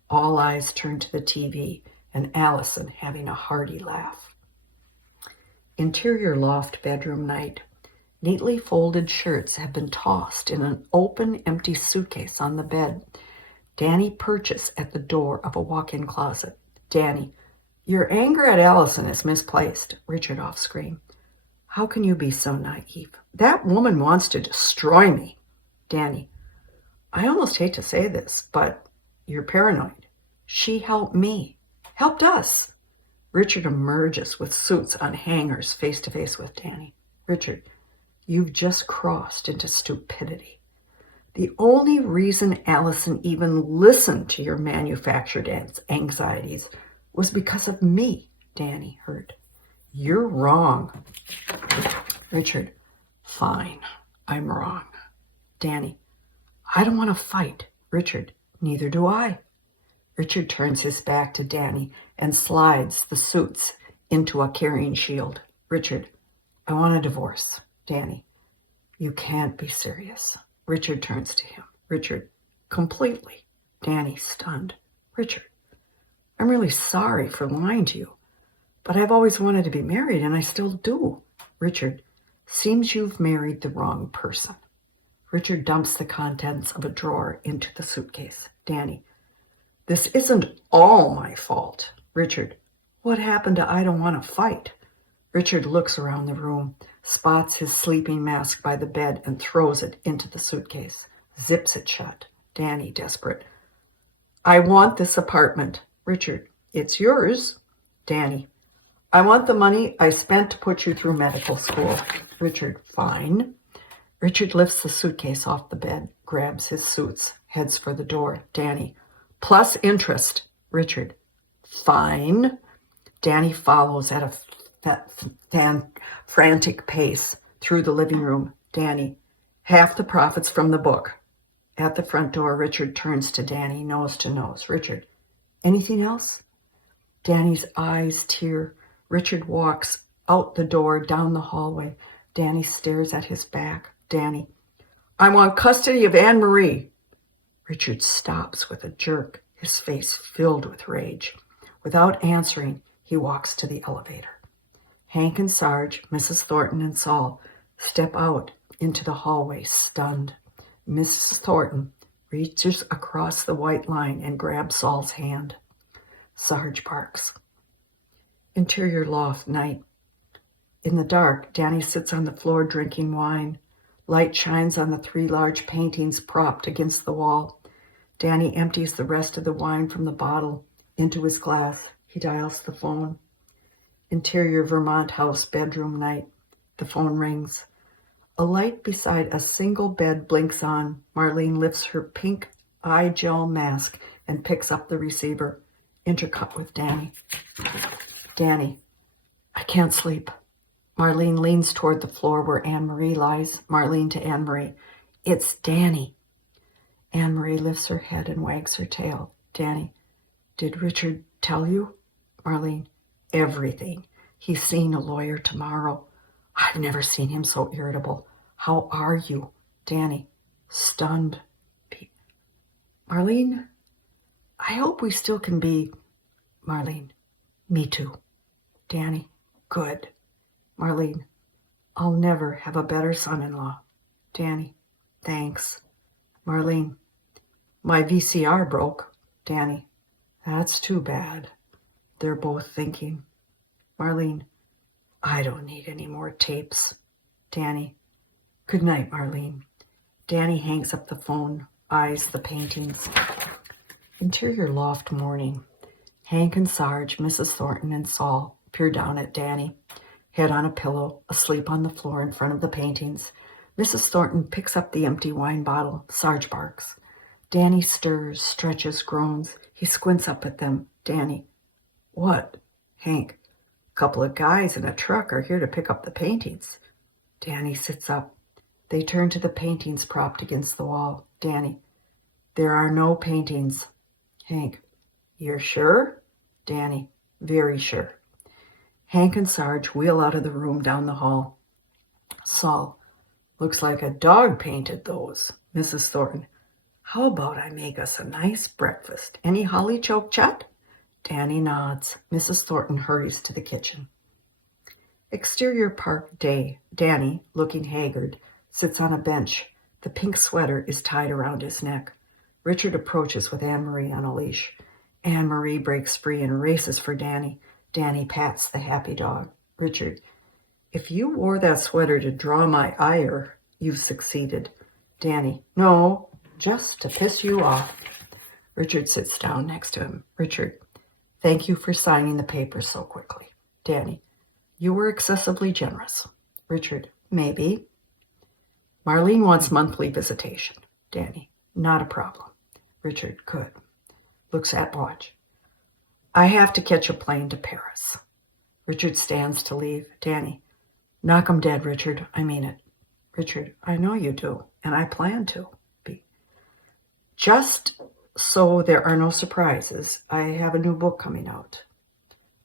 All eyes turn to the TV and Allison having a hearty laugh. Interior loft bedroom night. Neatly folded shirts have been tossed in an open, empty suitcase on the bed. Danny perches at the door of a walk-in closet. Danny, your anger at Allison is misplaced. Richard off screen. How can you be so naive? That woman wants to destroy me. Danny, I almost hate to say this, but you're paranoid. She helped me. Helped us. Richard emerges with suits on hangers face to face with Danny. Richard, you've just crossed into stupidity. The only reason Allison even listened to your manufactured anxieties was because of me, Danny heard. You're wrong. Richard, fine, I'm wrong. Danny, I don't want to fight. Richard, neither do I. Richard turns his back to Danny and slides the suits into a carrying shield. Richard, I want a divorce. Danny, you can't be serious. Richard turns to him. Richard, completely. Danny, stunned. Richard, I'm really sorry for lying to you, but I've always wanted to be married, and I still do. Richard, seems you've married the wrong person. Richard dumps the contents of a drawer into the suitcase. Danny, this isn't all my fault. Richard, what happened to I don't want to fight? Richard looks around the room, spots his sleeping mask by the bed, and throws it into the suitcase, zips it shut. Danny, desperate. I want this apartment. Richard, it's yours. Danny, I want the money I spent to put you through medical school. Richard, fine. Richard lifts the suitcase off the bed, grabs his suits, heads for the door. Danny, plus interest. Richard, fine. Danny follows at a frantic pace through the living room. Danny, half the profits from the book. At the front door, Richard turns to Danny, nose to nose. Richard, anything else? Danny's eyes tear. Richard walks out the door, down the hallway. Danny stares at his back. Danny, I want custody of Anne-Marie. Richard stops with a jerk, his face filled with rage. Without answering, he walks to the elevator. Hank and Sarge, Mrs. Thornton and Saul step out into the hallway, stunned. Mrs. Thornton reaches across the white line and grabs Saul's hand. Sarge barks. Interior loft night. In the dark, Danny sits on the floor drinking wine. Light shines on the 3 large paintings propped against the wall. Danny empties the rest of the wine from the bottle into his glass. He dials the phone. Interior Vermont house bedroom night. The phone rings. A light beside a single bed blinks on. Marlene lifts her pink eye gel mask and picks up the receiver. Intercut with Danny. Danny, I can't sleep. Marlene leans toward the floor where Anne-Marie lies. Marlene to Anne-Marie. It's Danny. Anne-Marie lifts her head and wags her tail. Danny, did Richard tell you? Marlene, everything. He's seeing a lawyer tomorrow. I've never seen him so irritable. How are you? Danny, stunned. Marlene, I hope we still can be. Marlene, me too. Danny, good. Marlene, I'll never have a better son-in-law. Danny, thanks. Marlene, my VCR broke. Danny, that's too bad. They're both thinking. Marlene, I don't need any more tapes. Danny, good night, Marlene. Danny hangs up the phone, eyes the paintings. Interior loft morning. Hank and Sarge, Mrs. Thornton, and Saul peer down at Danny, head on a pillow, asleep on the floor in front of the paintings. Mrs. Thornton picks up the empty wine bottle. Sarge barks. Danny stirs, stretches, groans. He squints up at them. Danny, what? Hank, a couple of guys in a truck are here to pick up the paintings. Danny sits up. They turn to the paintings propped against the wall. Danny, there are no paintings. Hank, you're sure? Danny, very sure. Hank and Sarge wheel out of the room down the hall. Saul, looks like a dog painted those. Mrs. Thornton, how about I make us a nice breakfast? Any holly choke chat? Danny nods. Mrs. Thornton hurries to the kitchen. Exterior park day. Danny, looking haggard, sits on a bench. The pink sweater is tied around his neck. Richard approaches with Anne-Marie on a leash. Anne-Marie breaks free and races for Danny. Danny pats the happy dog. Richard, if you wore that sweater to draw my ire, you've succeeded. Danny, no, just to piss you off. Richard sits down next to him. Richard, thank you for signing the papers so quickly. Danny, you were excessively generous. Richard, maybe. Marlene wants monthly visitation. Danny, not a problem. Richard, good. Looks at watch. I have to catch a plane to Paris. Richard stands to leave. Danny, knock 'em dead, Richard. I mean it. Richard, I know you do, and I plan to be. Just so there are no surprises, I have a new book coming out.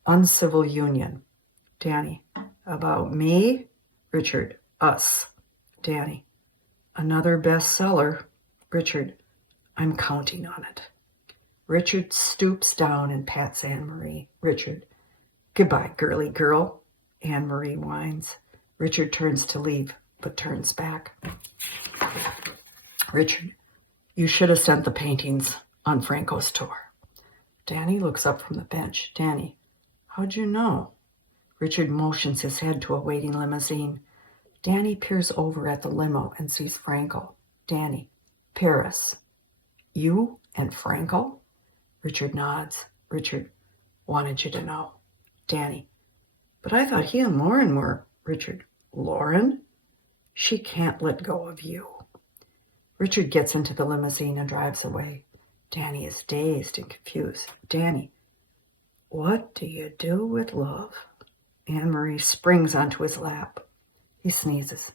Uncivil Union. Danny, about me? Richard, us. Danny, another bestseller. Richard, I'm counting on it. Richard stoops down and pats Anne-Marie. Richard, goodbye, girly girl. Anne-Marie whines. Richard turns to leave, but turns back. Richard, you should have sent the paintings on Franco's tour. Danny looks up from the bench. Danny, how'd you know? Richard motions his head to a waiting limousine. Danny peers over at the limo and sees Franco. Danny, Paris. You and Franco? Richard nods. Richard, wanted you to know. Danny, but I thought he and Lauren were. Richard, Lauren? She can't let go of you. Richard gets into the limousine and drives away. Danny is dazed and confused. Danny, what do you do with love? Anne-Marie springs onto his lap. He sneezes.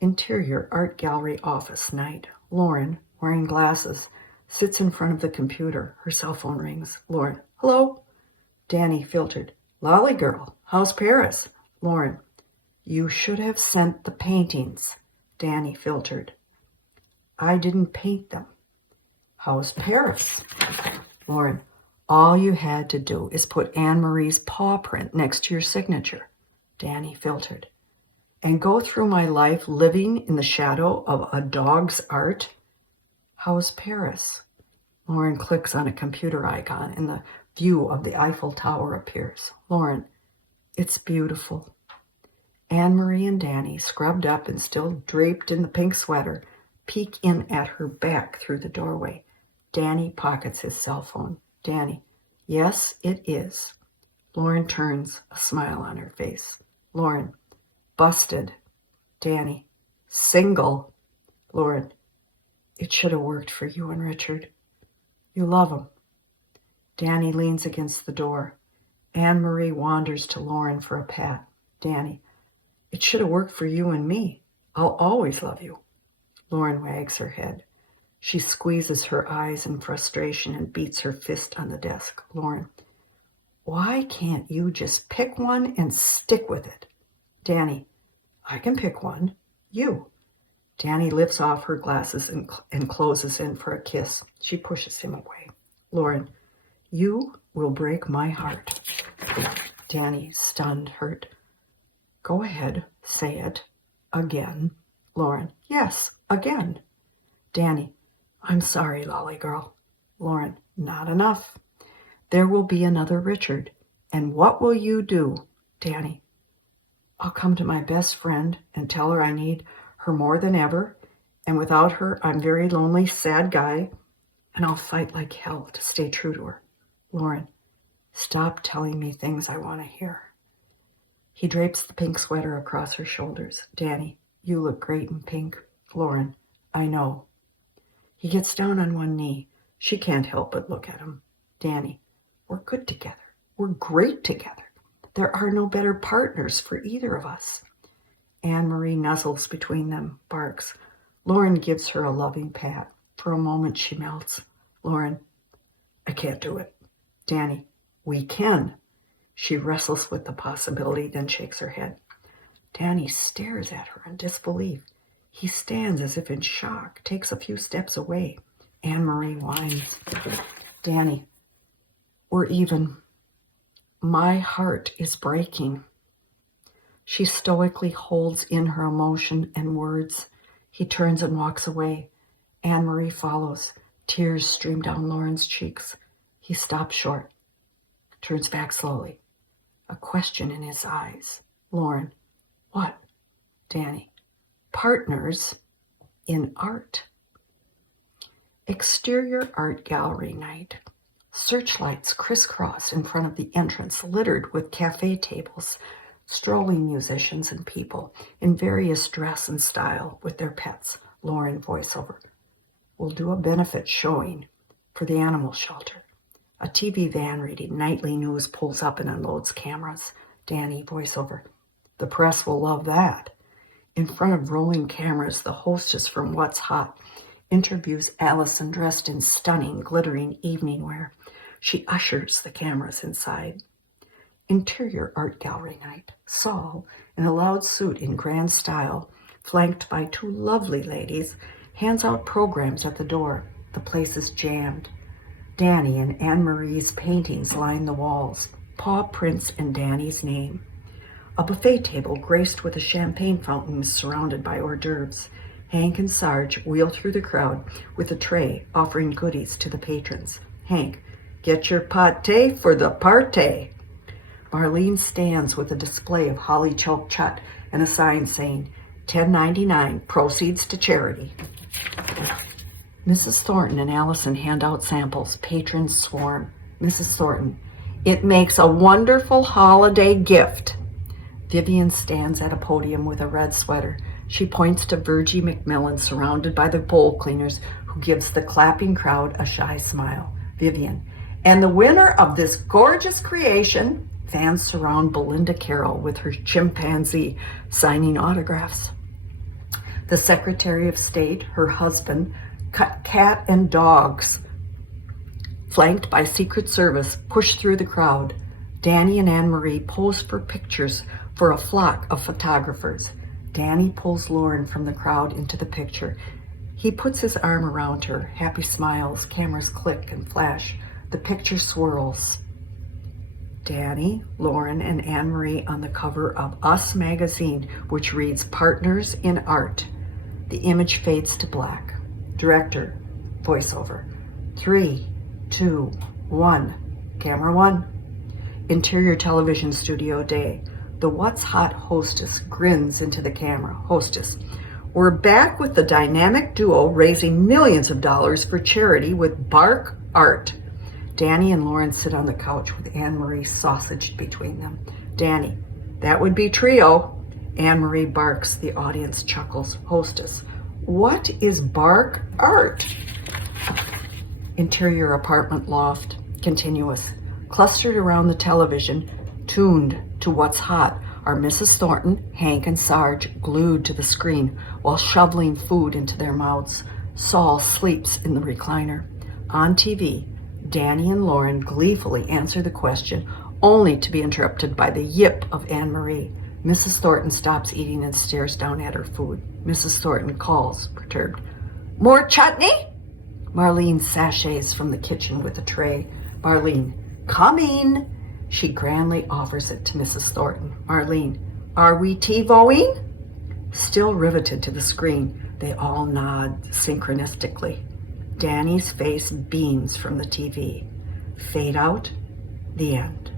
Interior art gallery office night. Lauren, wearing glasses, sits in front of the computer. Her cell phone rings. Lauren, hello? Danny, filtered. Lolly girl, how's Paris? Lauren, you should have sent the paintings. Danny, filtered. I didn't paint them. How's Paris? Lauren, all you had to do is put Anne-Marie's paw print next to your signature. Danny, filtered. And go through my life living in the shadow of a dog's art? How's Paris? Lauren clicks on a computer icon and the view of the Eiffel Tower appears. Lauren, it's beautiful. Anne-Marie and Danny, scrubbed up and still draped in the pink sweater, peek in at her back through the doorway. Danny pockets his cell phone. Danny, yes, it is. Lauren turns, a smile on her face. Lauren, busted. Danny, single. Lauren, it should have worked for you and Richard. You love him. Danny leans against the door. Anne-Marie wanders to Lauren for a pat. Danny, it should have worked for you and me. I'll always love you. Lauren wags her head. She squeezes her eyes in frustration and beats her fist on the desk. Lauren, why can't you just pick one and stick with it? Danny, I can pick one. You. Danny lifts off her glasses and closes in for a kiss. She pushes him away. Lauren, you will break my heart. Danny, stunned, hurt. Go ahead, say it. Again. Lauren, yes, again. Danny, I'm sorry, Lolly girl. Lauren, not enough. There will be another Richard. And what will you do, Danny? I'll come to my best friend and tell her I need her more than ever, and without her, I'm very lonely, sad guy, and I'll fight like hell to stay true to her. Lauren, stop telling me things I want to hear. He drapes the pink sweater across her shoulders. Danny, you look great in pink. Lauren, I know. He gets down on one knee. She can't help but look at him. Danny, we're good together. We're great together. There are no better partners for either of us. Anne-Marie nuzzles between them, barks. Lauren gives her a loving pat. For a moment, she melts. Lauren, I can't do it. Danny, we can. She wrestles with the possibility, then shakes her head. Danny stares at her in disbelief. He stands as if in shock, takes a few steps away. Anne-Marie whines. Danny, we're even. My heart is breaking. She stoically holds in her emotion and words. He turns and walks away. Anne-Marie follows. Tears stream down Lauren's cheeks. He stops short, turns back slowly, a question in his eyes. Lauren, what? Danny, partners in art. Exterior art gallery night. Searchlights crisscross in front of the entrance, littered with cafe tables, strolling musicians and people in various dress and style with their pets. Lauren voiceover. We'll do a benefit showing for the animal shelter. A TV van reading nightly news pulls up and unloads cameras. Danny voiceover. The press will love that. In front of rolling cameras, the hostess from What's Hot interviews Allison dressed in stunning, glittering evening wear. She ushers the cameras inside. Interior art gallery night. Saul, in a loud suit in grand style, flanked by two lovely ladies, hands out programs at the door. The place is jammed. Danny and Anne-Marie's paintings line the walls, paw prints and Danny's name. A buffet table graced with a champagne fountain is surrounded by hors d'oeuvres. Hank and Sarge wheel through the crowd with a tray offering goodies to the patrons. Hank, get your pâté for the party. Marlene stands with a display of holly choke chut and a sign saying, $10.99, proceeds to charity. Mrs. Thornton and Allison hand out samples. Patrons swarm. Mrs. Thornton, it makes a wonderful holiday gift. Vivian stands at a podium with a red sweater. She points to Virgie McMillan, surrounded by the bowl cleaners, who gives the clapping crowd a shy smile. Vivian, and the winner of this gorgeous creation. Fans surround Belinda Carroll with her chimpanzee signing autographs. The Secretary of State, her husband, cat and dogs, flanked by Secret Service, push through the crowd. Danny and Anne-Marie pose for pictures for a flock of photographers. Danny pulls Lauren from the crowd into the picture. He puts his arm around her. Happy smiles. Cameras click and flash. The picture swirls. Danny, Lauren, and Anne-Marie on the cover of Us magazine, which reads Partners in Art. The image fades to black. Director, voiceover. 3, 2, 1. Camera 1. Interior television studio day. The What's Hot hostess grins into the camera. Hostess, we're back with the dynamic duo raising millions of dollars for charity with Bark Art. Danny and Lauren sit on the couch with Anne-Marie sausaged between them. Danny, that would be trio. Anne-Marie barks. The audience chuckles. Hostess, what is Bark Art? Interior apartment loft. Continuous. Clustered around the television, tuned to What's Hot, are Mrs. Thornton, Hank, and Sarge glued to the screen while shoveling food into their mouths. Saul sleeps in the recliner. On TV, Danny and Lauren gleefully answer the question, only to be interrupted by the yip of Anne-Marie. Mrs. Thornton stops eating and stares down at her food. Mrs. Thornton calls, perturbed, more chutney? Marlene sachets from the kitchen with a tray. Marlene, coming. She grandly offers it to Mrs. Thornton. Marlene, are we TiVoing? Still riveted to the screen, they all nod synchronistically. Danny's face beams from the TV. Fade out, the end.